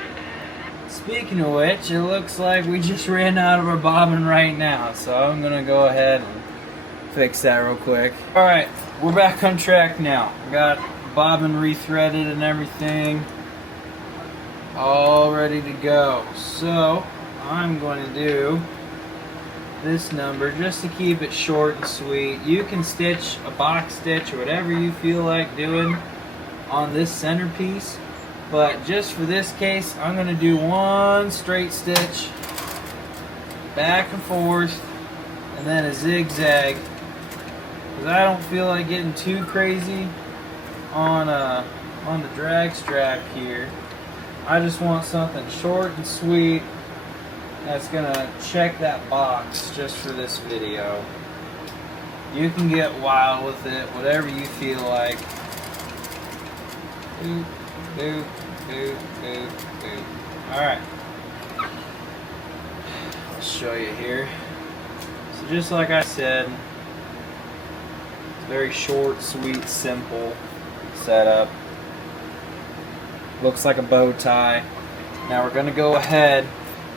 speaking of which, it looks like we just ran out of our bobbin right now, so I'm gonna go ahead and fix that real quick. All right, we're back on track now. We got bobbin rethreaded and everything, all ready to go. So I'm going to do this number just to keep it short and sweet. You can stitch a box stitch or whatever you feel like doing on this centerpiece, but just for this case I'm going to do one straight stitch back and forth and then a zigzag, because I don't feel like getting too crazy on the drag strap here. I just want something short and sweet that's gonna check that box just for this video. You can get wild with it, whatever you feel like. Boop, boop, boop, boop, boop. Alright. I'll show you here. So just like I said, very short, sweet, simple setup. Looks like a bow tie. Now we're gonna go ahead.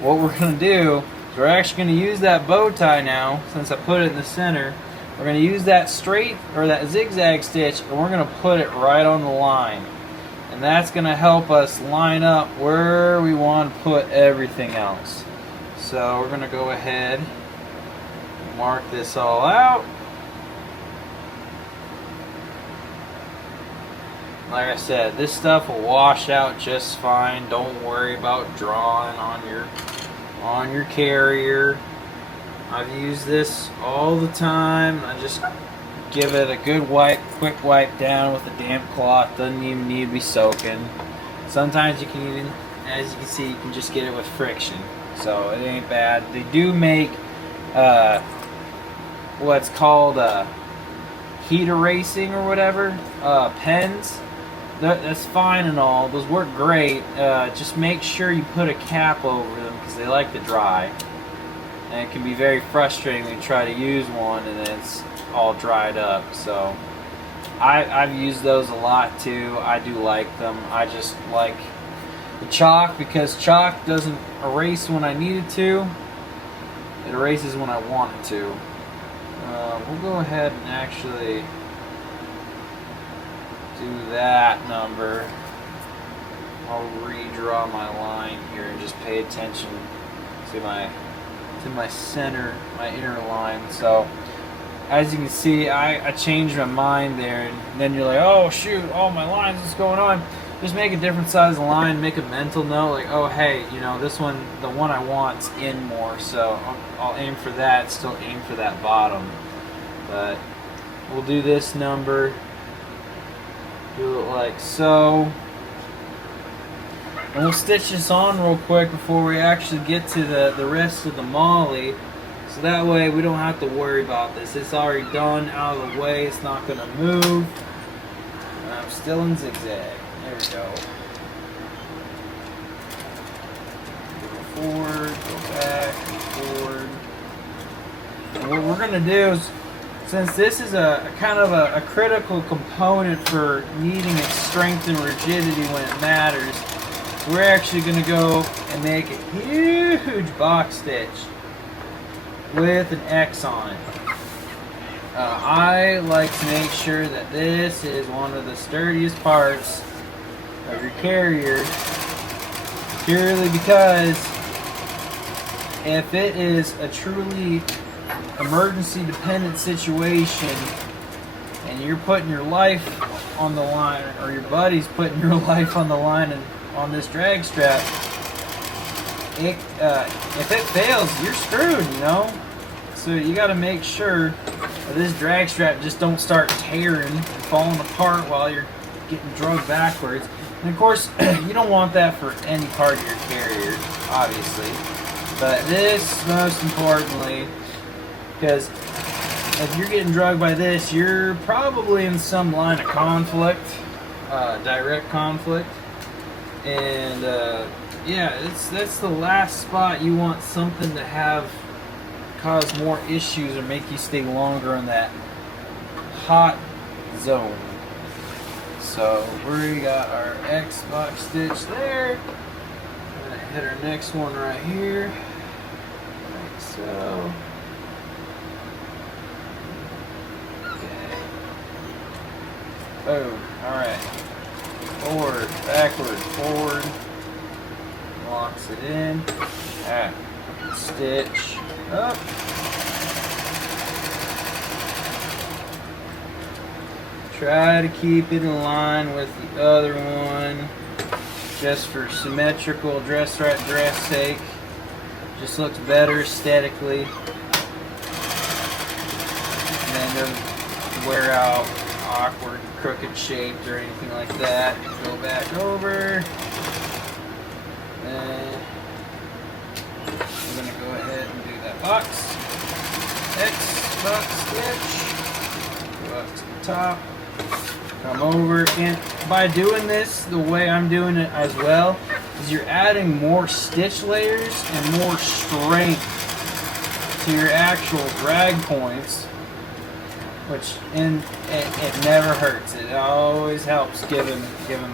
What we're going to do is we're actually going to use that bow tie now, since I put it in the center. We're going to use that straight, or that zigzag stitch, and we're going to put it right on the line. And that's going to help us line up where we want to put everything else. So we're going to go ahead and mark this all out. Like I said, this stuff will wash out just fine. Don't worry about drawing on your carrier. I've used this all the time. I just give it a good wipe, quick wipe down with a damp cloth. Doesn't even need to be soaking. Sometimes you can even, as you can see, you can just get it with friction. So it ain't bad. They do make what's called heat erasing or whatever, pens. That's fine and all. Those work great. Just make sure you put a cap over them because they like to dry. And it can be very frustrating when you try to use one and then it's all dried up. So I've used those a lot too. I do like them. I just like the chalk because chalk doesn't erase when I need it to. It erases when I want it to. We'll go ahead and actually do that number. I'll redraw my line here and just pay attention to my center, my inner line. So as you can see, I changed my mind there, and then you're like, oh shoot, all my lines, what's going on? Just make a different size line, make a mental note like, oh hey, you know, this one, the one I want's in more, so I'll aim for that, still aim for that bottom. But we'll do this number, do it like so, and we'll stitch this on real quick before we actually get to the rest of the MOLLE, so that way we don't have to worry about this. It's already done, out of the way, it's not going to move. And I'm still in zigzag. There we go. Go forward, go back, forward. And what we're going to do is, since this is a kind of a critical component for needing its strength and rigidity when it matters, we're actually going to go and make a huge box stitch with an X on it. I like to make sure that this is one of the sturdiest parts of your carrier, purely because if it is a truly emergency dependent situation and you're putting your life on the line, or your buddy's putting your life on the line and on this drag strap, if it fails, you're screwed, you know. So you got to make sure that this drag strap just don't start tearing and falling apart while you're getting drugged backwards. And of course, you don't want that for any part of your carrier, obviously. But this, most importantly, because if you're getting drugged by this, you're probably in some line of conflict, direct conflict. And yeah, that's the last spot you want something to have cause more issues or make you stay longer in that hot zone. So we got our X-box stitch there. I'm gonna hit our next one right here, like so. Okay. Boom. All right. Forward, backward, forward. Locks it in. Alright. Stitch up. Try to keep it in line with the other one, just for symmetrical dress sake. Just looks better aesthetically. And then doesn't wear out awkward, crooked shaped or anything like that. Go back over. And we're going to go ahead and do that box. X-box stitch. Go up to the top. Come over. And by doing this, the way I'm doing it as well, is you're adding more stitch layers and more strength to your actual drag points. Which it never hurts. It always helps giving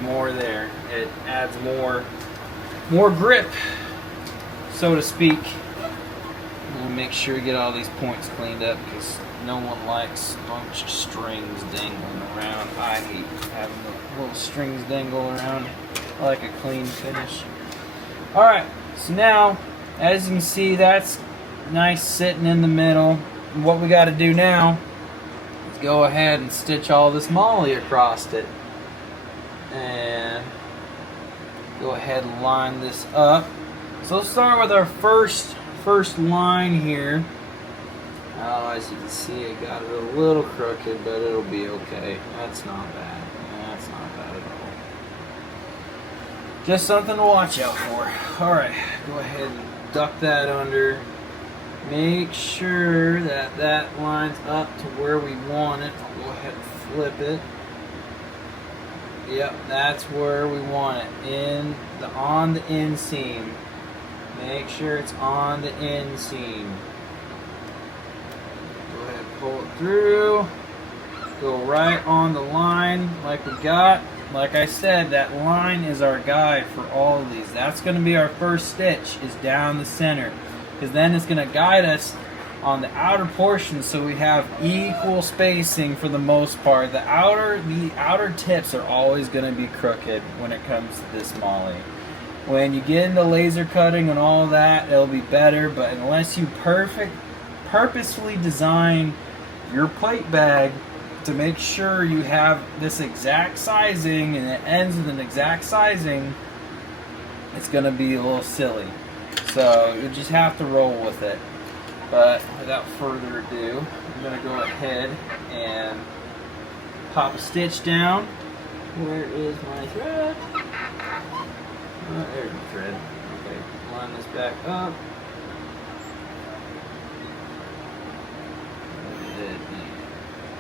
more there. It adds more grip, so to speak. We'll make sure to get all these points cleaned up because no one likes a bunch of strings dangling around. I hate having the little strings dangle around. I like a clean finish. Alright, so now, as you can see, that's nice sitting in the middle. And what we got to do now, go ahead and stitch all this MOLLE across it, and go ahead and line this up. So let's start with our first line here. As you can see, I got it a little crooked, but it'll be okay. That's not bad. That's not bad at all. Just something to watch out for. Alright, go ahead and duck that under. Make sure that that lines up to where we want it. I'll go ahead and flip it. Yep, that's where we want it. On the inseam. Make sure it's on the inseam. Go ahead and pull it through. Go right on the line like we got. Like I said, that line is our guide for all of these. That's going to be our first stitch, is down the center. Because then it's going to guide us on the outer portion, so we have equal spacing for the most part. The outer tips are always going to be crooked when it comes to this MOLLE. When you get into laser cutting and all that, it'll be better, but unless you purposefully design your plate bag to make sure you have this exact sizing and it ends with an exact sizing, it's going to be a little silly. So you just have to roll with it. But without further ado, I'm going to go ahead and pop a stitch down. Where is my thread? There's my thread. Okay, line this back up.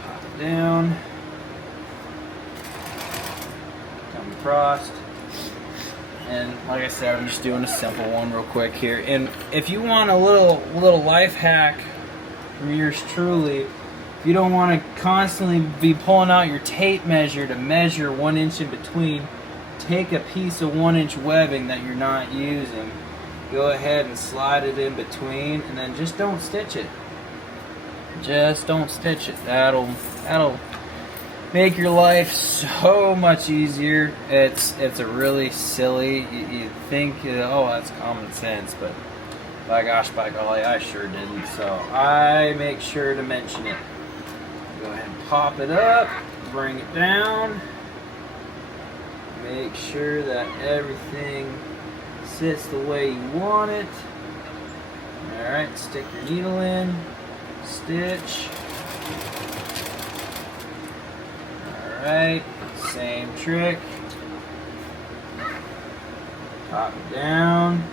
Pop it down. Come across. And like I said, I'm just doing a simple one real quick here. And if you want a little life hack from yours truly, if you don't want to constantly be pulling out your tape measure to measure 1 inch in between, take a piece of 1-inch webbing that you're not using, go ahead and slide it in between, and then just don't stitch it. Just don't stitch it. That'll make your life so much easier. It's a really silly, you think, oh, that's common sense, but by gosh, by golly, I sure didn't. So I make sure to mention it. Go ahead and pop it up, bring it down, make sure that everything sits the way you want it. Alright, stick your needle in, stitch. Alright, same trick. Pop it down.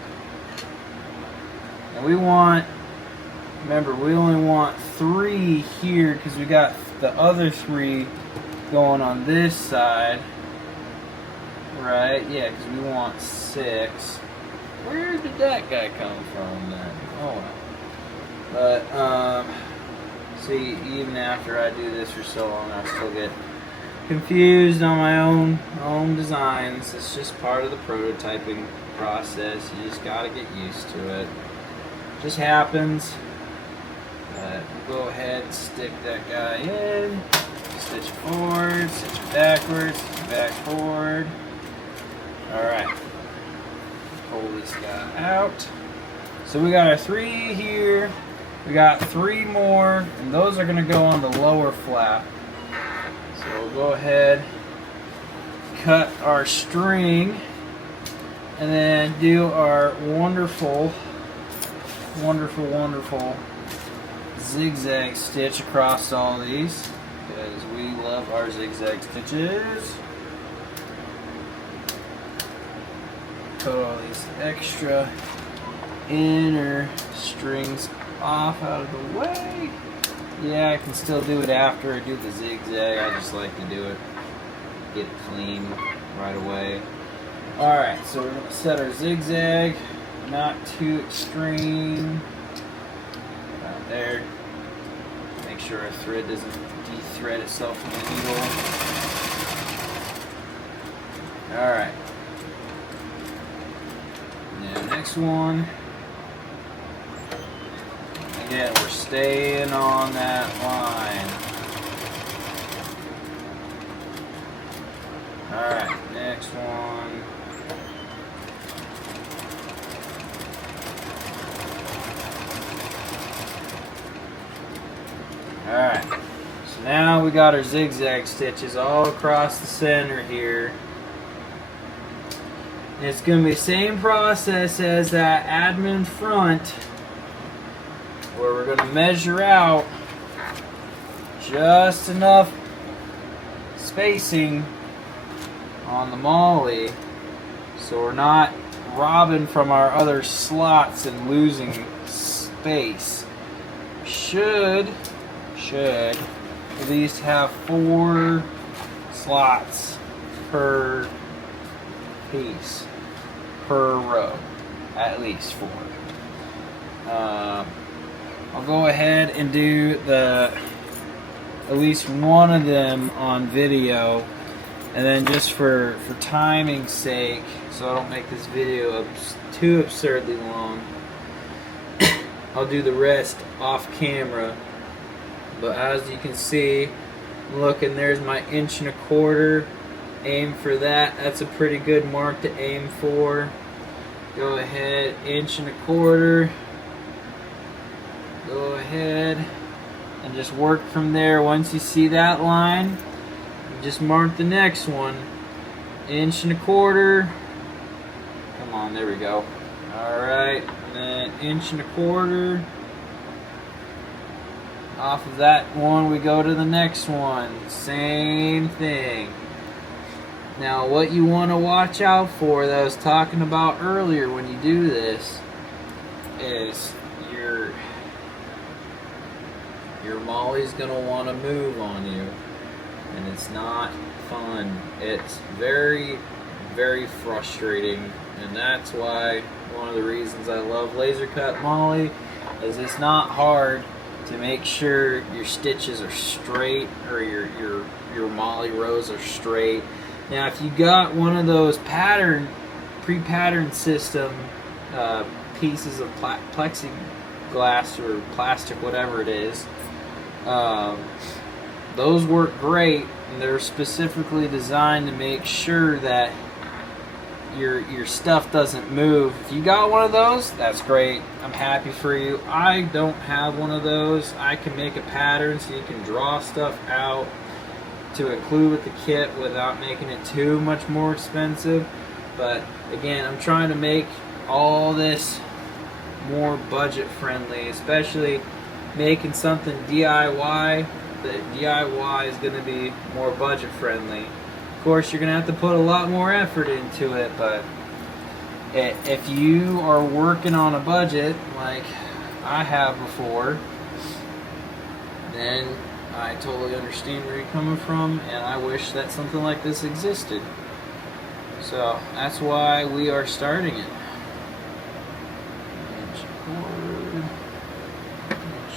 And we want Remember, we only want 3 here because we got the other 3 going on this side. Right? Yeah, because we want 6. Where did that guy come from then? Oh well. But, see, even after I do this for so long, I still get confused on my own designs. It's just part of the prototyping process. You just gotta get used to it. Just happens. We'll go ahead and stick that guy in. Stitch it forward, stitch it backwards, back forward. Alright. Pull this guy out. So we got our 3 here. We got 3 more, and those are going to go on the lower flap. So we'll go ahead, cut our string, and then do our wonderful zigzag stitch across all these, because we love our zigzag stitches. Cut all these extra inner strings off out of the way. Yeah, I can still do it after I do the zigzag. I just like to do it, get it clean right away. Alright, so we're going to set our zigzag, not too extreme. About there. Make sure our thread doesn't de-thread itself from the needle. Alright. Now, next one. Again, we're staying on that line. Alright, next one. Alright, so now we got our zigzag stitches all across the center here. And it's going to be the same process as that admin front, where we're going to measure out just enough spacing on the MOLLE so we're not robbing from our other slots and losing space. Should at least have 4 slots per piece, per row, at least 4. I'll go ahead and do at least one of them on video, and then just for timing's sake, so I don't make this video too absurdly long, I'll do the rest off camera. But as you can see, look, and there's my 1.25 inch. Aim for that. That's a pretty good mark to aim for. Go ahead, 1.25 inch. Go ahead and just work from there. Once you see that line, just mark the next one. 1.25 inch. Come on, there we go. Alright, and then 1.25 inch. Off of that one, we go to the next one. Same thing. Now, what you want to watch out for that I was talking about earlier when you do this is your MOLLE's going to want to move on you, and it's not fun. It's very, very frustrating, and that's why one of the reasons I love laser cut MOLLE is it's not hard to make sure your stitches are straight, or your MOLLE rows are straight. Now, if you got one of those pre-patterned system pieces of plexiglass or plastic, whatever it is, those work great, and they're specifically designed to make sure that your stuff doesn't move. If you got one of those, that's great. I'm happy for you. I don't have one of those. I can make a pattern so you can draw stuff out to include with the kit without making it too much more expensive. But again, I'm trying to make all this more budget friendly, especially making something DIY. The DIY is going to be more budget friendly. Of course, you're going to have to put a lot more effort into it, but if you are working on a budget like I have before, then I totally understand where you're coming from, and I wish that something like this existed. So that's why we are starting it. Inch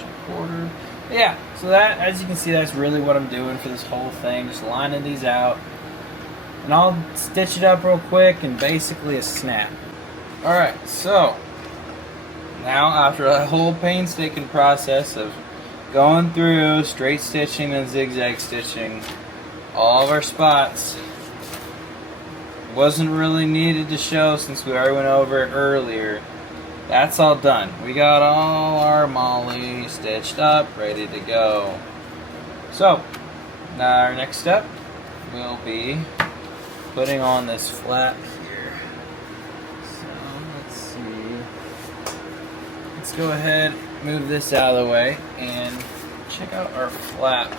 and quarter. Yeah, so that, as you can see, that's really what I'm doing for this whole thing, just lining these out. And I'll stitch it up real quick and basically a snap. Alright, so now after a whole painstaking process of going through straight stitching and zigzag stitching all of our spots, wasn't really needed to show since we already went over it earlier. That's all done. We got all our MOLLE stitched up, ready to go. So now our next step will be putting on this flap here. So let's see. Let's go ahead, move this out of the way, and check out our flap.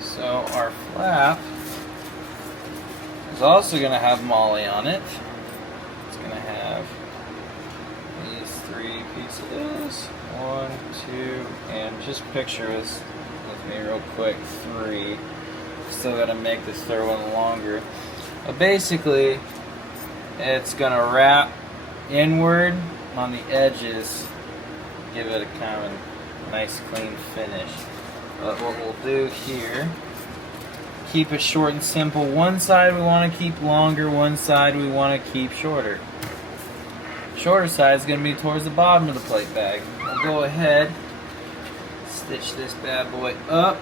So our flap is also going to have MOLLE on it. It's going to have these 3 pieces. 1, 2, and just picture this with me real quick. 3. Still got to make this third one longer. But basically, it's going to wrap inward on the edges, give it a kind of a nice clean finish. But what we'll do here, keep it short and simple. One side we want to keep longer, one side we want to keep shorter. Shorter side is going to be towards the bottom of the plate bag. We'll go ahead, stitch this bad boy up.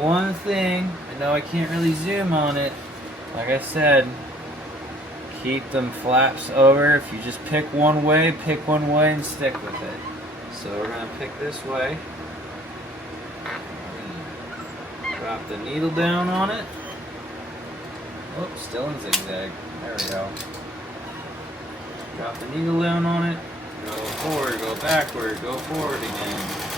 One thing, I know I can't really zoom on it, like I said, keep them flaps over. If you just pick one way and stick with it. So we're going to pick this way. Drop the needle down on it. Oops, still in zigzag. There we go. Drop the needle down on it. Go forward, go backward, go forward again.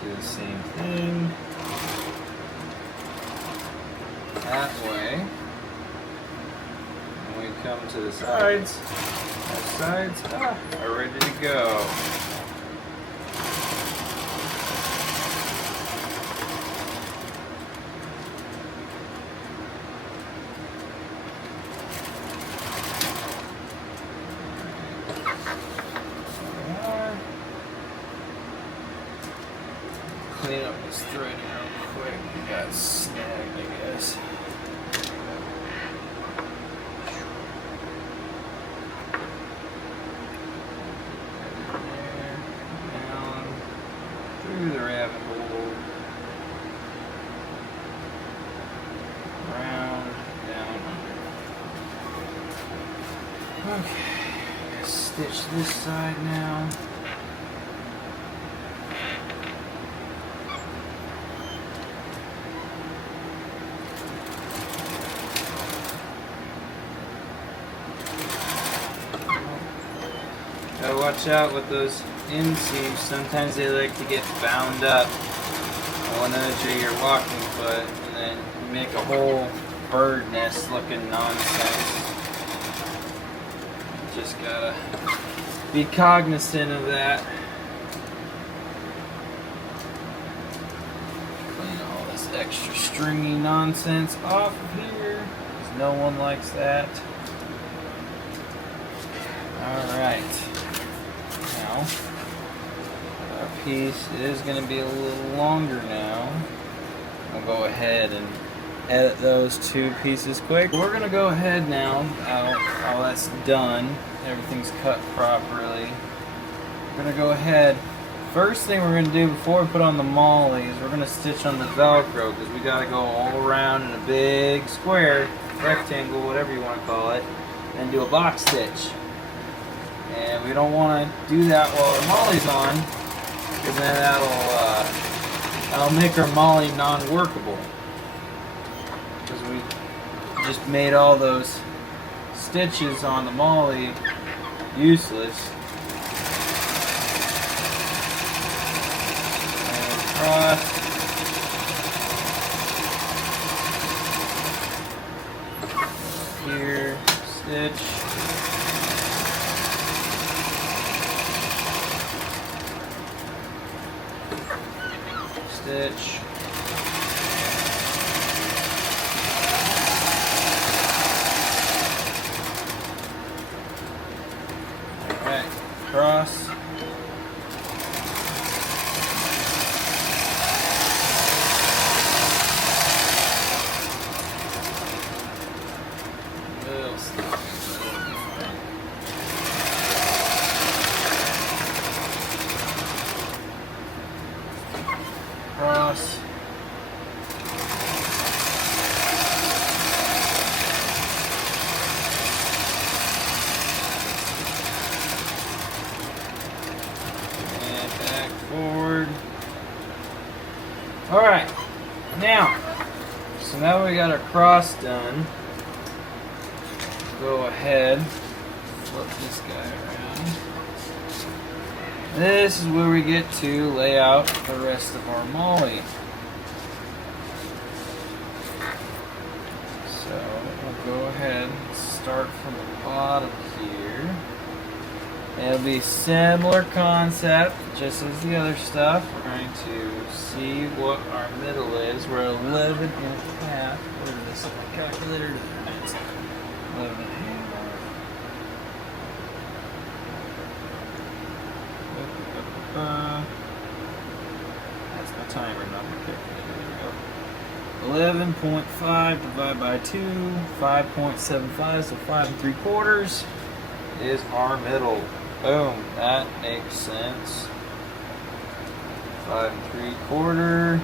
Do the same thing that way. When we come to the sides, our sides are ready to go. Clean up this thread real quick. We got snagged, I guess. There, down, through the rabbit hole, around, down, under. Okay, stitch this side now. Gotta watch out with those inseams. Sometimes they like to get bound up on one edge of your walking foot, and then you make a whole bird nest looking nonsense. Just gotta be cognizant of that. Clean all this extra stringy nonsense off of here, because no one likes that. Alright. Now, our piece is going to be a little longer now. I'll go ahead and edit those 2 pieces quick. We're going to go ahead now, all that's done, everything's cut properly. We're going to go ahead, first thing we're going to do before we put on the MOLLE is we're going to stitch on the Velcro, because we got to go all around in a big square, rectangle, whatever you want to call it, and do a box stitch. And we don't want to do that while the MOLLE's on, because then that'll That'll make our MOLLE non-workable. Because we just made all those stitches on the MOLLE useless. And across. Here, stitch. Stitch. Alright, cross. Cross. And back forward. Alright, now, so now we got our cross done. Go ahead, flip this guy around. This is where we get to lay out the rest of our MOLLE. So we'll go ahead and start from the bottom here. It'll be similar concept, just as the other stuff. We're going to see what our middle is. We're 11 and a half. Where did this on my calculator? 11 and a half. That's my timer, not my calculator. There we go. 11.5 divided by 2, 5.75, so 5 3/4 is our middle. Boom, that makes sense. 5 3/4,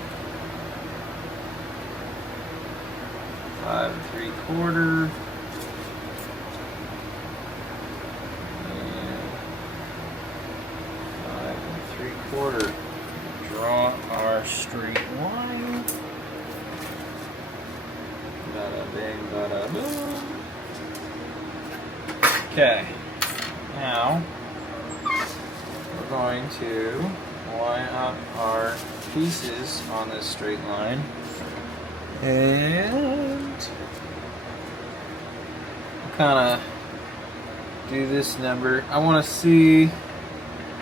5 3/4. 5 3/4. Draw our straight line. Bada bing, bada boom. Okay. Now we're going to line up our pieces on this straight line, and kind of do this number. I want to see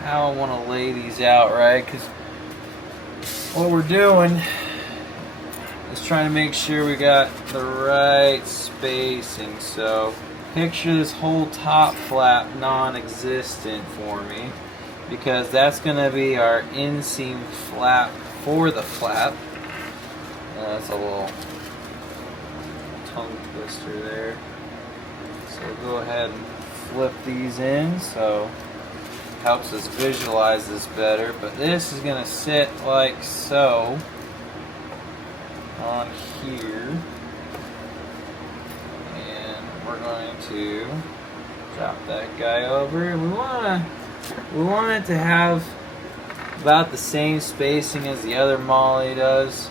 how I want to lay these out, right? Because what we're doing is trying to make sure we got the right spacing. So picture this whole top flap non-existent for me, because that's going to be our inseam flap for the flap. That's a little tongue twister there. So go ahead and flip these in so it helps us visualize this better. But this is going to sit like so on here. We're going to drop that guy over. We want it to have about the same spacing as the other MOLLE does.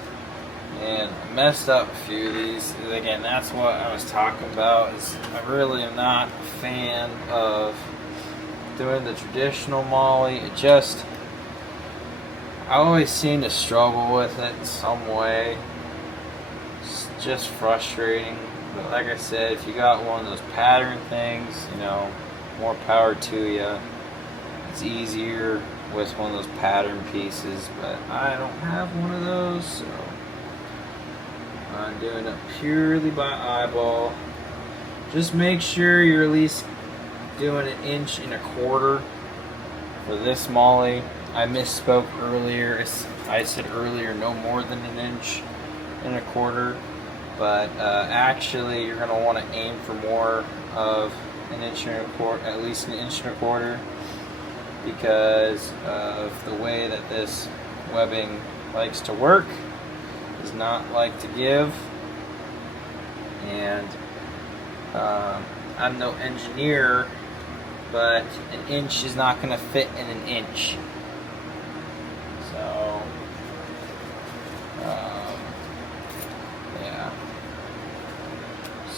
And I messed up a few of these. Again, that's what I was talking about. Is I really am not a fan of doing the traditional MOLLE. I always seem to struggle with it in some way. It's just frustrating. But like I said, if you got one of those pattern things, you know, more power to you. It's easier with one of those pattern pieces, but I don't have one of those, so I'm doing it purely by eyeball. Just make sure you're at least doing 1 1/4 inch for this MOLLE. I misspoke earlier. I said earlier no more than 1 1/4 inch. But actually, you're going to want to aim for more of 1 1/4 inch, at least 1 1/4 inch, because of the way that this webbing likes to work. Does not like to give, and I'm no engineer, but 1 inch is not going to fit in 1 inch. So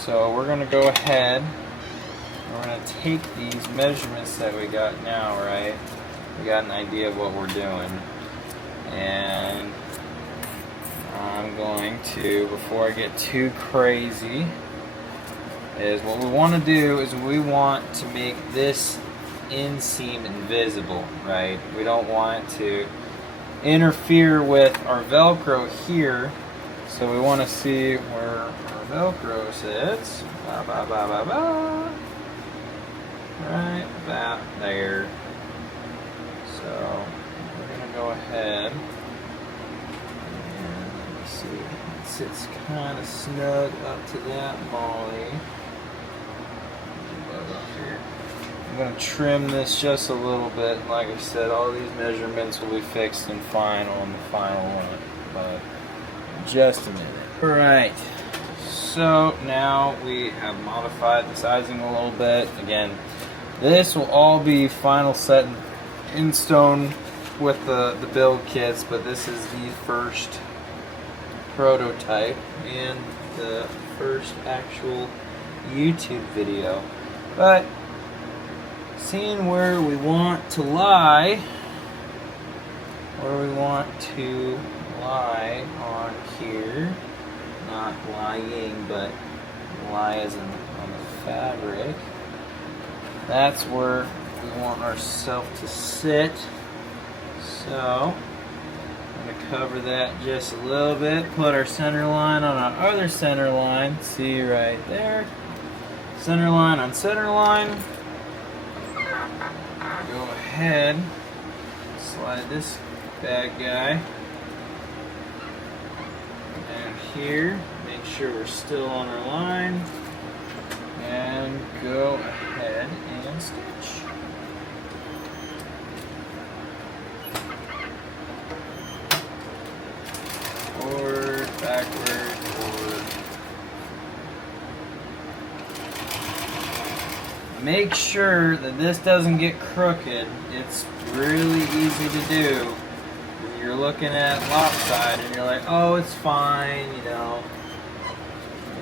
So we're gonna go ahead, we're gonna take these measurements that we got now, right? We got an idea of what we're doing. And I'm going to, before I get too crazy, is what we want to do is we want to make this inseam invisible, right? We don't want it to interfere with our Velcro here, so we want to see where our Velcro sits. Right about there. So we're gonna go ahead and let's see, it sits kind of snug up to that MOLLE. I'm going to trim this just a little bit. Like I said, all these measurements will be fixed and final on the final one, but just a minute. Alright, so now we have modified the sizing a little bit. Again, this will all be final set in stone with the build kits, but this is the first prototype and the first actual YouTube video. But seeing where we want to lie, on here, not lying, but lie as in on the fabric, that's where we want ourselves to sit. So I'm going to cover that just a little bit, put our center line on our other center line, see right there, center line on center line. Go ahead, slide this bad guy down here, make sure we're still on our line, and go ahead and stitch. Forward, backward, forward. Make sure that this doesn't get crooked. It's really easy to do when you're looking at lopsided and you're like, oh, it's fine, you know.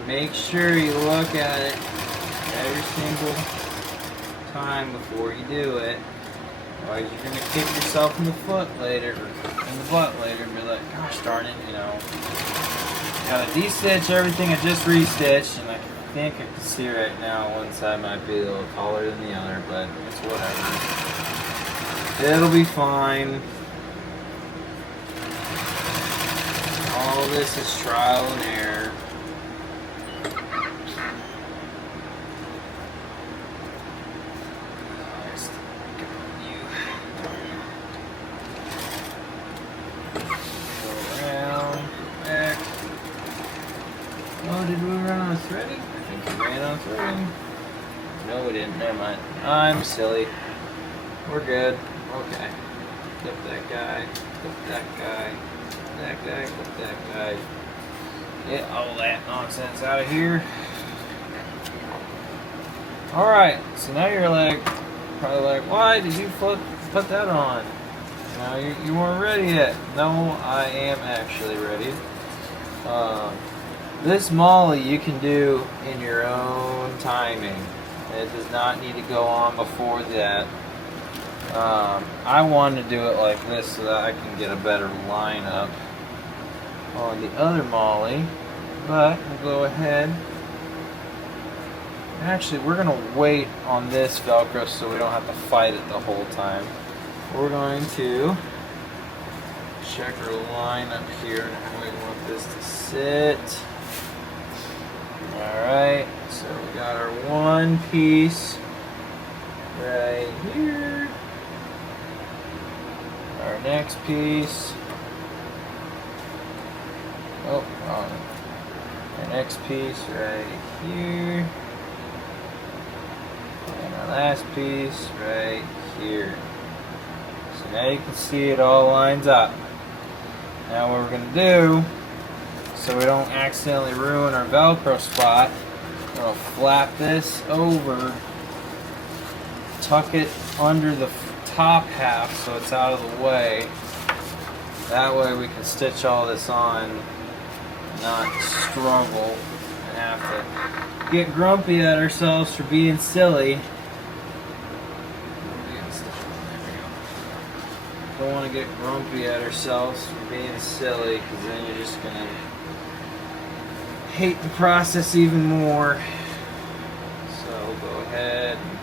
Make sure you look at it every single time before you do it. Otherwise you're going to kick yourself in the foot later, or in the butt later, and be like, gosh darn it, you know. Gotta de-stitch everything I just re-stitched, and I think I can see right now one side might be a little taller than the other, but it's whatever. It'll be fine. All this is trial and error. Oh, did we run on a threading? I think we ran on threading. No, we didn't. Never mind. I'm silly. We're good. Okay. Clip that guy. Clip that guy. That guy. Clip that guy. Get all that nonsense out of here. Alright. So now you're like, probably like, why did you put that on? You know, you weren't ready yet. No, I am actually ready. This MOLLE you can do in your own timing. It does not need to go on before that. I wanted to do it like this so that I can get a better lineup on the other MOLLE, but we'll go ahead. Actually, we're going to wait on this Velcro so we don't have to fight it the whole time. We're going to check our line up here and how we want this to sit. Alright, so we got our one piece right here. Our next piece. Oh, wrong. Our next piece right here. And our last piece right here. So now you can see it all lines up. Now what we're going to do, so we don't accidentally ruin our Velcro spot, we're going to flap this over, tuck it under the top half so it's out of the way. That way we can stitch all this on, not struggle and have to get grumpy at ourselves for being silly. Don't want to get grumpy at ourselves for being silly, because then you're just gonna hate the process even more. So we'll go ahead and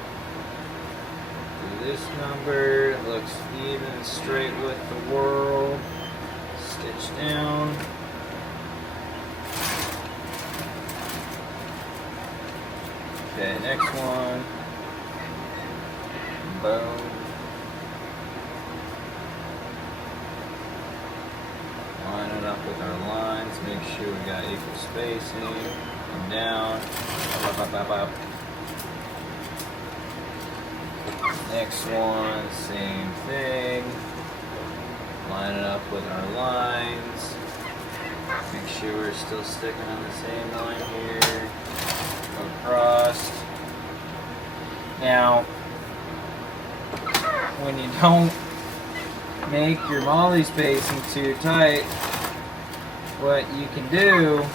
do this number. It looks even and straight with the whorl. Stitch down. Okay, next one. Boom. Line it up with our lines. Make sure we got equal spacing. And down. Up, up, up, up. Next one, same thing. Line it up with our lines. Make sure we're still sticking on the same line here. Go across. Now, when you don't make your MOLLE spacing too tight, what you can do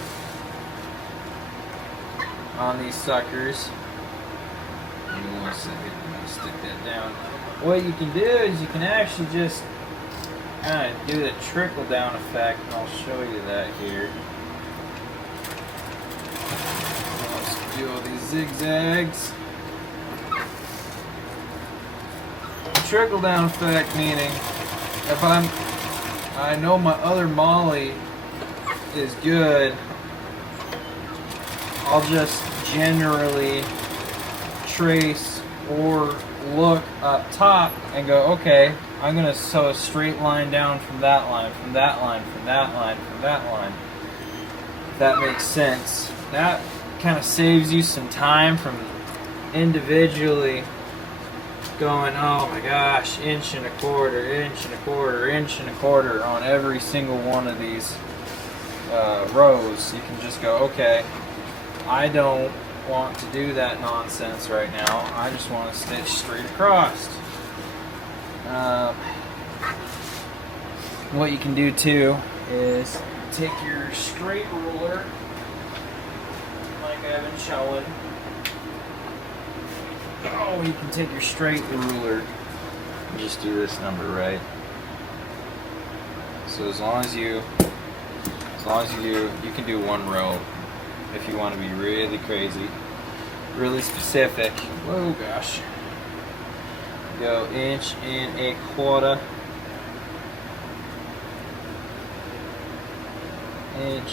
on these suckers, give me 1 second, I'm going to stick that down. What you can do is you can actually just kind of do the trickle down effect, and I'll show you that here. Let's do all these zigzags. Trickle down effect meaning if I know my other MOLLE is good, I'll just generally trace or look up top and go, okay, I'm going to sew a straight line down from that line, from that line, from that line, from that line. If that makes sense. That kind of saves you some time from individually going, oh my gosh, 1 1/4 inch, 1 1/4 inch on every single one of these rows. You can just go, okay, I don't want to do that nonsense right now. I just want to stitch straight across. What you can do too is take your straight ruler, like I've been showing. Oh, you can take your straight ruler and just do this number right. So as long as you can do 1 row if you want to be really crazy, really specific. Whoa, gosh. Go 1 1/4 inch. 1 1/4 inch.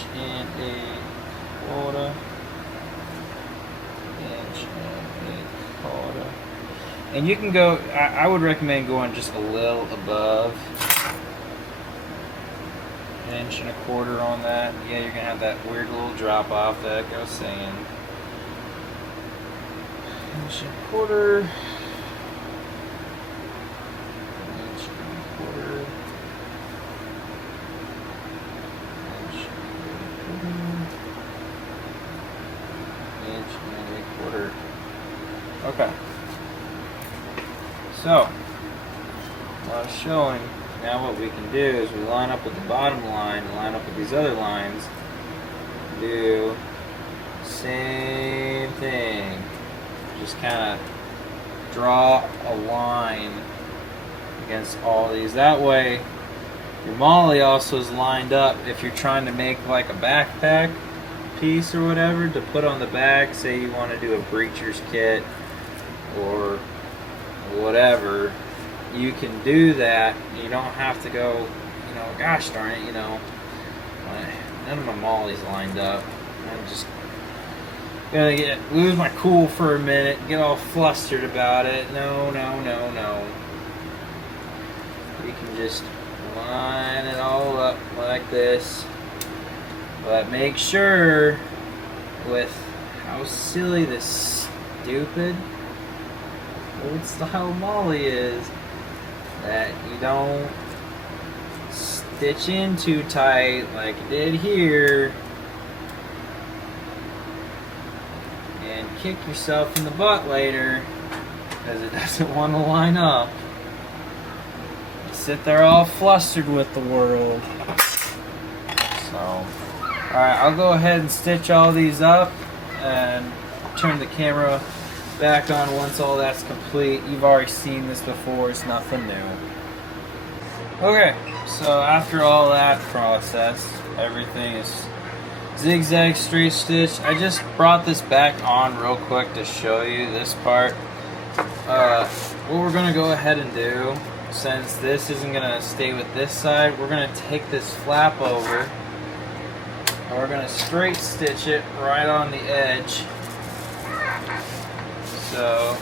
1 1/4 inch. And you can go, I would recommend going just a little above 1 1/4 inch on that. Yeah, you're gonna have that weird little drop off that I was saying. 1 1/4 inch. 1 1/4 inch. Okay. So, what I was showing, now what we can do is we line up with the bottom line, line up with these other lines, do same thing. Just kind of draw a line against all these. That way, your MOLLE also is lined up if you're trying to make like a backpack piece or whatever to put on the back. Say you want to do a breacher's kit or whatever, you can do that. You don't have to go, gosh darn it, none of my MOLLE's lined up. I'm just gonna lose my cool for a minute, get all flustered about it. No. You can just line it all up like this. But make sure, with how silly this stupid old style MOLLE is, that you don't stitch in too tight like you did here and kick yourself in the butt later because it doesn't want to line up. You sit there all flustered with the world. So, alright, I'll go ahead and stitch all these up and turn the camera back on once all that's complete. You've already seen this before, it's nothing new. Okay, so after all that process, everything is zigzag straight stitch. I just brought this back on real quick to show you this part. What we're gonna go ahead and do, since this isn't gonna stay with this side, we're gonna take this flap over and we're gonna straight stitch it right on the edge. So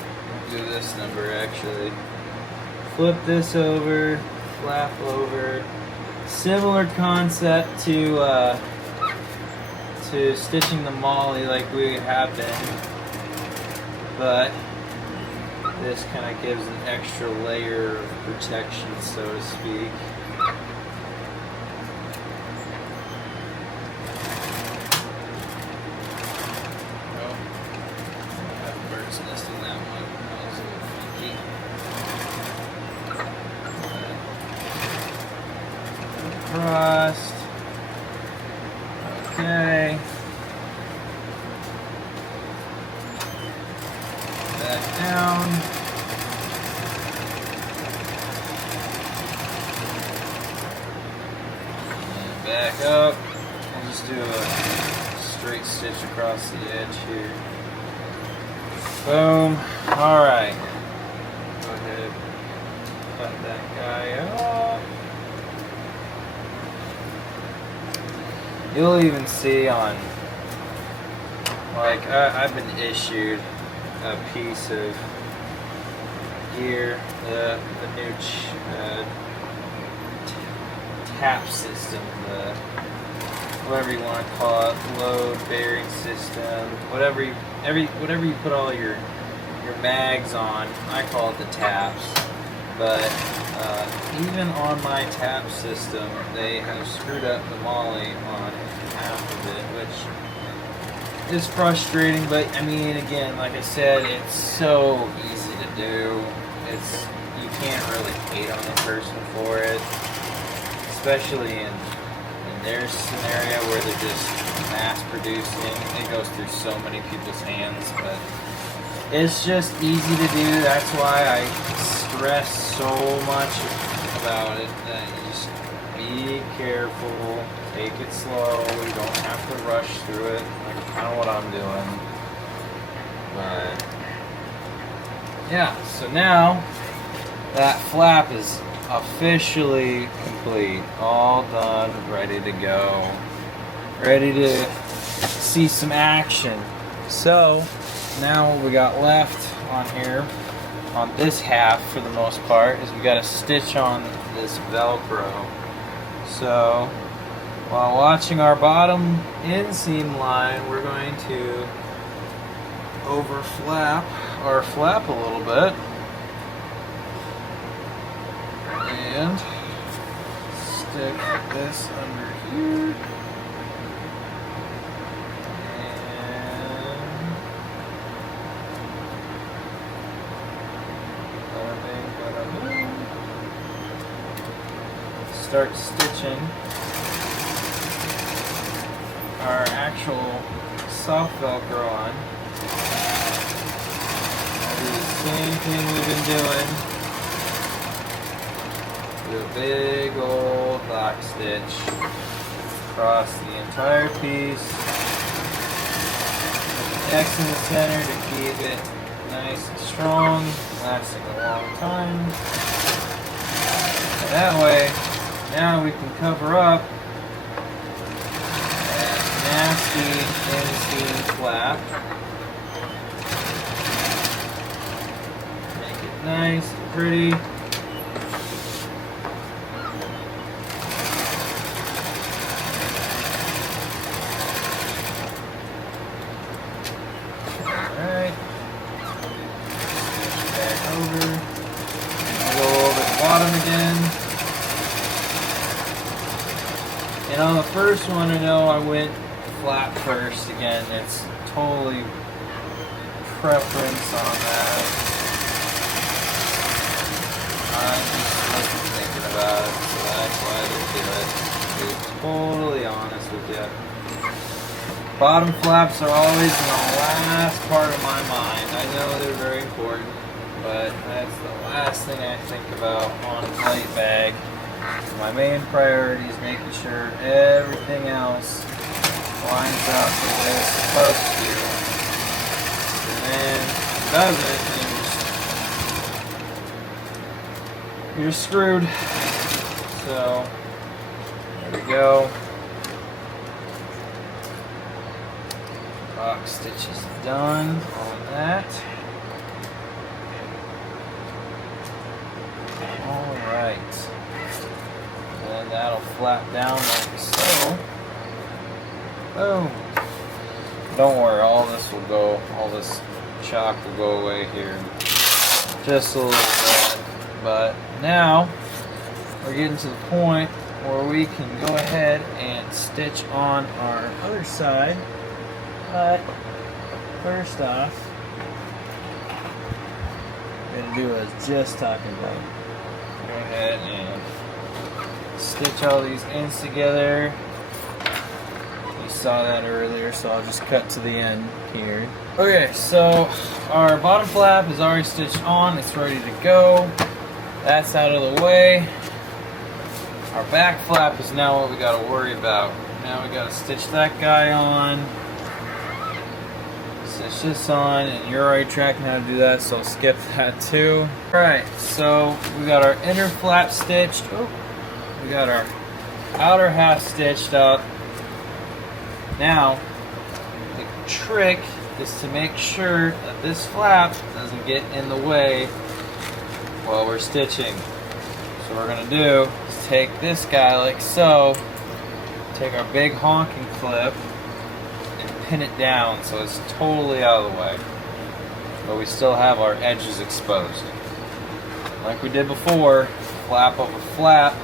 we'll do this number actually. Flip this over, flap over. Similar concept to stitching the MOLLE like we have been, but this kind of gives an extra layer of protection, so to speak. Oh, I have bird's nest in that one. That was a little funky. Crossed. Okay. Back down. And back up. I'll just do a straight stitch across the edge here. Boom. Alright. Go ahead. Cut that guy off. You'll even see on, like, I've been issued a piece of gear, the new tap system, the whatever you want to call it, load bearing system, whatever you put all your mags on. I call it the taps, but even on my tap system, they have screwed up the MOLLE on half of it, which is frustrating, but I mean, again, like I said, it's so easy to do. You can't really hate on the person for it, especially in their scenario where they're just mass producing. It goes through so many people's hands, but it's just easy to do. That's why I stress so much about it, that you just be careful, take it slow, you don't have to rush through it, like kind of what I'm doing. But yeah, so now that flap is officially complete, all done, ready to go, ready to see some action. So now what we got left on here, on this half for the most part, is we got to stitch on this Velcro. So while watching our bottom inseam line, we're going to over flap our flap a little bit and stick this under here. Start stitching our actual soft Velcro on. Do the same thing we've been doing. Do a big old lock stitch across the entire piece. Put an X in the center to keep it nice and strong, lasting a long time. And that way, now we can cover up that nasty inseam flap. Make it nice and pretty. Alright. Back over. I'll go over the bottom again. And on the first one, I know I went flat first again. It's totally preference on that. I'm just wasn't thinking about it, so that's why I didn't do it. To be totally honest with you. Bottom flaps are always in the last part of my mind. I know they're very important, but that's the last thing I think about on a plate bag. My main priority is making sure everything else lines up the way it's supposed to. And then if it doesn't, then you're screwed. So there we go. Box stitches done on that. Alright. Then that'll flap down like so. Boom. Don't worry, all this will go, all this chalk will go away here. Just a little bit. But now we're getting to the point where we can go ahead and stitch on our other side. But first off, what I'm going to do what I was just talking about. Go ahead and stitch all these ends together. You saw that earlier, so I'll just cut to the end here. Okay, so our bottom flap is already stitched on. It's ready to go. That's out of the way. Our back flap is now what we got to worry about. Now we got to stitch that guy on. Stitch this on, and you're already tracking how to do that, so I'll skip that too. Alright, so we got our inner flap stitched. Oh, we got our outer half stitched up. Now, the trick is to make sure that this flap doesn't get in the way while we're stitching. So what we're going to do is take this guy like so, take our big honking clip, pin it down so it's totally out of the way, but we still have our edges exposed. Like we did before, flap over flap.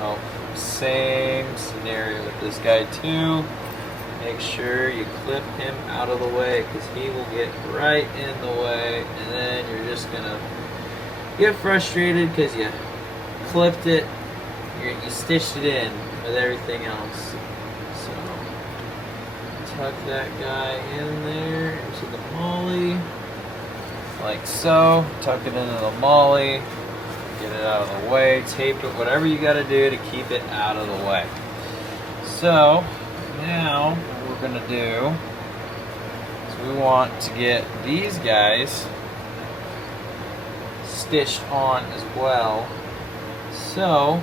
Oh, same scenario with this guy too. Make sure you clip him out of the way because he will get right in the way, and then you're just gonna get frustrated because you clipped it, you stitched it in with everything else. Tuck that guy in there into the MOLLE, like so. Tuck it into the MOLLE, get it out of the way, tape it, whatever you got to do to keep it out of the way. So now what we're going to do is we want to get these guys stitched on as well. So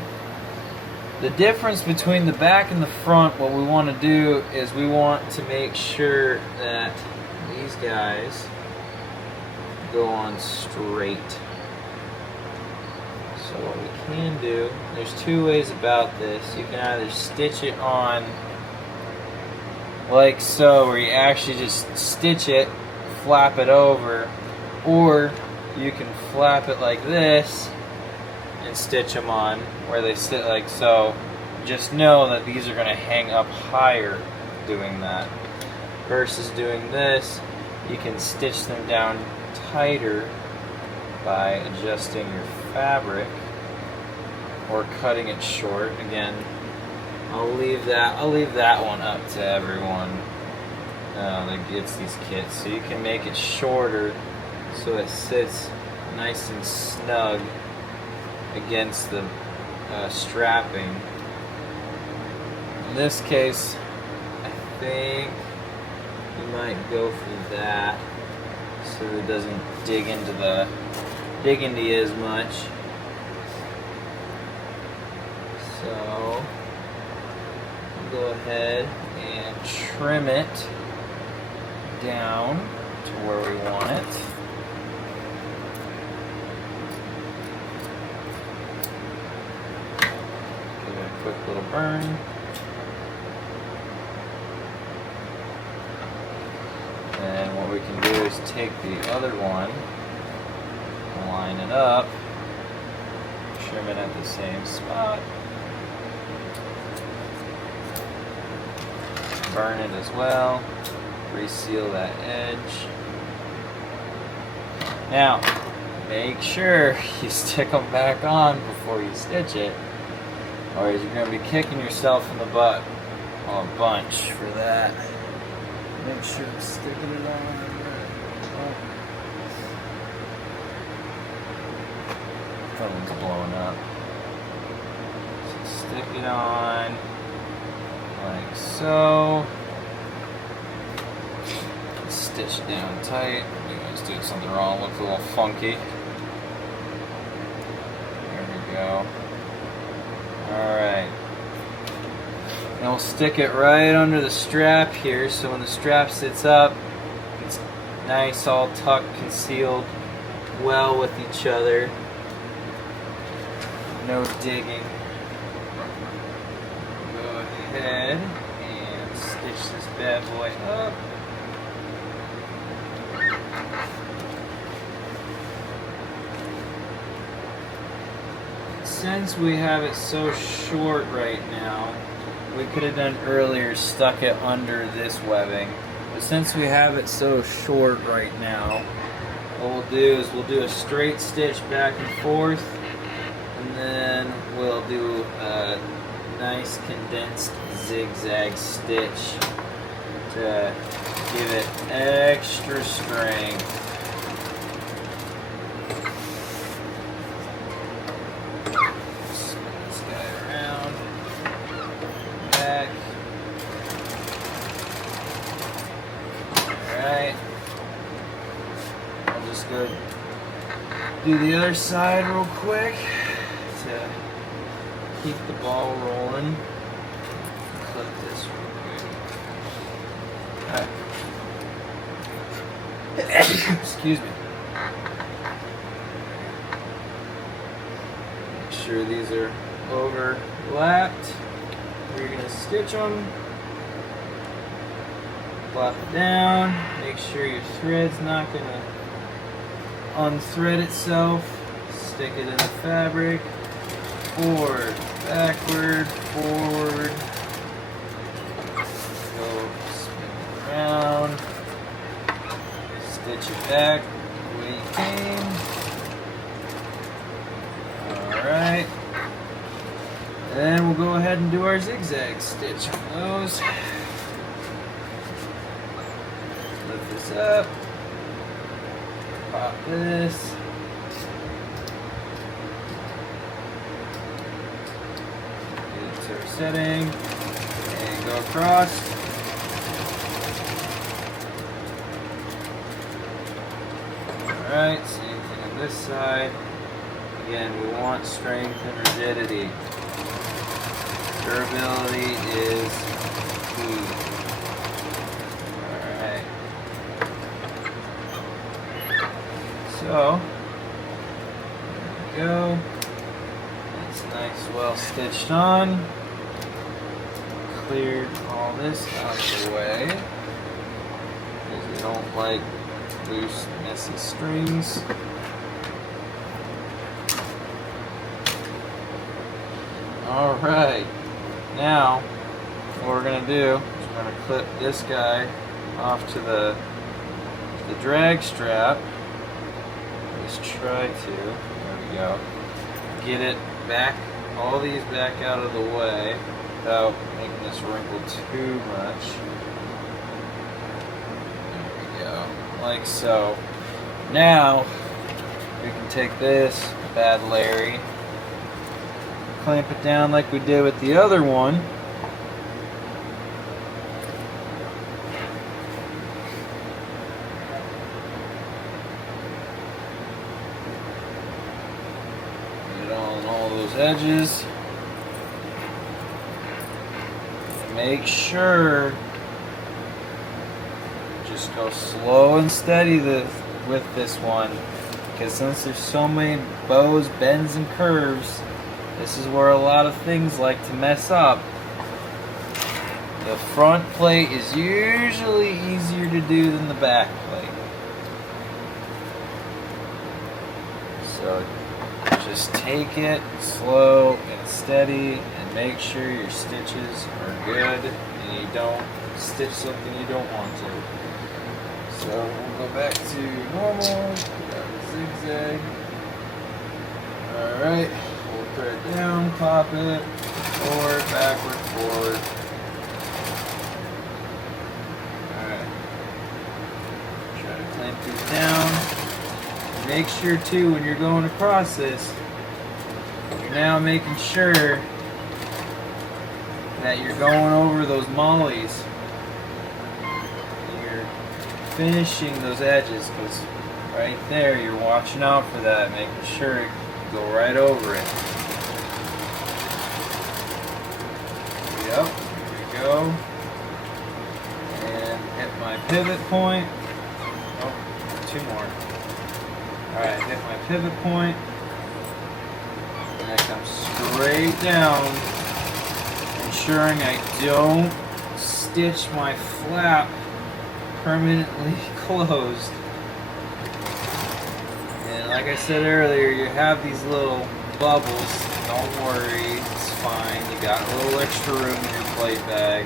the difference between the back and the front, what we want to do is we want to make sure that these guys go on straight. So what we can do, there's two ways about this. You can either stitch it on like so, where you actually just stitch it, flap it over, or you can flap it like this and stitch them on where they sit like so. Just know that these are going to hang up higher doing that. Versus doing this, you can stitch them down tighter by adjusting your fabric or cutting it short. Again, I'll leave that one up to everyone that gets these kits. So you can make it shorter so it sits nice and snug against the strapping. In this case, I think you might go for that so it doesn't dig into you as much. So go ahead and trim it down to where we want it. Quick little burn. And what we can do is take the other one, line it up, trim it at the same spot, burn it as well, reseal that edge. Now, make sure you stick them back on before you stitch it, or you're going to be kicking yourself in the butt a bunch for that. Make sure I'm sticking it on. Phone's blowing up. So stick it on like so. Stitch down tight. Maybe I was doing something wrong. Looks a little funky. There we go. Alright. Now we'll stick it right under the strap here, so when the strap sits up, it's nice, all tucked, concealed well with each other. No digging. Go ahead and stitch this bad boy up. Since we have it so short right now, we could have done earlier, stuck it under this webbing. But since we have it so short right now, what we'll do is we'll do a straight stitch back and forth, and then we'll do a nice condensed zigzag stitch to give it extra strength. Alright, I'll just go do the other side real quick to keep the ball rolling. Clip this real quick. Alright. Excuse me. Make sure these are overlapped. You're going to stitch them. Flap it down, make sure your thread's not going to unthread itself. Stick it in the fabric, forward, backward, forward. Go spin it around, stitch it back the way you came. Alright, then we'll go ahead and do our zigzag stitch on those. Lift this up, pop this, get it to our setting, and go across. Alright, same thing on this side. Again, we want strength and rigidity. Durability is key. So, there we go. It's nice, well stitched on. Cleared all this out of the way, because we don't like loose, messy strings. Alright, now what we're going to do is we're going to clip this guy off to the drag strap. Just try to, there we go, get it back, all these back out of the way without making this wrinkle too much. There we go, like so. Now we can take this bad Larry, clamp it down like we did with the other one. Edges. Make sure just go slow and steady with this one, because since there's so many bows, bends, and curves, this is where a lot of things like to mess up. The front plate is usually easier to do than the back plate. So just take it slow and steady and make sure your stitches are good and you don't stitch something you don't want to. So we'll go back to normal, zigzag. Alright, we'll thread down, pop it, forward, backward, forward. Alright. empties down. Make sure too when you're going across this, you're now making sure that you're going over those mollies. You're finishing those edges, because right there you're watching out for that, making sure you go right over it. Yep, here we go. And hit my pivot point. Oh, two more. Alright, hit my pivot point. And I come straight down, ensuring I don't stitch my flap permanently closed. And like I said earlier, you have these little bubbles. Don't worry, it's fine. You got a little extra room in your plate bag.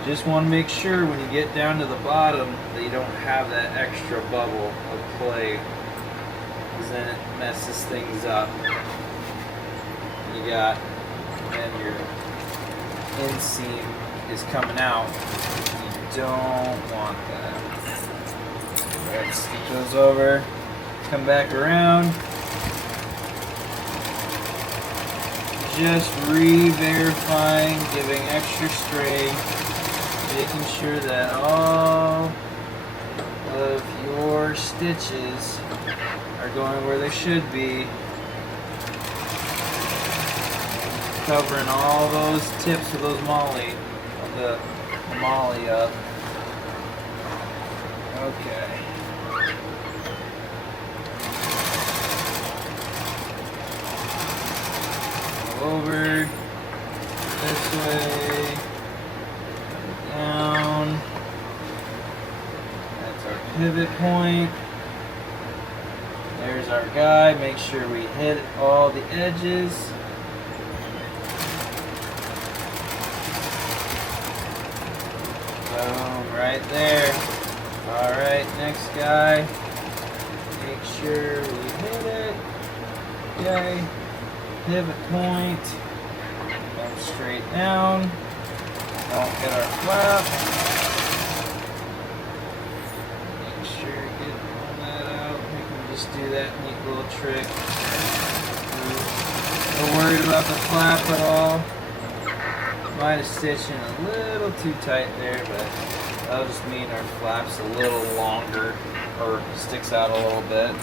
You just want to make sure when you get down to the bottom that you don't have that extra bubble of plate, because then it messes things up. You got, and your inseam is coming out. You don't want that. Let's stick those over, come back around. Just re-verifying, giving extra strain, making sure that all of your stitches are going where they should be. Covering all those tips of those MOLLE, of the MOLLE up. Okay. Over this way, down. That's our pivot point. There's our guide. Make sure we hit all the edges. Boom, right there. Alright, next guy. Make sure we hit it. Okay. Pivot point. Come straight down. Don't hit our flap. Make sure you get all that out. We can just do that neat little trick. Don't worry about the flap at all. Might have stitched in a little too tight there, but that'll just mean our flap's a little longer or sticks out a little bit.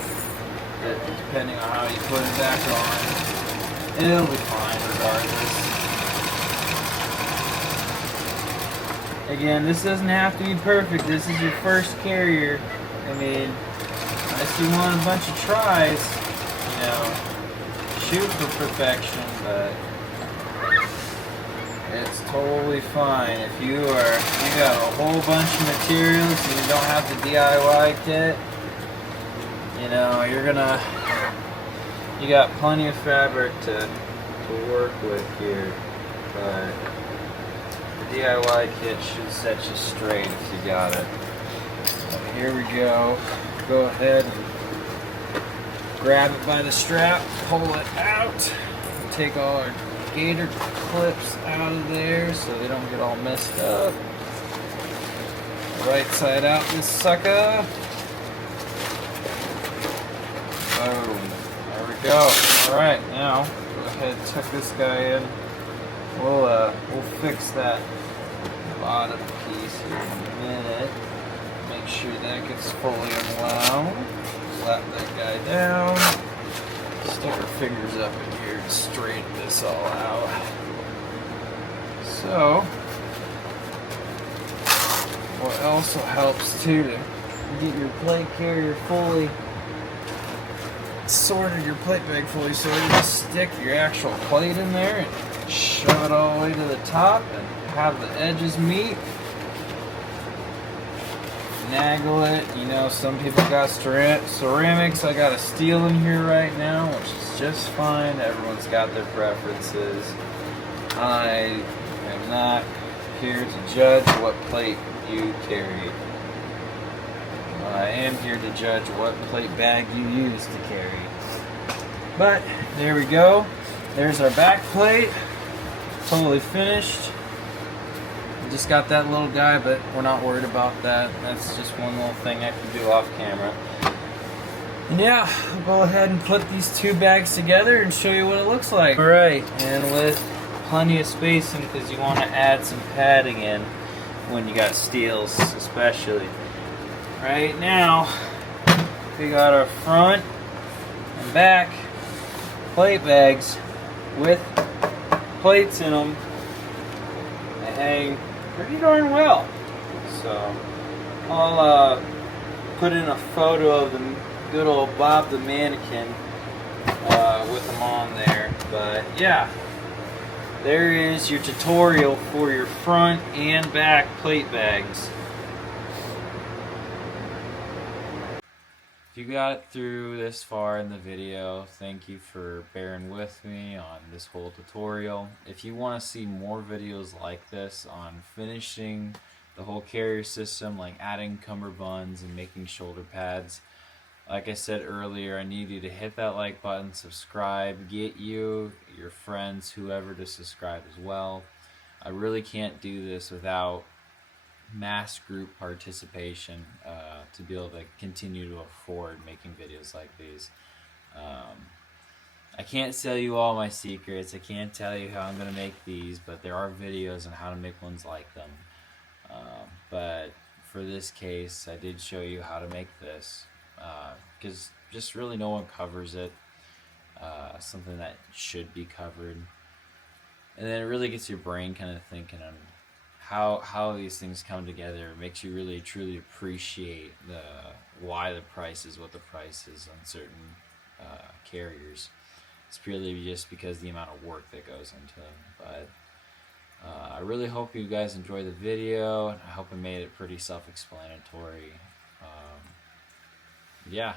Depending on how you put it back on. It'll be fine regardless. Again, this doesn't have to be perfect. This is your first carrier. I mean, unless you want a bunch of tries, you know, shoot for perfection, but it's totally fine. If you got a whole bunch of materials and you don't have the DIY kit, you know, you got plenty of fabric to work with here, but the DIY kit should set you straight if you got it. So here we go. Go ahead and grab it by the strap, pull it out, take all our gator clips out of there so they don't get all messed up. Right side out this sucker. Boom. There we go. Alright, now go ahead and tuck this guy in. We'll fix that bottom piece here in a minute. Make sure that gets fully unwound. Slap that guy down. Stick our fingers up in here to straighten this all out. So, what also helps too to get your plate carrier fully sorted, your plate bag fully sorted, just stick your actual plate in there and shove it all the way to the top and have the edges meet. Naggle it. You know, some people got ceramics. I got a steel in here right now, which is just fine. Everyone's got their preferences. I am not here to judge what plate you carry. I am here to judge what plate bag you use to carry. But there we go. There's our back plate. Totally finished. Just got that little guy, but we're not worried about that. That's just one little thing I can do off camera. And yeah, I'll go ahead and put these two bags together and show you what it looks like. Alright, and with plenty of spacing, because you want to add some padding in when you got steels, especially. Right now, we got our front and back plate bags with plates in them. They hang pretty darn well. So I'll put in a photo of the good old Bob the mannequin with them on there. But yeah, there is your tutorial for your front and back plate bags. If you got it through this far in the video, thank you for bearing with me on this whole tutorial. If you want to see more videos like this on finishing the whole carrier system, like adding cummerbunds and making shoulder pads, like I said earlier, I need you to hit that like button, subscribe, get you, your friends, whoever to subscribe as well. I really can't do this without mass group participation to be able to continue to afford making videos like these. I can't tell you all my secrets. I can't tell you how I'm going to make these, but there are videos on how to make ones like them. But for this case, I did show you how to make this because just really no one covers it. Something that should be covered. And then it really gets your brain kind of thinking on how these things come together. It makes you really truly appreciate why the price is what the price is on certain carriers. It's purely just because the amount of work that goes into them. But I really hope you guys enjoy the video, and I hope I made it pretty self-explanatory. Yeah.